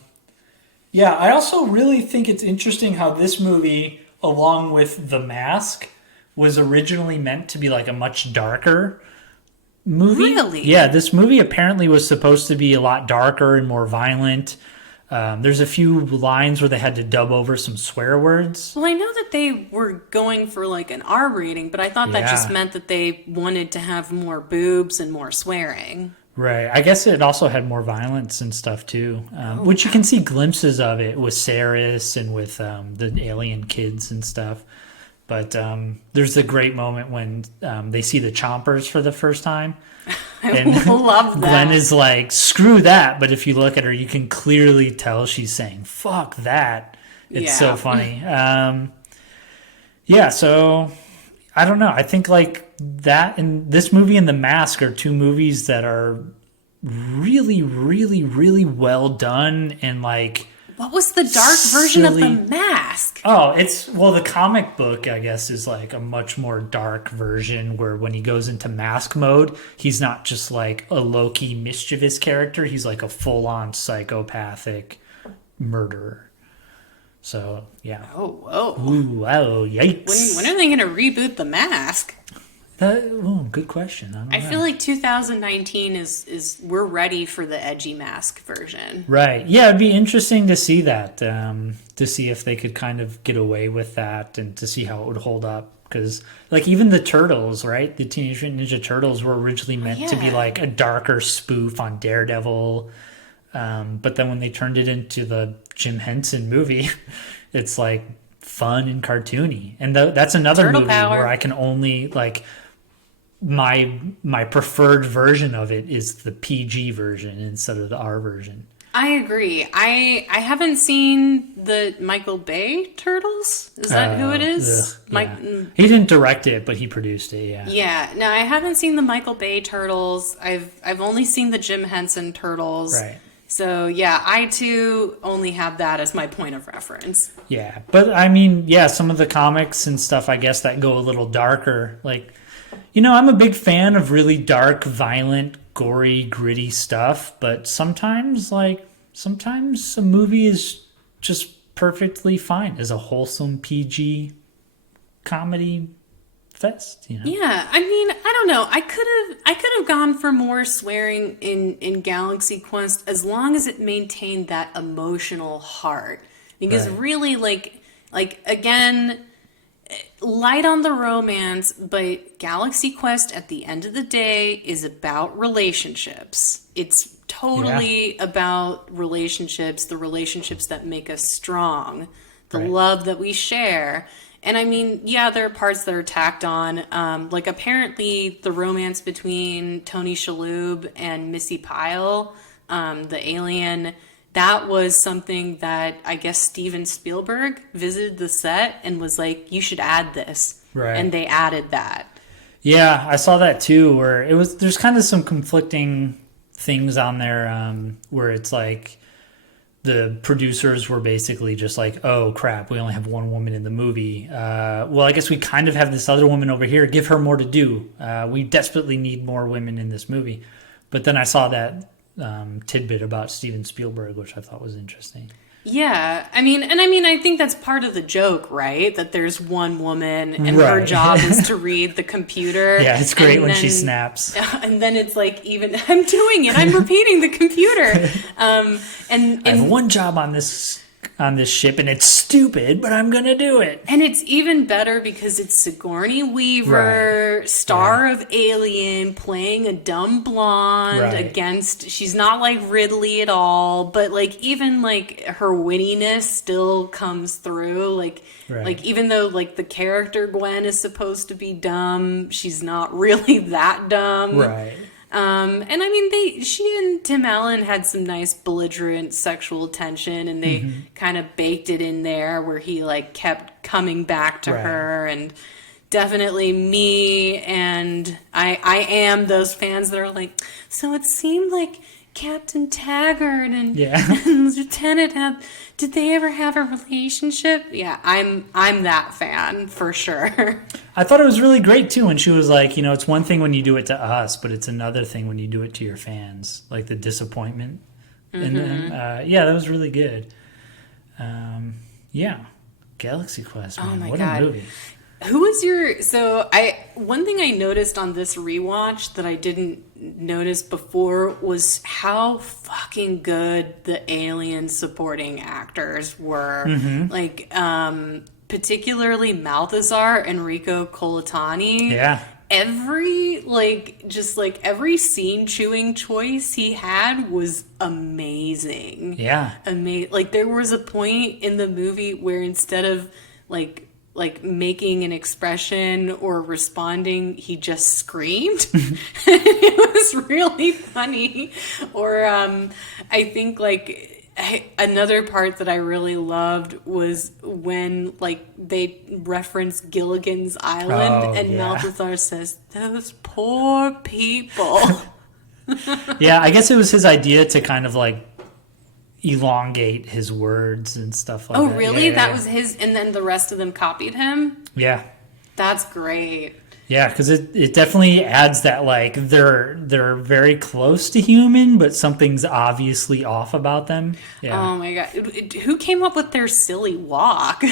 also really think it's interesting how this movie, along with The Mask, was originally meant to be like a much darker movie. Really? Yeah, this movie apparently was supposed to be a lot darker and more violent. There's a few lines where they had to dub over some swear words. Well, I know that they were going for like an R rating, but I thought that just Yeah. meant that they wanted to have more boobs and more swearing. Right. I guess it also had more violence and stuff too, which you can see glimpses of it with Saris and with the alien kids and stuff. But there's a great moment when they see the chompers for the first time. And Love that. Glenn is like, screw that. But if you look at her, you can clearly tell she's saying, fuck that. It's Yeah. so funny. Yeah, so I don't know. I think like that and this movie and The Mask are two movies that are really, really, really well done and like What was the dark version of silly. The Mask? Oh, the comic book, I guess, is like a much more dark version where when he goes into mask mode, he's not just like a low-key mischievous character. He's like a full-on psychopathic murderer. So, yeah. Oh, whoa. Ooh, wow, yikes. When are they going to reboot The Mask? Good question. I don't know. I feel like 2019 is we're ready for the edgy Mask version. Right. Yeah, it'd be interesting to see that, to see if they could kind of get away with that and to see how it would hold up. Because, like, even the Turtles, right? The Teenage Mutant Ninja Turtles were originally meant to be, Yeah. like, a darker spoof on Daredevil. But then when they turned it into the Jim Henson movie, it's, like, fun and cartoony. And that's another Turtle movie power. where I can only, like... My preferred version of it is the PG version instead of the R version. I agree. I haven't seen the Michael Bay Turtles. Is that who it is? Yeah. He didn't direct it, but he produced it. Yeah. Yeah. No, I haven't seen the Michael Bay Turtles. I've only seen the Jim Henson Turtles. Right. So yeah, I too only have that as my point of reference. Yeah, but I mean, yeah, some of the comics and stuff, I guess, that go a little darker. Like, you know, I'm a big fan of really dark, violent, gory, gritty stuff, but sometimes a movie is just perfectly fine as a wholesome PG comedy fest, you know? Yeah, I mean, I don't know. I could have gone for more swearing in Galaxy Quest as long as it maintained that emotional heart. Because Right. really, like again, light on the romance, but Galaxy Quest at the end of the day is about relationships. It's totally about relationships, the relationships that make us strong, the Right. love that we share. And I mean, yeah, there are parts that are tacked on. Like apparently the romance between Tony Shalhoub and Missy Pyle, the alien, that was something that I guess Steven Spielberg visited the set and was like, you should add this. Right. And they added that. Yeah, I saw that too, where there's kind of some conflicting things on there, where it's like the producers were basically just like, oh crap, we only have one woman in the movie. Well, I guess we kind of have this other woman over here. Give her more to do. We desperately need more women in this movie. But then I saw that tidbit about Steven Spielberg, which I thought was interesting. Yeah, I mean, I think that's part of the joke, right? That there's one woman and her Right. job is to read the computer. Yeah, it's great and when she then- snaps. And then it's like, even I'm doing it. I'm repeating the computer. And I have one job on this ship, and it's stupid, but I'm gonna do it. And it's even better because it's Sigourney Weaver, Right. star of Alien, playing a dumb blonde Right. against. She's not like Ridley at all, but like even like her wittiness still comes through. Like Right. like even though like the character Gwen is supposed to be dumb, she's not really that dumb. Right. And I mean, she and Tim Allen had some nice belligerent sexual tension, and they kind of baked it in there where he like kept coming back to Right. her, and definitely me and I am those fans that are like, so it seemed like Captain Taggart and, Yeah. and Lieutenant did they ever have a relationship? Yeah, I'm that fan for sure. I thought it was really great too when she was like, you know, it's one thing when you do it to us, but it's another thing when you do it to your fans, like the disappointment. And then, yeah, that was really good. Yeah, Galaxy Quest, man, Oh my what God. a movie! Who was your one thing I noticed on this rewatch that I didn't notice before was how fucking good the alien supporting actors were. Like particularly Malthazar, Enrico Colatani. Yeah. Every scene chewing choice he had was amazing. Yeah. Like there was a point in the movie where instead of like making an expression or responding, he just screamed. It was really funny. Or I think another part that I really loved was when they reference Gilligan's Island and Malthazar says, "Those poor people." Yeah, I guess it was his idea to kind of elongate his words and stuff like that. Oh, really? Yeah, That was his, and then the rest of them copied him? Yeah. That's great. Yeah, because it definitely adds that they're very close to human, but something's obviously off about them. Yeah. Oh my god. Who came up with their silly walk?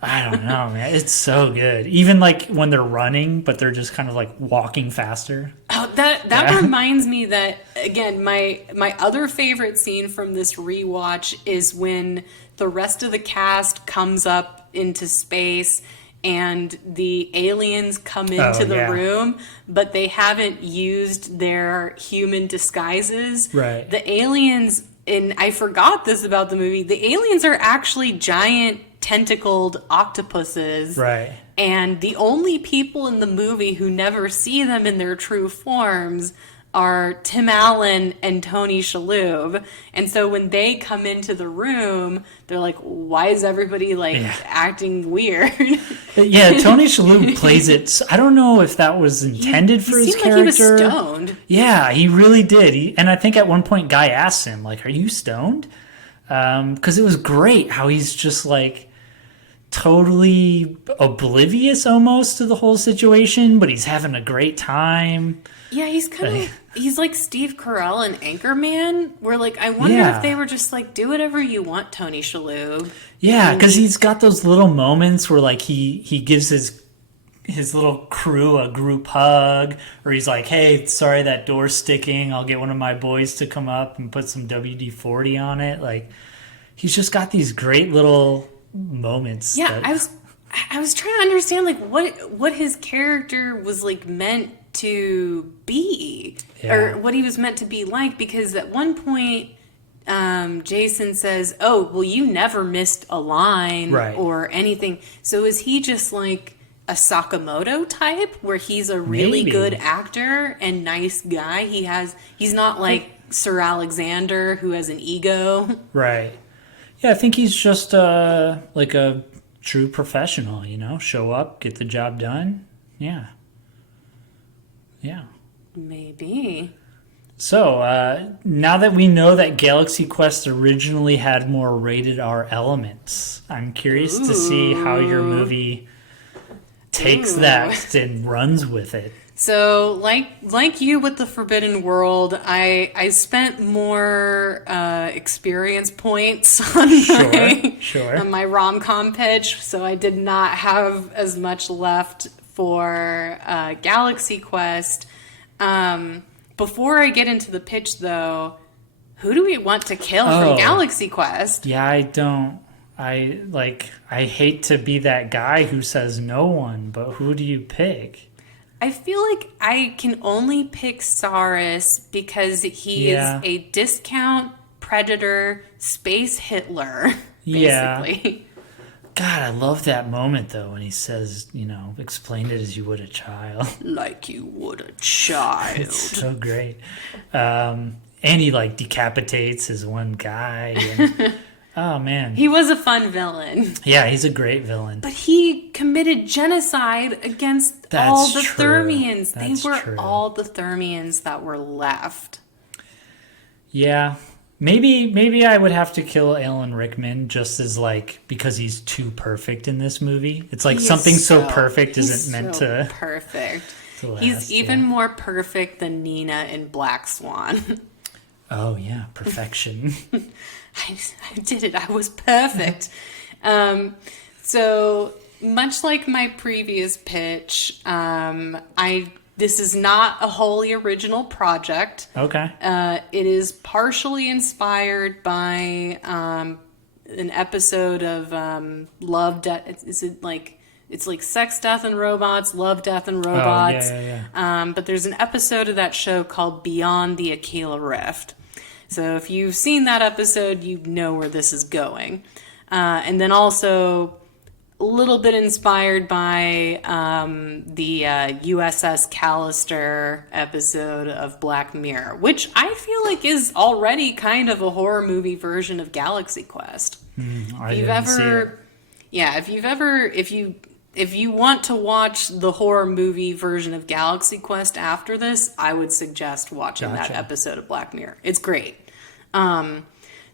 I don't know, man. It's so good. Even when they're running, but they're just kind of walking faster. Oh, that reminds me that again, my other favorite scene from this rewatch is when the rest of the cast comes up into space and the aliens come into the room, but they haven't used their human disguises. Right. The aliens, and I forgot this about the movie, the aliens are actually giant tentacled octopuses. Right. And the only people in the movie who never see them in their true forms are Tim Allen and Tony Shalhoub. And so when they come into the room, they're like, why is everybody acting weird? Yeah, Tony Shalhoub plays it. I don't know if that was intended for his character. He was stoned. Yeah, he really did. And I think at one point Guy asked him, are you stoned? Because it was great how he's just totally oblivious almost to the whole situation, but he's having a great time. Yeah, he's like Steve Carell in Anchorman, where I wonder if they were just do whatever you want, Tony Shalhoub. Yeah, because he's got those little moments where he gives his little crew a group hug, or he's like, hey, sorry that door's sticking, I'll get one of my boys to come up and put some WD-40 on it. He's just got these great little moments. Yeah, I was trying to understand what his character was meant to be, or what he was meant to be like, because at one point Jason says, oh, well, you never missed a line or anything. So is he just a Sakamoto type where he's a really good actor and nice guy? He's not like Sir Alexander who has an ego. Right. Yeah, I think he's just a true professional, show up, get the job done. Yeah. Yeah. Maybe. So, now that we know that Galaxy Quest originally had more rated R elements, I'm curious to see how your movie takes that and runs with it. So, like you with the Forbidden World, I spent more experience points on my rom-com pitch, so I did not have as much left for Galaxy Quest. Before I get into the pitch, though, who do we want to kill from Galaxy Quest? Yeah, I don't. I hate to be that guy who says no one, but who do you pick? I feel like I can only pick Saris because he is a discount predator space Hitler, basically. God, I love that moment, though, when he says, explain it as you would a child. Like you would a child. It's so great. And he, decapitates his one guy. And, oh, man. He was a fun villain. Yeah, he's a great villain. But he committed genocide against all the Thermians. They were all the Thermians that were left. Yeah. Maybe I would have to kill Alan Rickman just as because he's too perfect in this movie. It's something so perfect isn't meant to perfect. To last, he's even more perfect than Nina in Black Swan. Oh yeah, perfection. I did it. I was perfect. So much like my previous pitch, this is not a wholly original project. Okay. It is partially inspired by an episode of Love, Death. Is it like it's like Sex, Death, and Robots, Love, Death, and Robots? Oh, yeah. But there's an episode of that show called Beyond the Aquila Rift. So if you've seen that episode, you know where this is going. And then also a little bit inspired by the USS Callister episode of Black Mirror, which I feel like is already kind of a horror movie version of Galaxy Quest. If you want to watch the horror movie version of Galaxy Quest after this, I would suggest watching that episode of Black Mirror. It's great.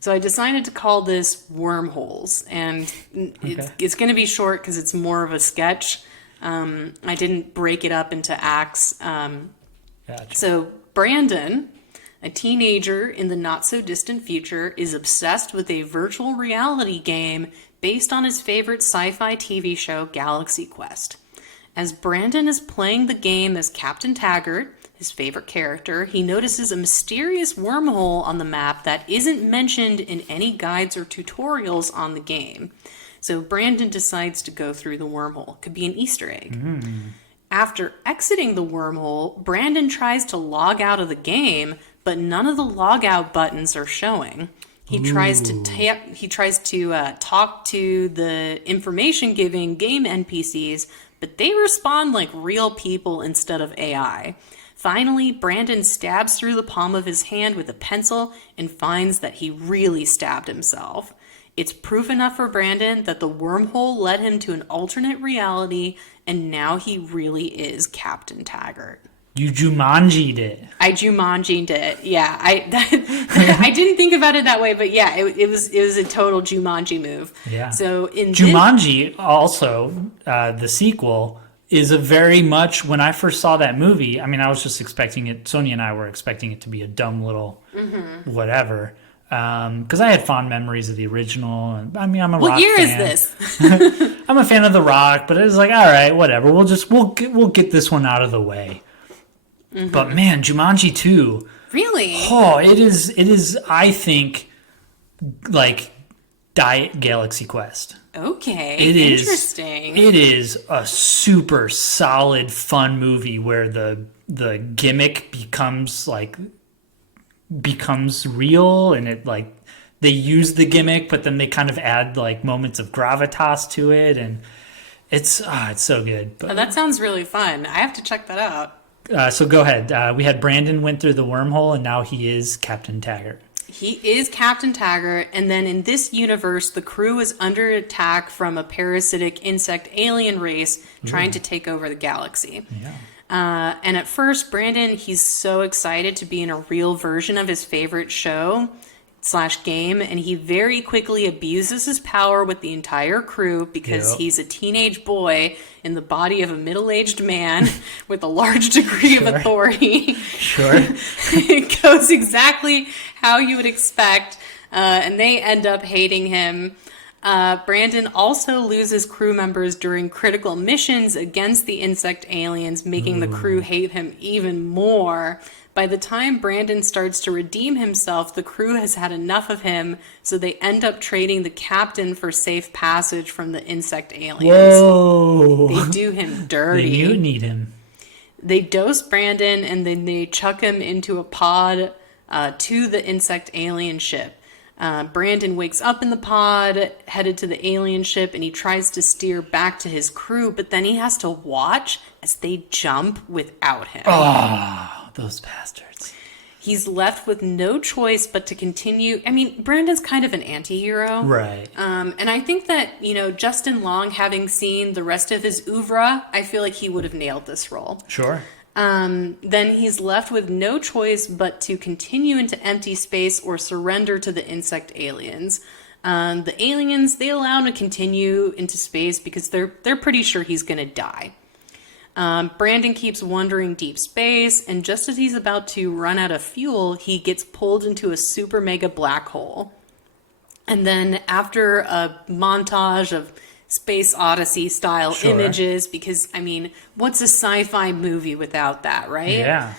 So I decided to call this Wormholes, and it's going to be short because it's more of a sketch. I didn't break it up into acts. So Brandon, a teenager in the not-so-distant future, is obsessed with a virtual reality game based on his favorite sci-fi TV show, Galaxy Quest. As Brandon is playing the game as Captain Taggart, his favorite character, he notices a mysterious wormhole on the map that isn't mentioned in any guides or tutorials on the game. So Brandon decides to go through the wormhole. Could be an Easter egg. After exiting the wormhole, Brandon tries to log out of the game, but none of the log out buttons are showing. He tries to talk to the information-giving game NPCs, but they respond like real people instead of AI. Finally, Brandon stabs through the palm of his hand with a pencil and finds that he really stabbed himself. It's proof enough for Brandon that the wormhole led him to an alternate reality, and now he really is Captain Taggart. You Jumanji'd it. I Jumanji'd it. Yeah, I didn't think about it that way, but yeah, it was a total Jumanji move. Yeah. So in Jumanji, also the sequel, is a very much, when I first saw that movie, I mean, I was just expecting it, Sonia and I were expecting it to be a dumb little whatever. Because I had fond memories of the original. And I mean, I'm a rock fan. What year is this? I'm a fan of The Rock, but it was like, all right, whatever. We'll get this one out of the way. But man, Jumanji 2. Really? Oh, it is, I think, like Diet Galaxy Quest. Okay, Interesting. It is a super solid, fun movie where the gimmick becomes real, and it like they use the gimmick, but then they kind of add like moments of gravitas to it, and it's so good. But, that sounds really fun. I have to check that out. So go ahead. We had Brandon went through the wormhole, and now he is Captain Taggart. He is Captain Taggart, and then in this universe, the crew is under attack from a parasitic insect alien race trying to take over the galaxy. Yeah. And at first, Brandon, he's so excited to be in a real version of his favorite show / game, and he very quickly abuses his power with the entire crew because he's a teenage boy in the body of a middle-aged man with a large degree of authority. Sure. It goes exactly how you would expect, and they end up hating him. Brandon also loses crew members during critical missions against the insect aliens, making the crew hate him even more. By the time Brandon starts to redeem himself, the crew has had enough of him, so they end up trading the captain for safe passage from the insect aliens. Whoa! They do him dirty. They mutinied him. They dose Brandon, and then they chuck him into a pod to the insect alien ship. Brandon wakes up in the pod, headed to the alien ship, and he tries to steer back to his crew, but then he has to watch as they jump without him. Oh, those bastards. He's left with no choice but to continue. I mean, Brandon's kind of an anti-hero. Right. And I think that, Justin Long, having seen the rest of his oeuvre, I feel like he would have nailed this role. Sure. Then he's left with no choice but to continue into empty space or surrender to the insect aliens. The aliens, they allow him to continue into space because they're pretty sure he's going to die. Brandon keeps wandering deep space, and just as he's about to run out of fuel, he gets pulled into a super mega black hole. And then after a montage of Space Odyssey style Sure. images, because I mean, what's a sci-fi movie without that, right? Yeah.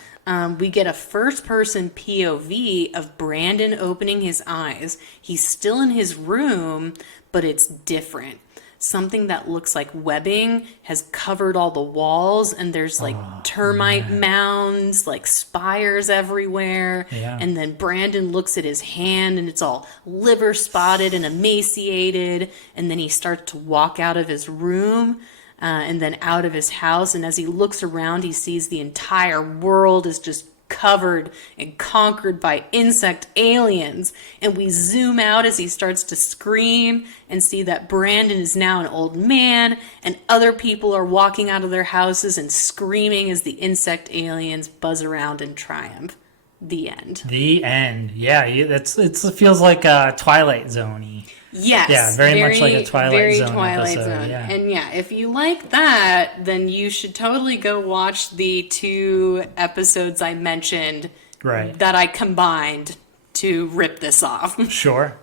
We get a first-person POV of Brandon opening his eyes. He's still in his room, but it's different. Something that looks like webbing has covered all the walls, and there's like termite mounds, like spires everywhere. Yeah. And then Brandon looks at his hand, and it's all liver spotted and emaciated. And then he starts to walk out of his room. And then out of his house, and as he looks around, he sees the entire world is just covered and conquered by insect aliens. And we zoom out as he starts to scream and see that Brandon is now an old man, and other people are walking out of their houses and screaming as the insect aliens buzz around in triumph. The end. The end. Yeah, it feels like Twilight Zone-y. Yes. Yeah, very much like a Twilight Zone Twilight episode, Zone. yeah. And yeah, if you like that, then you should totally go watch the 2 episodes I mentioned Right. that I combined to rip this off. Sure.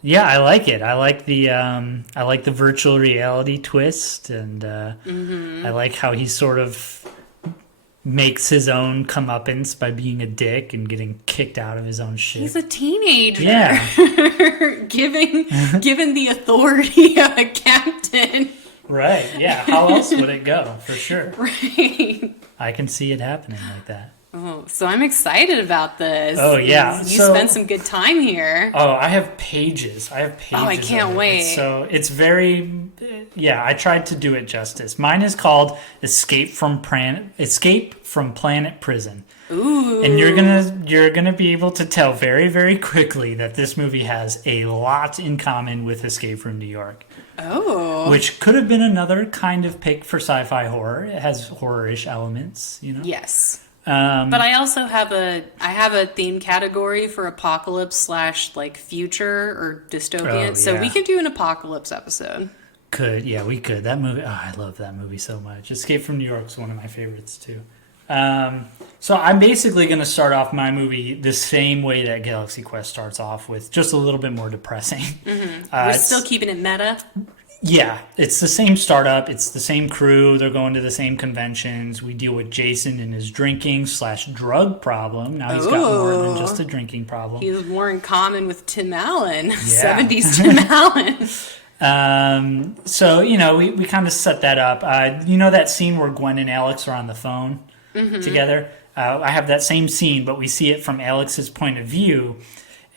Yeah, I like it. I like the virtual reality twist, and I like how he sort of makes his own comeuppance by being a dick and getting kicked out of his own shit. He's a teenager. Yeah. given the authority of a captain. Right, yeah. How else would it go? For sure. Right. I can see it happening like that. Oh, so I'm excited about this. Oh, yeah. You So- spent some good time here. Oh, I have pages. I can't of it. wait. So it's very, I tried to do it justice. Mine is called Escape from Planet Prison. Ooh. And you're gonna be able to tell very, very quickly that this movie has a lot in common with Escape from New York. Oh. Which could have been another kind of pick for sci-fi horror. It has horror-ish elements, you know? Yes. But I also have a theme category for apocalypse / like future or dystopian. Oh, So yeah. we could do an apocalypse episode. We could. That movie, I love that movie so much. Escape from New York's one of my favorites too. So I'm basically going to start off my movie the same way that Galaxy Quest starts off, with just a little bit more depressing. We're still keeping it meta. Yeah, it's the same startup. It's the same crew. They're going to the same conventions. We deal with Jason and his drinking / drug problem. Now he's got more than just a drinking problem. He's more in common with Tim Allen, 70s Tim Allen. So, we kind of set that up. That scene where Gwen and Alex are on the phone together? I have that same scene, but we see it from Alex's point of view,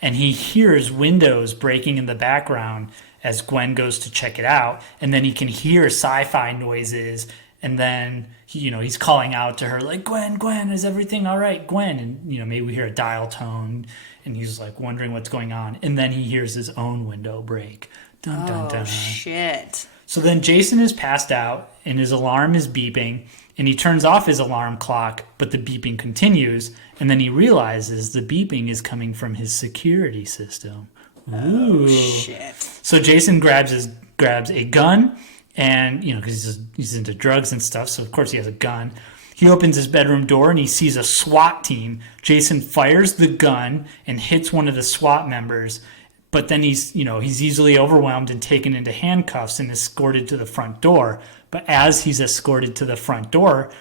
and he hears windows breaking in the background as Gwen goes to check it out, and then he can hear sci-fi noises, and then he's calling out to her like, Gwen, is everything all right, Gwen? And maybe we hear a dial tone, and he's like wondering what's going on, and then he hears his own window break. Dun, dun, dun. Oh, shit. So then Jason is passed out, and his alarm is beeping, and he turns off his alarm clock, but the beeping continues, and then he realizes the beeping is coming from his security system. Ooh. Oh, shit. So Jason grabs a gun, and because he's into drugs and stuff, so of course he has a gun. He opens his bedroom door and he sees a SWAT team. Jason fires the gun and hits one of the SWAT members, but then he's easily overwhelmed and taken into handcuffs and escorted to the front door. But as he's escorted to the front door,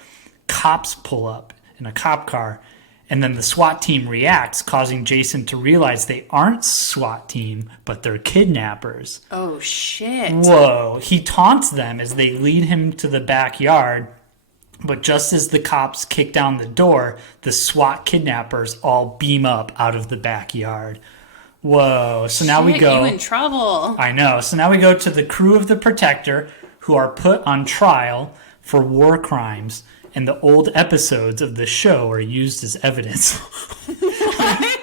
cops pull up in a cop car. And then the SWAT team reacts, causing Jason to realize they aren't SWAT team, but they're kidnappers. Oh, shit. Whoa. He taunts them as they lead him to the backyard. But just as the cops kick down the door, the SWAT kidnappers all beam up out of the backyard. Whoa. So now we go. You in trouble. I know. So now we go to the crew of the Protector, who are put on trial for war crimes. And the old episodes of the show are used as evidence. What?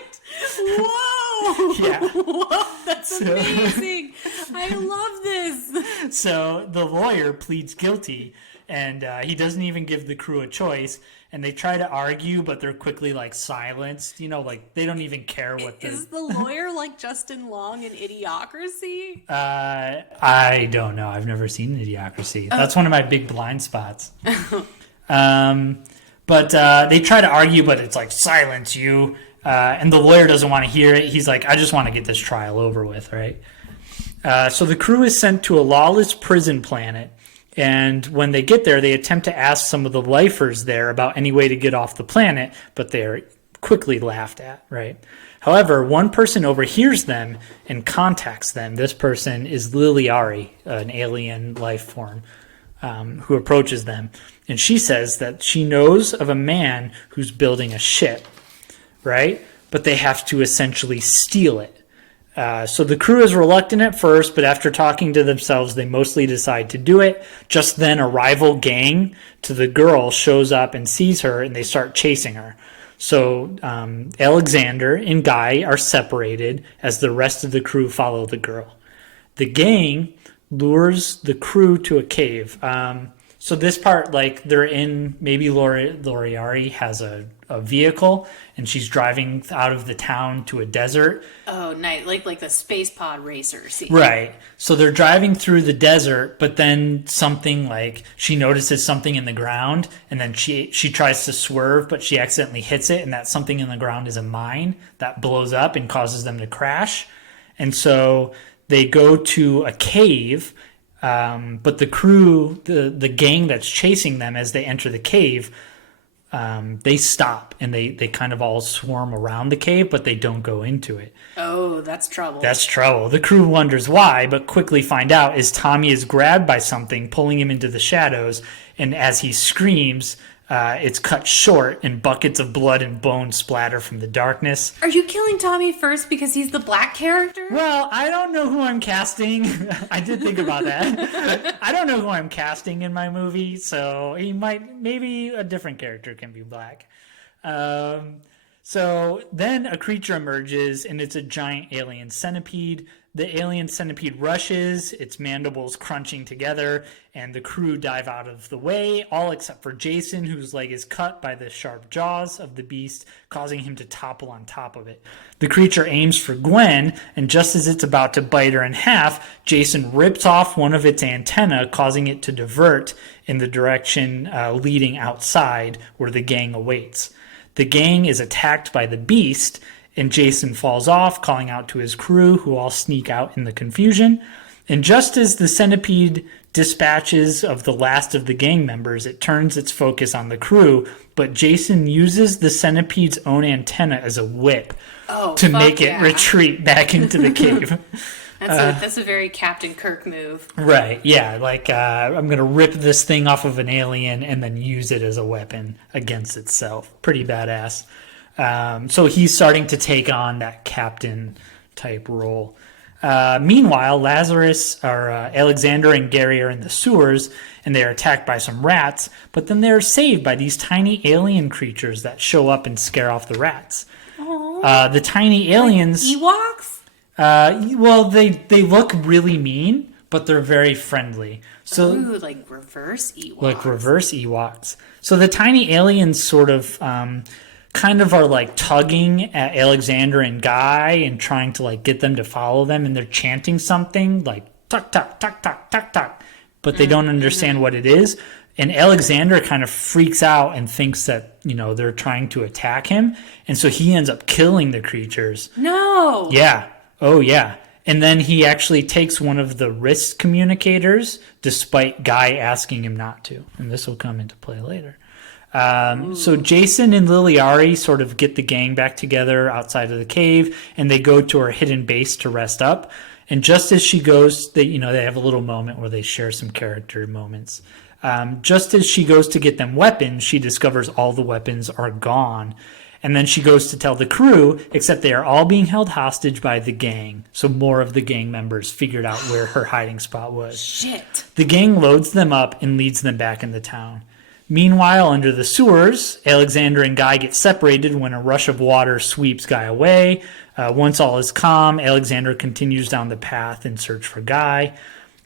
Whoa! Yeah. Whoa, that's amazing. I love this. So the lawyer pleads guilty, and he doesn't even give the crew a choice. And they try to argue, but they're quickly silenced. They don't even care what the... Is the lawyer like Justin Long in Idiocracy? I don't know. I've never seen Idiocracy. That's one of my big blind spots. But they try to argue, but it's silence you. And the lawyer doesn't want to hear it. He's like, I just want to get this trial over with, right? So the crew is sent to a lawless prison planet, and when they get there, they attempt to ask some of the lifers there about any way to get off the planet, but they're quickly laughed at, right? However, one person overhears them and contacts them. This person is Liliari, an alien life form, who approaches them. And she says that she knows of a man who's building a ship, right? But they have to essentially steal it. So the crew is reluctant at first, but after talking to themselves, they mostly decide to do it. Just then, a rival gang to the girl shows up and sees her, and they start chasing her. So Alexander and Guy are separated as the rest of the crew follow the girl. The gang lures the crew to a cave. So this part, like, they're in, maybe Loriari has a vehicle, and she's driving out of the town to a desert. Oh, nice. Like the space pod racer scene. Right. So they're driving through the desert, but then something, like, she notices something in the ground, and then she tries to swerve, but she accidentally hits it, and that something in the ground is a mine that blows up and causes them to crash. And so they go to a cave, but the crew, the gang that's chasing them as they enter the cave, they stop and they kind of all swarm around the cave, but they don't go into it. Oh, that's trouble. That's trouble. The crew wonders why, but quickly find out as Tommy is grabbed by something, pulling him into the shadows, and as he screams, it's cut short and buckets of blood and bone splatter from the darkness. Are you killing Tommy first because he's the black character? Well, I don't know who I'm casting. I did think about that. I don't know who I'm casting in my movie, so maybe a different character can be black. So then a creature emerges, and it's a giant alien centipede. The alien centipede rushes, its mandibles crunching together, and the crew dive out of the way, all except for Jason, whose leg is cut by the sharp jaws of the beast, causing him to topple on top of it. The creature aims for Gwen, and just as it's about to bite her in half, Jason rips off one of its antennae, causing it to divert in the direction leading outside, where the gang awaits. The gang is attacked by the beast, and Jason falls off, calling out to his crew, who all sneak out in the confusion. And just as the centipede dispatches of the last of the gang members, it turns its focus on the crew, but Jason uses the centipede's own antenna as a whip to make it retreat back into the cave. That's a very Captain Kirk move. Right, yeah, like I'm going to rip this thing off of an alien and then use it as a weapon against itself. Pretty badass. So he's starting to take on that captain type role. Meanwhile, Alexander and Gary are in the sewers, and they are attacked by some rats, but then they're saved by these tiny alien creatures that show up and scare off the rats. The tiny aliens... Like Ewoks? Well, they look really mean, but they're very friendly. So, ooh, like reverse Ewoks. Like reverse Ewoks. So the tiny aliens sort of... kind of are like tugging at Alexander and Guy and trying to like get them to follow them, and they're chanting something like tuck tuck tuck tuck tuck tuck, but they don't understand what it is. And Alexander kind of freaks out and thinks that, they're trying to attack him, and so he ends up killing the creatures. No. Yeah. Oh yeah. And then he actually takes one of the wrist communicators, despite Guy asking him not to, and this will come into play later. So Jason and Liliari sort of get the gang back together outside of the cave, and they go to her hidden base to rest up. And just as she goes, they have a little moment where they share some character moments. Just as she goes to get them weapons, she discovers all the weapons are gone. And then she goes to tell the crew, except they are all being held hostage by the gang. So more of the gang members figured out where her hiding spot was. Shit. The gang loads them up and leads them back in the town. Meanwhile, under the sewers, Alexander and Guy get separated when a rush of water sweeps Guy away. Once all is calm, Alexander continues down the path in search for Guy.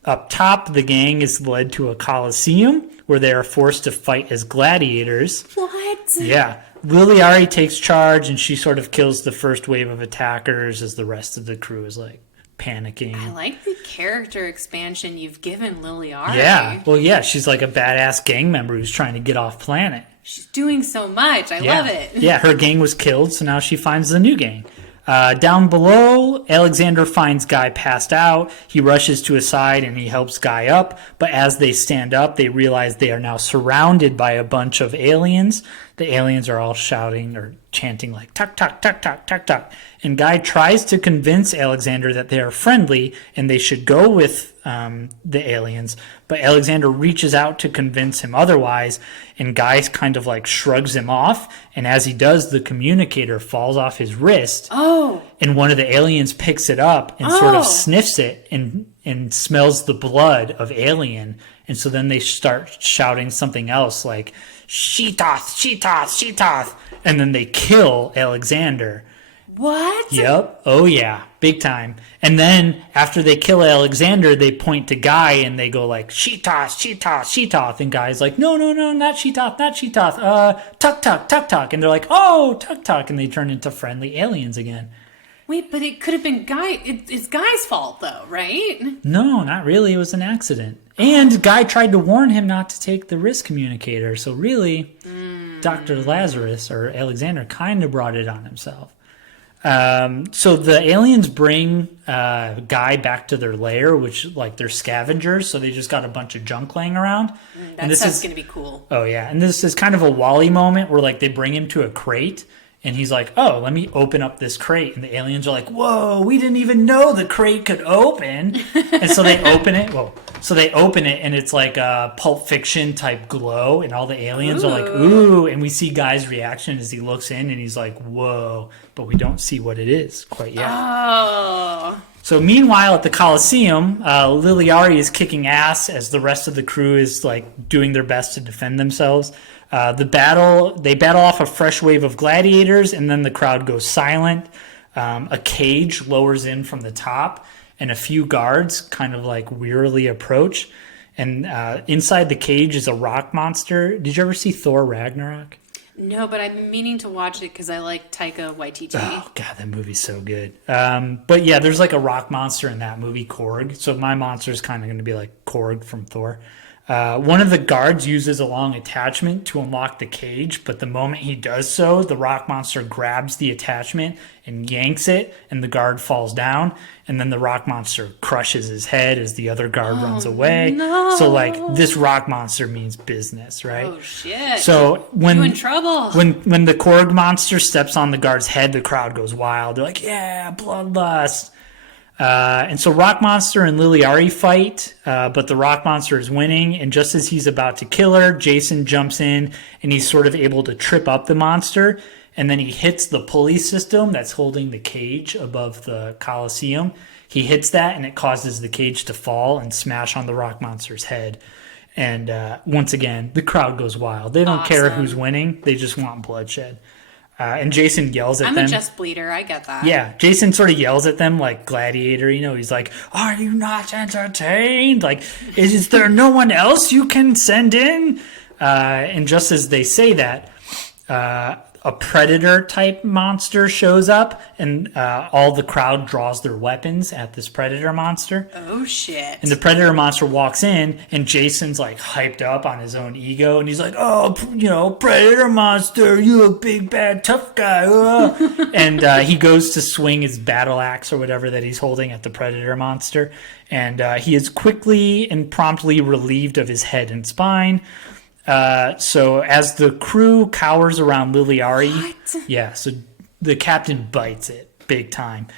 Up top, the gang is led to a coliseum where they are forced to fight as gladiators. What? Yeah. Liliari takes charge, and she sort of kills the first wave of attackers as the rest of the crew is like panicking. I like the character expansion you've given Liliari. Yeah. Well, yeah, she's like a badass gang member who's trying to get off planet. She's doing so much. I love it. Yeah, her gang was killed, so now she finds the new gang. Down below, Alexander finds Guy passed out. He rushes to his side and he helps Guy up. But as they stand up, they realize they are now surrounded by a bunch of aliens. The aliens are all shouting or chanting like, "Tuck, tuck, tuck, tuck, tuck, tuck." And Guy tries to convince Alexander that they are friendly and they should go with the aliens. But Alexander reaches out to convince him otherwise, and Guy kind of like shrugs him off. And as he does, the communicator falls off his wrist. Oh. And one of the aliens picks it up and sort of sniffs it and smells the blood of alien. And so then they start shouting something else like, "Sheetoth, Sheetoth, Sheetoth." And then they kill Alexander. What? Yep. Oh, yeah. Big time. And then after they kill Alexander, they point to Guy and they go like, "Sheetoth, Sheetoth, Sheetoth." And Guy's like, no, not Sheetoth, not Sheetoth. Tuck, tuck, tuck, tuck. And they're like, "Oh, tuck, tuck." And they turn into friendly aliens again. Wait, but it could have been Guy. It's Guy's fault, though, right? No, not really. It was an accident. And Guy tried to warn him not to take the wrist communicator. So really, Dr. Lazarus or Alexander kind of brought it on himself. So the aliens bring Guy back to their lair, which like they're scavengers. So they just got a bunch of junk laying around. That stuff's going to be cool. Oh, yeah. And this is kind of a Wall-E moment where like they bring him to a crate. And he's like, "Oh, let me open up this crate." And the aliens are like, "Whoa, we didn't even know the crate could open." And so they open it. And it's like a Pulp Fiction type glow. And all the aliens are like, "Ooh." And we see Guy's reaction as he looks in and he's like, "Whoa." But we don't see what it is quite yet. Oh. So meanwhile, at the Coliseum, Liliari is kicking ass as the rest of the crew is like doing their best to defend themselves. They battle off a fresh wave of gladiators, and then the crowd goes silent. A cage lowers in from the top, and a few guards kind of like wearily approach. And inside the cage is a rock monster. Did you ever see Thor Ragnarok? No, but I've been meaning to watch it because I like Taika Waititi. Oh, God, that movie's so good. But yeah, there's like a rock monster in that movie, Korg. So my monster is kind of going to be like Korg from Thor. One of the guards uses a long attachment to unlock the cage, but the moment he does so, the rock monster grabs the attachment and yanks it, and the guard falls down, and then the rock monster crushes his head as the other guard runs away. No. So, like, this rock monster means business, right? Oh, shit. So when you in trouble. When the Korg monster steps on the guard's head, the crowd goes wild. They're like, "Yeah, bloodlust." And so Rock Monster and Liliari fight, but the Rock Monster is winning. And just as he's about to kill her, Jason jumps in and he's sort of able to trip up the monster. And then he hits the pulley system that's holding the cage above the Coliseum. He hits that and it causes the cage to fall and smash on the Rock Monster's head. And once again, the crowd goes wild. They don't care who's winning. They just want bloodshed. And Jason yells at them. I'm a chest bleeder. I get that. Yeah, Jason sort of yells at them like Gladiator. You know, he's like, "Are you not entertained? Like, is there no one else you can send in?" And just as they say that, a predator type monster shows up, and all the crowd draws their weapons at this predator monster. Oh, shit. And the predator monster walks in, and Jason's like hyped up on his own ego, and he's like, "Oh, predator monster, you a big bad tough guy." And he goes to swing his battle axe or whatever that he's holding at the predator monster, and he is quickly and promptly relieved of his head and spine. So as the crew cowers around Liliari, so the captain bites it big time.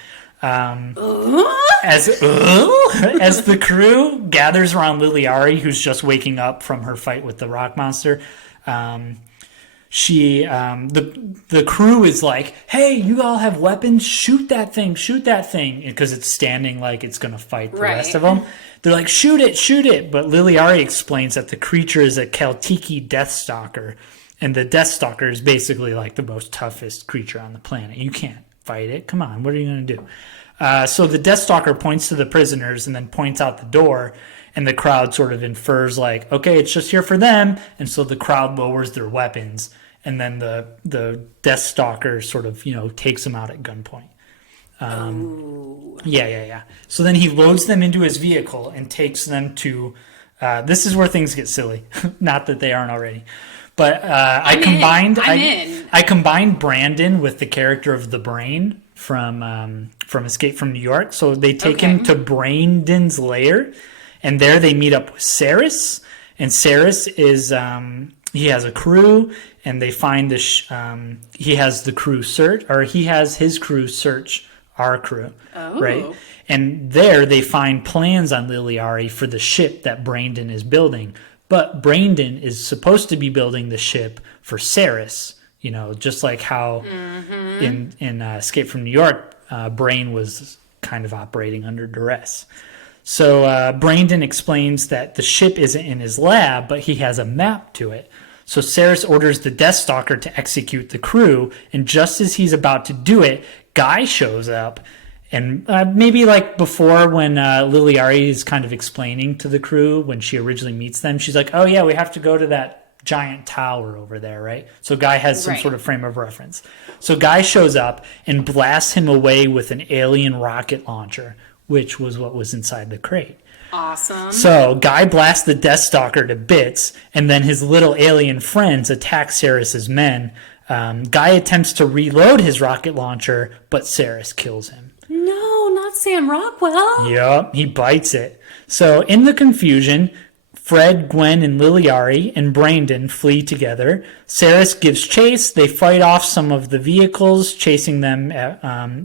As the crew gathers around Liliari, who's just waking up from her fight with the rock monster, the crew is like, "Hey, you all have weapons? Shoot that thing, because it's standing like it's gonna fight the rest of them. They're like, shoot it. But Liliari explains that the creature is a Keltiki Deathstalker. And the Deathstalker is basically like the most toughest creature on the planet. You can't fight it. Come on, what are you going to do? So the Deathstalker points to the prisoners and then points out the door. And the crowd sort of infers like, okay, it's just here for them. And so the crowd lowers their weapons. And then the Deathstalker sort of, takes them out at gunpoint. Yeah. So then he loads them into his vehicle and takes them to. This is where things get silly. Not that they aren't already, but I combined Brandon with the character of the Brain from Escape from New York. So they take him to Brandon's lair, and there they meet up with Saris. And Saris is he has a crew, and they find this. He has the crew search, or he has his crew search our crew, right? And there they find plans on Liliari for the ship that Brandon is building. But Brandon is supposed to be building the ship for Saris, you know, just like how in Escape from New York, Brain was kind of operating under duress. So Brandon explains that the ship isn't in his lab, but he has a map to it. So Saris orders the Deathstalker to execute the crew, and just as he's about to do it, Guy shows up. And maybe like before when Liliari is kind of explaining to the crew when she originally meets them, she's like, oh yeah, we have to go to that giant tower over there, right? So Guy has some sort of frame of reference. So Guy shows up and blasts him away with an alien rocket launcher, which was what was inside the crate. Awesome. So Guy blasts the Deathstalker to bits, and then his little alien friends attack Saris's men. Guy attempts to reload his rocket launcher, but Saris kills him. No, not Sam Rockwell. Yup, he bites it. So in the confusion, Fred, Gwen, and Liliari and Brandon flee together. Saris gives chase. They fight off some of the vehicles, chasing them.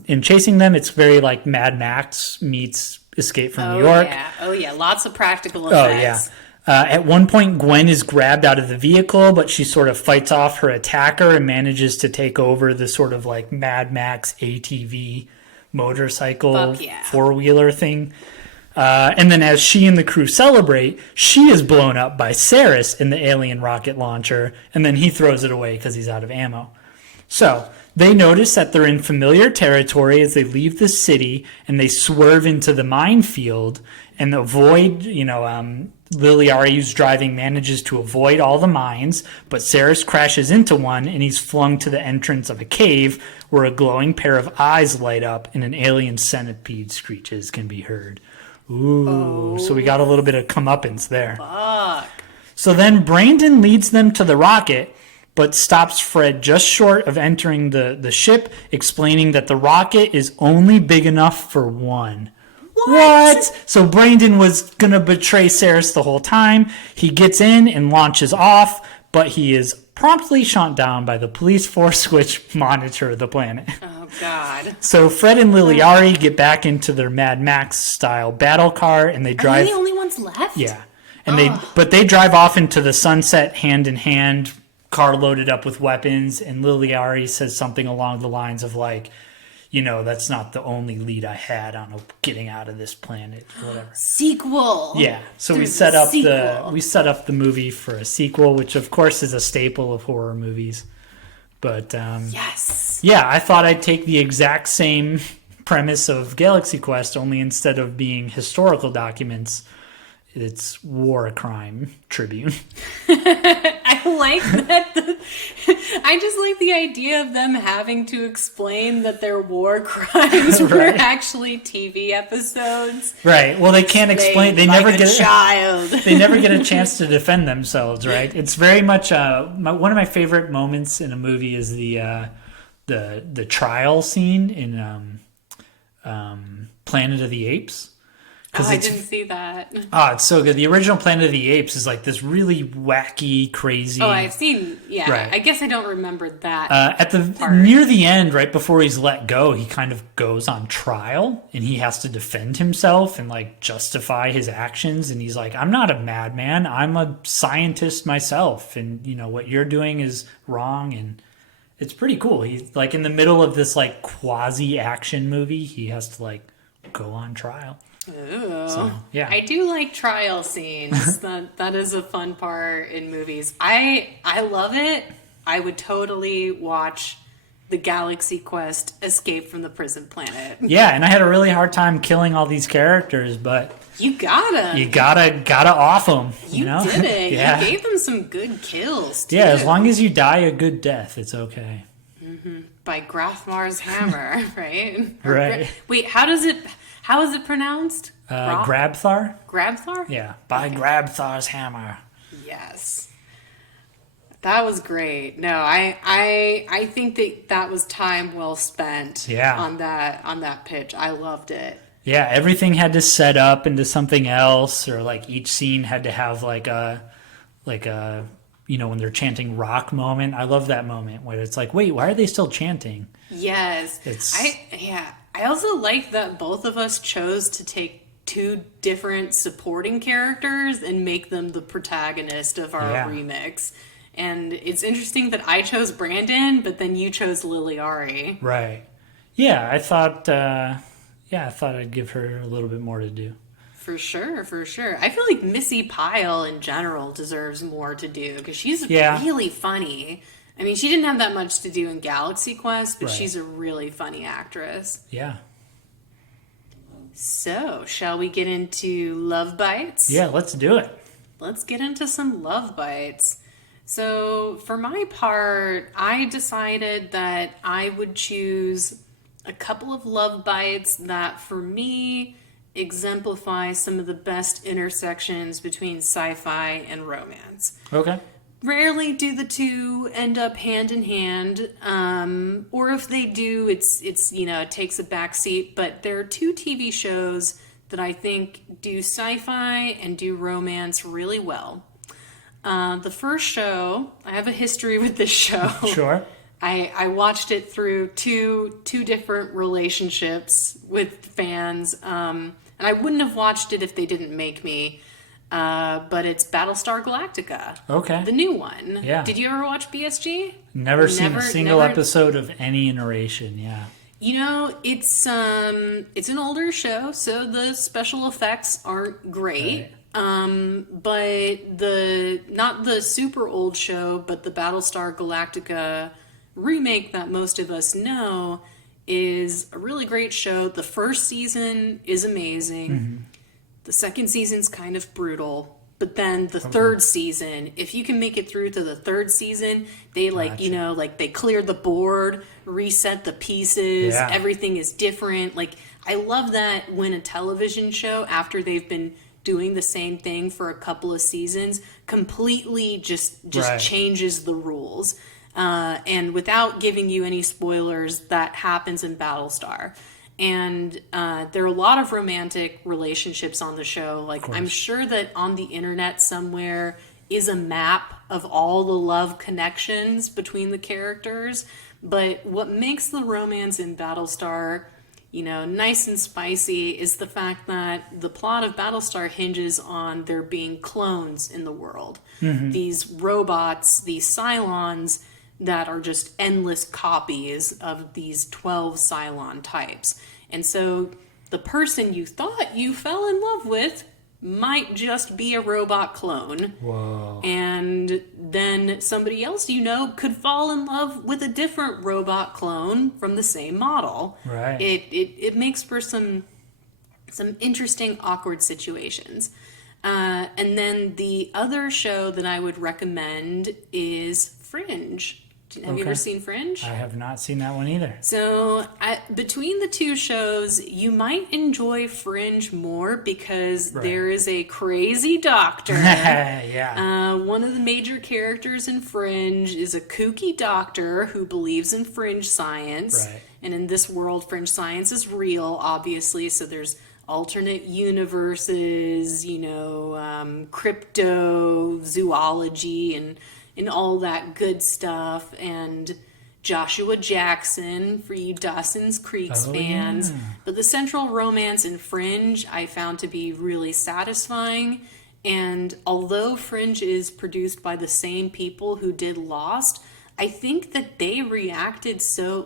In chasing them, it's very like Mad Max meets Escape from New York. Oh yeah, lots of practical effects. At one point, Gwen is grabbed out of the vehicle, but she sort of fights off her attacker and manages to take over the sort of like Mad Max ATV motorcycle four-wheeler thing. And then as she and the crew celebrate, she is blown up by Saris in the alien rocket launcher, and then he throws it away because he's out of ammo. So they notice that they're in familiar territory as they leave the city, and they swerve into the minefield and avoid, Liliari, who's driving, manages to avoid all the mines, but Saris crashes into one, and he's flung to the entrance of a cave where a glowing pair of eyes light up and an alien centipede screeches can be heard. Ooh, so we got a little bit of comeuppance there. Fuck. So then Brandon leads them to the rocket, but stops Fred just short of entering the ship, explaining that the rocket is only big enough for one. What? So Brandon was going to betray Saris the whole time. He gets in and launches off, but he is promptly shot down by the police force which monitor the planet. Oh, God. So Fred and Liliari get back into their Mad Max-style battle car, and they drive... Are they the only ones left? Yeah. And they drive off into the sunset hand in hand, car loaded up with weapons, and Liliari says something along the lines of like, that's not the only lead I had on getting out of this planet or whatever. Sequel. Yeah. So we set up the movie for a sequel, which of course is a staple of horror movies. But yes. Yeah, I thought I'd take the exact same premise of Galaxy Quest, only instead of being historical documents, it's war crime tribute. I like that. I just like the idea of them having to explain that their war crimes were actually TV episodes. Right. Well, they can't explain. They like never get child. They never get a chance to defend themselves. Right. It's very much one of my favorite moments in a movie is the trial scene in Planet of the Apes. I didn't see that. Oh, it's so good. The original Planet of the Apes is like this really wacky, crazy... Oh, I've seen... Yeah, right. I guess I don't remember that near the end, right before he's let go, he kind of goes on trial, and he has to defend himself and like justify his actions, and he's like, I'm not a madman, I'm a scientist myself, and what you're doing is wrong, and it's pretty cool. He's like in the middle of this like quasi-action movie, he has to like go on trial. Ooh. So, yeah. I do like trial scenes. that is a fun part in movies. I love it. I would totally watch the Galaxy Quest Escape from the Prison Planet. Yeah, and I had a really hard time killing all these characters, but you gotta off them. You know? Did it. Yeah. You gave them some good kills, too. Yeah, as long as you die a good death, it's okay. Mm-hmm. By Grafmar's hammer, right? Right. Wait, how is it pronounced? Grabthar? Grabthar? Yeah, by Grabthar's hammer. Yes. That was great. No, I think that was time well spent Yeah. on that pitch. I loved it. Yeah, everything had to set up into something else, or like each scene had to have like a when they're chanting rock moment. I love that moment where it's like, wait, why are they still chanting? Yes. It's I also like that both of us chose to take two different supporting characters and make them the protagonist of our Yeah. remix. And it's interesting that I chose Brandon, but then you chose Lily Ari. right. Yeah, I thought I'd give her a little bit more to do. For sure, for sure. I feel like Missy Pyle in general deserves more to do because she's Yeah. really funny. I mean, she didn't have that much to do in Galaxy Quest, but Right. she's a really funny actress. Yeah. So, shall we get into Love Bites? Yeah, let's do it. Let's get into some Love Bites. So, for my part, I decided that I would choose a couple of Love Bites that, for me, exemplify some of the best intersections between sci-fi and romance. Okay. Rarely do the two end up hand in hand, or if they do, it's it takes a backseat. But there are two TV shows that I think do sci-fi and do romance really well. The first show, I have a history with this show. Sure. I watched it through two different relationships with fans, and I wouldn't have watched it if they didn't make me. But it's Battlestar Galactica. Okay. The new one. Yeah. Did you ever watch BSG? Never seen a single never- episode of any iteration. Yeah. You know, it's an older show, so the special effects aren't great. But not the super old show, but the Battlestar Galactica remake that most of us know is a really great show. The first season is amazing. Mm-hmm. The second season's kind of brutal. But then the third season, if you can make it through to the third season, they they clear the board, reset the pieces, Yeah. everything is different. Like, I love that when a television show, after they've been doing the same thing for a couple of seasons, completely just Right. changes the rules. And without giving you any spoilers, that happens in Battlestar. And there are a lot of romantic relationships on the show. Like, I'm sure that on the internet somewhere is a map of all the love connections between the characters. But what makes the romance in Battlestar, nice and spicy is the fact that the plot of Battlestar hinges on there being clones in the world. Mm-hmm. These robots, these Cylons, that are just endless copies of these 12 Cylon types. And so the person you thought you fell in love with might just be a robot clone. Whoa. And then somebody else could fall in love with a different robot clone from the same model. Right. It makes for some interesting, awkward situations. And then the other show that I would recommend is Fringe. Have you ever seen Fringe? I have not seen that one either. So, between the two shows, you might enjoy Fringe more because there is a crazy doctor. Yeah. One of the major characters in Fringe is a kooky doctor who believes in fringe science. Right. And in this world, fringe science is real, obviously. So there's alternate universes, cryptozoology and all that good stuff. And Joshua Jackson for you Dawson's Creeks fans. Yeah. But the central romance in Fringe I found to be really satisfying. And although Fringe is produced by the same people who did Lost, I think that people reacted so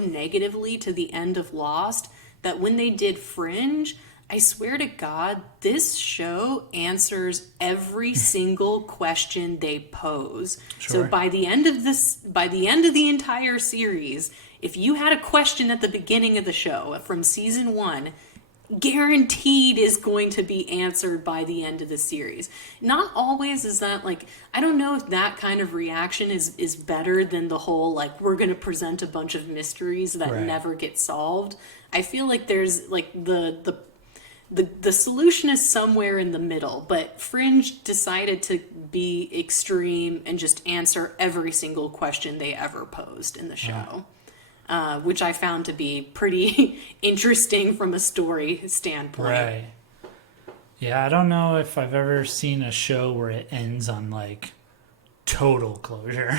negatively to the end of Lost that when they did Fringe, I swear to God, this show answers every single question they pose. Sure. So by the end of the entire series, if you had a question at the beginning of the show from season 1, guaranteed is going to be answered by the end of the series. Not always is that, I don't know if that kind of reaction is better than the whole, we're going to present a bunch of mysteries that Right. never get solved. I feel like there's, the solution is somewhere in the middle, but Fringe decided to be extreme and just answer every single question they ever posed in the show, which I found to be pretty interesting from a story standpoint. Right. Yeah, I don't know if I've ever seen a show where it ends on like total closure.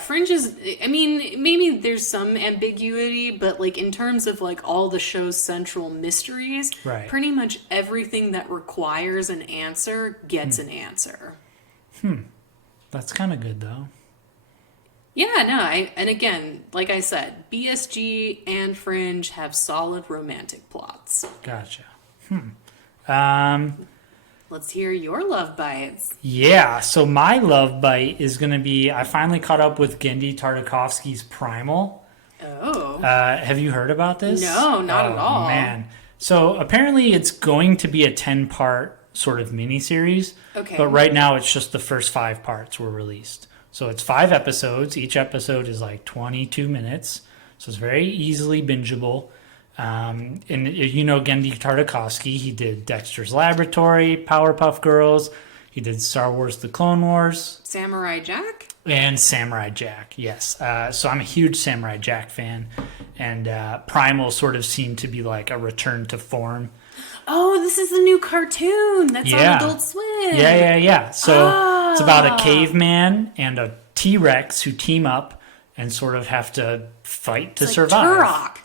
Fringe is, I mean, maybe there's some ambiguity, but like in terms of like all the show's central mysteries, Right. pretty much everything that requires an answer gets an answer. That's kind of good though. Yeah, no, and again, like I said, BSG and Fringe have solid romantic plots. Gotcha. Let's hear your love bites. Yeah, so my love bite is going to be, I finally caught up with Gendy Tartakovsky's Primal. Oh. Have you heard about this? No, not at all. Man. So apparently it's going to be a 10-part sort of miniseries. Okay. But right now it's just the first 5 parts were released. So it's 5 episodes. Each episode is like 22 minutes. So it's very easily bingeable. And you know Gendy Tartakovsky, he did Dexter's Laboratory, Powerpuff Girls, he did Star Wars The Clone Wars. Samurai Jack? And Samurai Jack, yes. So I'm a huge Samurai Jack fan. And Primal sort of seemed to be like a return to form. Oh, this is the new cartoon that's on Adult Swim. Yeah. So it's about a caveman and a T-Rex who team up and sort of have to fight to survive. Turok.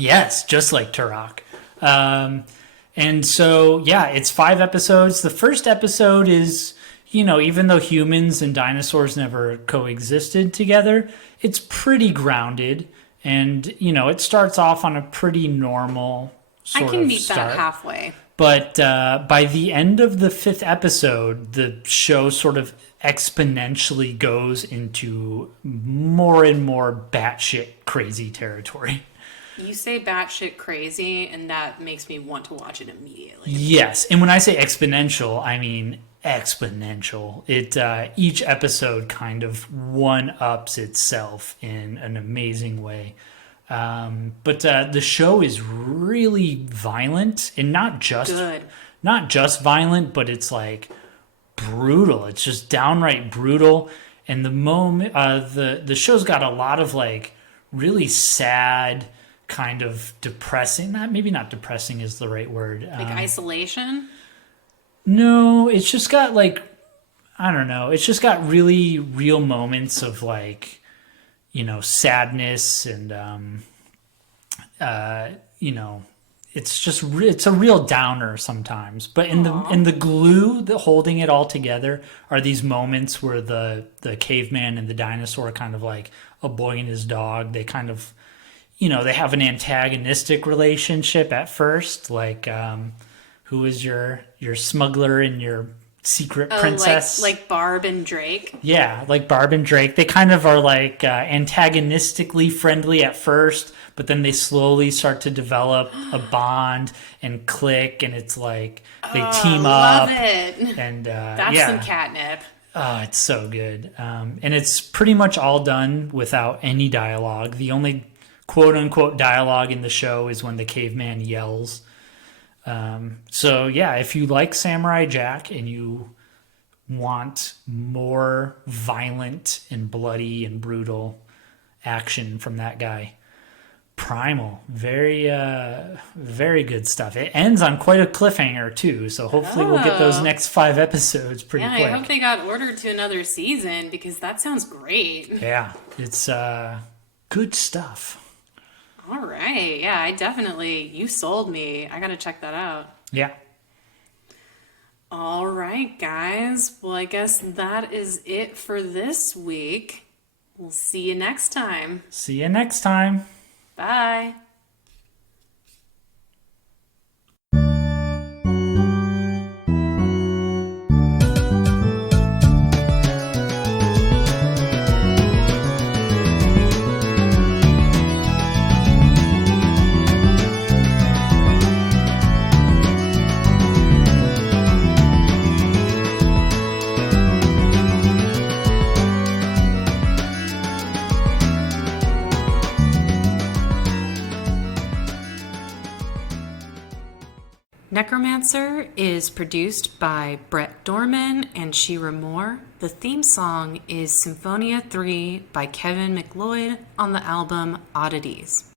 Yes, just like Turok. And so, yeah, it's 5 episodes. The first episode is, you know, even though humans and dinosaurs never coexisted together, it's pretty grounded. And, you know, it starts off on a pretty normal sort of I can meet start. that halfway. But by the end of the 5th episode, the show sort of exponentially goes into more and more batshit crazy territory. You say batshit crazy, and that makes me want to watch it immediately. Yes, and when I say exponential, I mean exponential. It each episode kind of one-ups itself in an amazing way. But the show is really violent, and not just violent, but it's like brutal. It's just downright brutal. And the moment the show's got a lot of like really sad, kind of depressing. Maybe not depressing is the right word. Like isolation? No, it's just got like, I don't know. It's just got really real moments of like, you know, sadness and, you know, it's a real downer sometimes. But in the glue that holding it all together are these moments where the caveman and the dinosaur kind of like a boy and his dog. They kind of, you know, they have an antagonistic relationship at first, like who is your smuggler and your secret princess? Like Barb and Drake? Yeah, like Barb and Drake. They kind of are like antagonistically friendly at first, but then they slowly start to develop a bond and click, and it's like they team up. Love it. And that's some catnip. Oh, it's so good. And it's pretty much all done without any dialogue. The only quote-unquote dialogue in the show is when the caveman yells. So, yeah, if you like Samurai Jack and you want more violent and bloody and brutal action from that guy, Primal, very good stuff. It ends on quite a cliffhanger, too, so hopefully we'll get those next 5 episodes pretty quick. I hope they got ordered to another season, because that sounds great. Yeah, it's good stuff. All right. Yeah, you sold me. I got to check that out. Yeah. All right, guys. Well, I guess that is it for this week. We'll see you next time. See you next time. Bye. Necromancer is produced by Bret Dorman and Shira Moore. The theme song is Symphonia 3 by Kevin MacLeod on the album Oddities.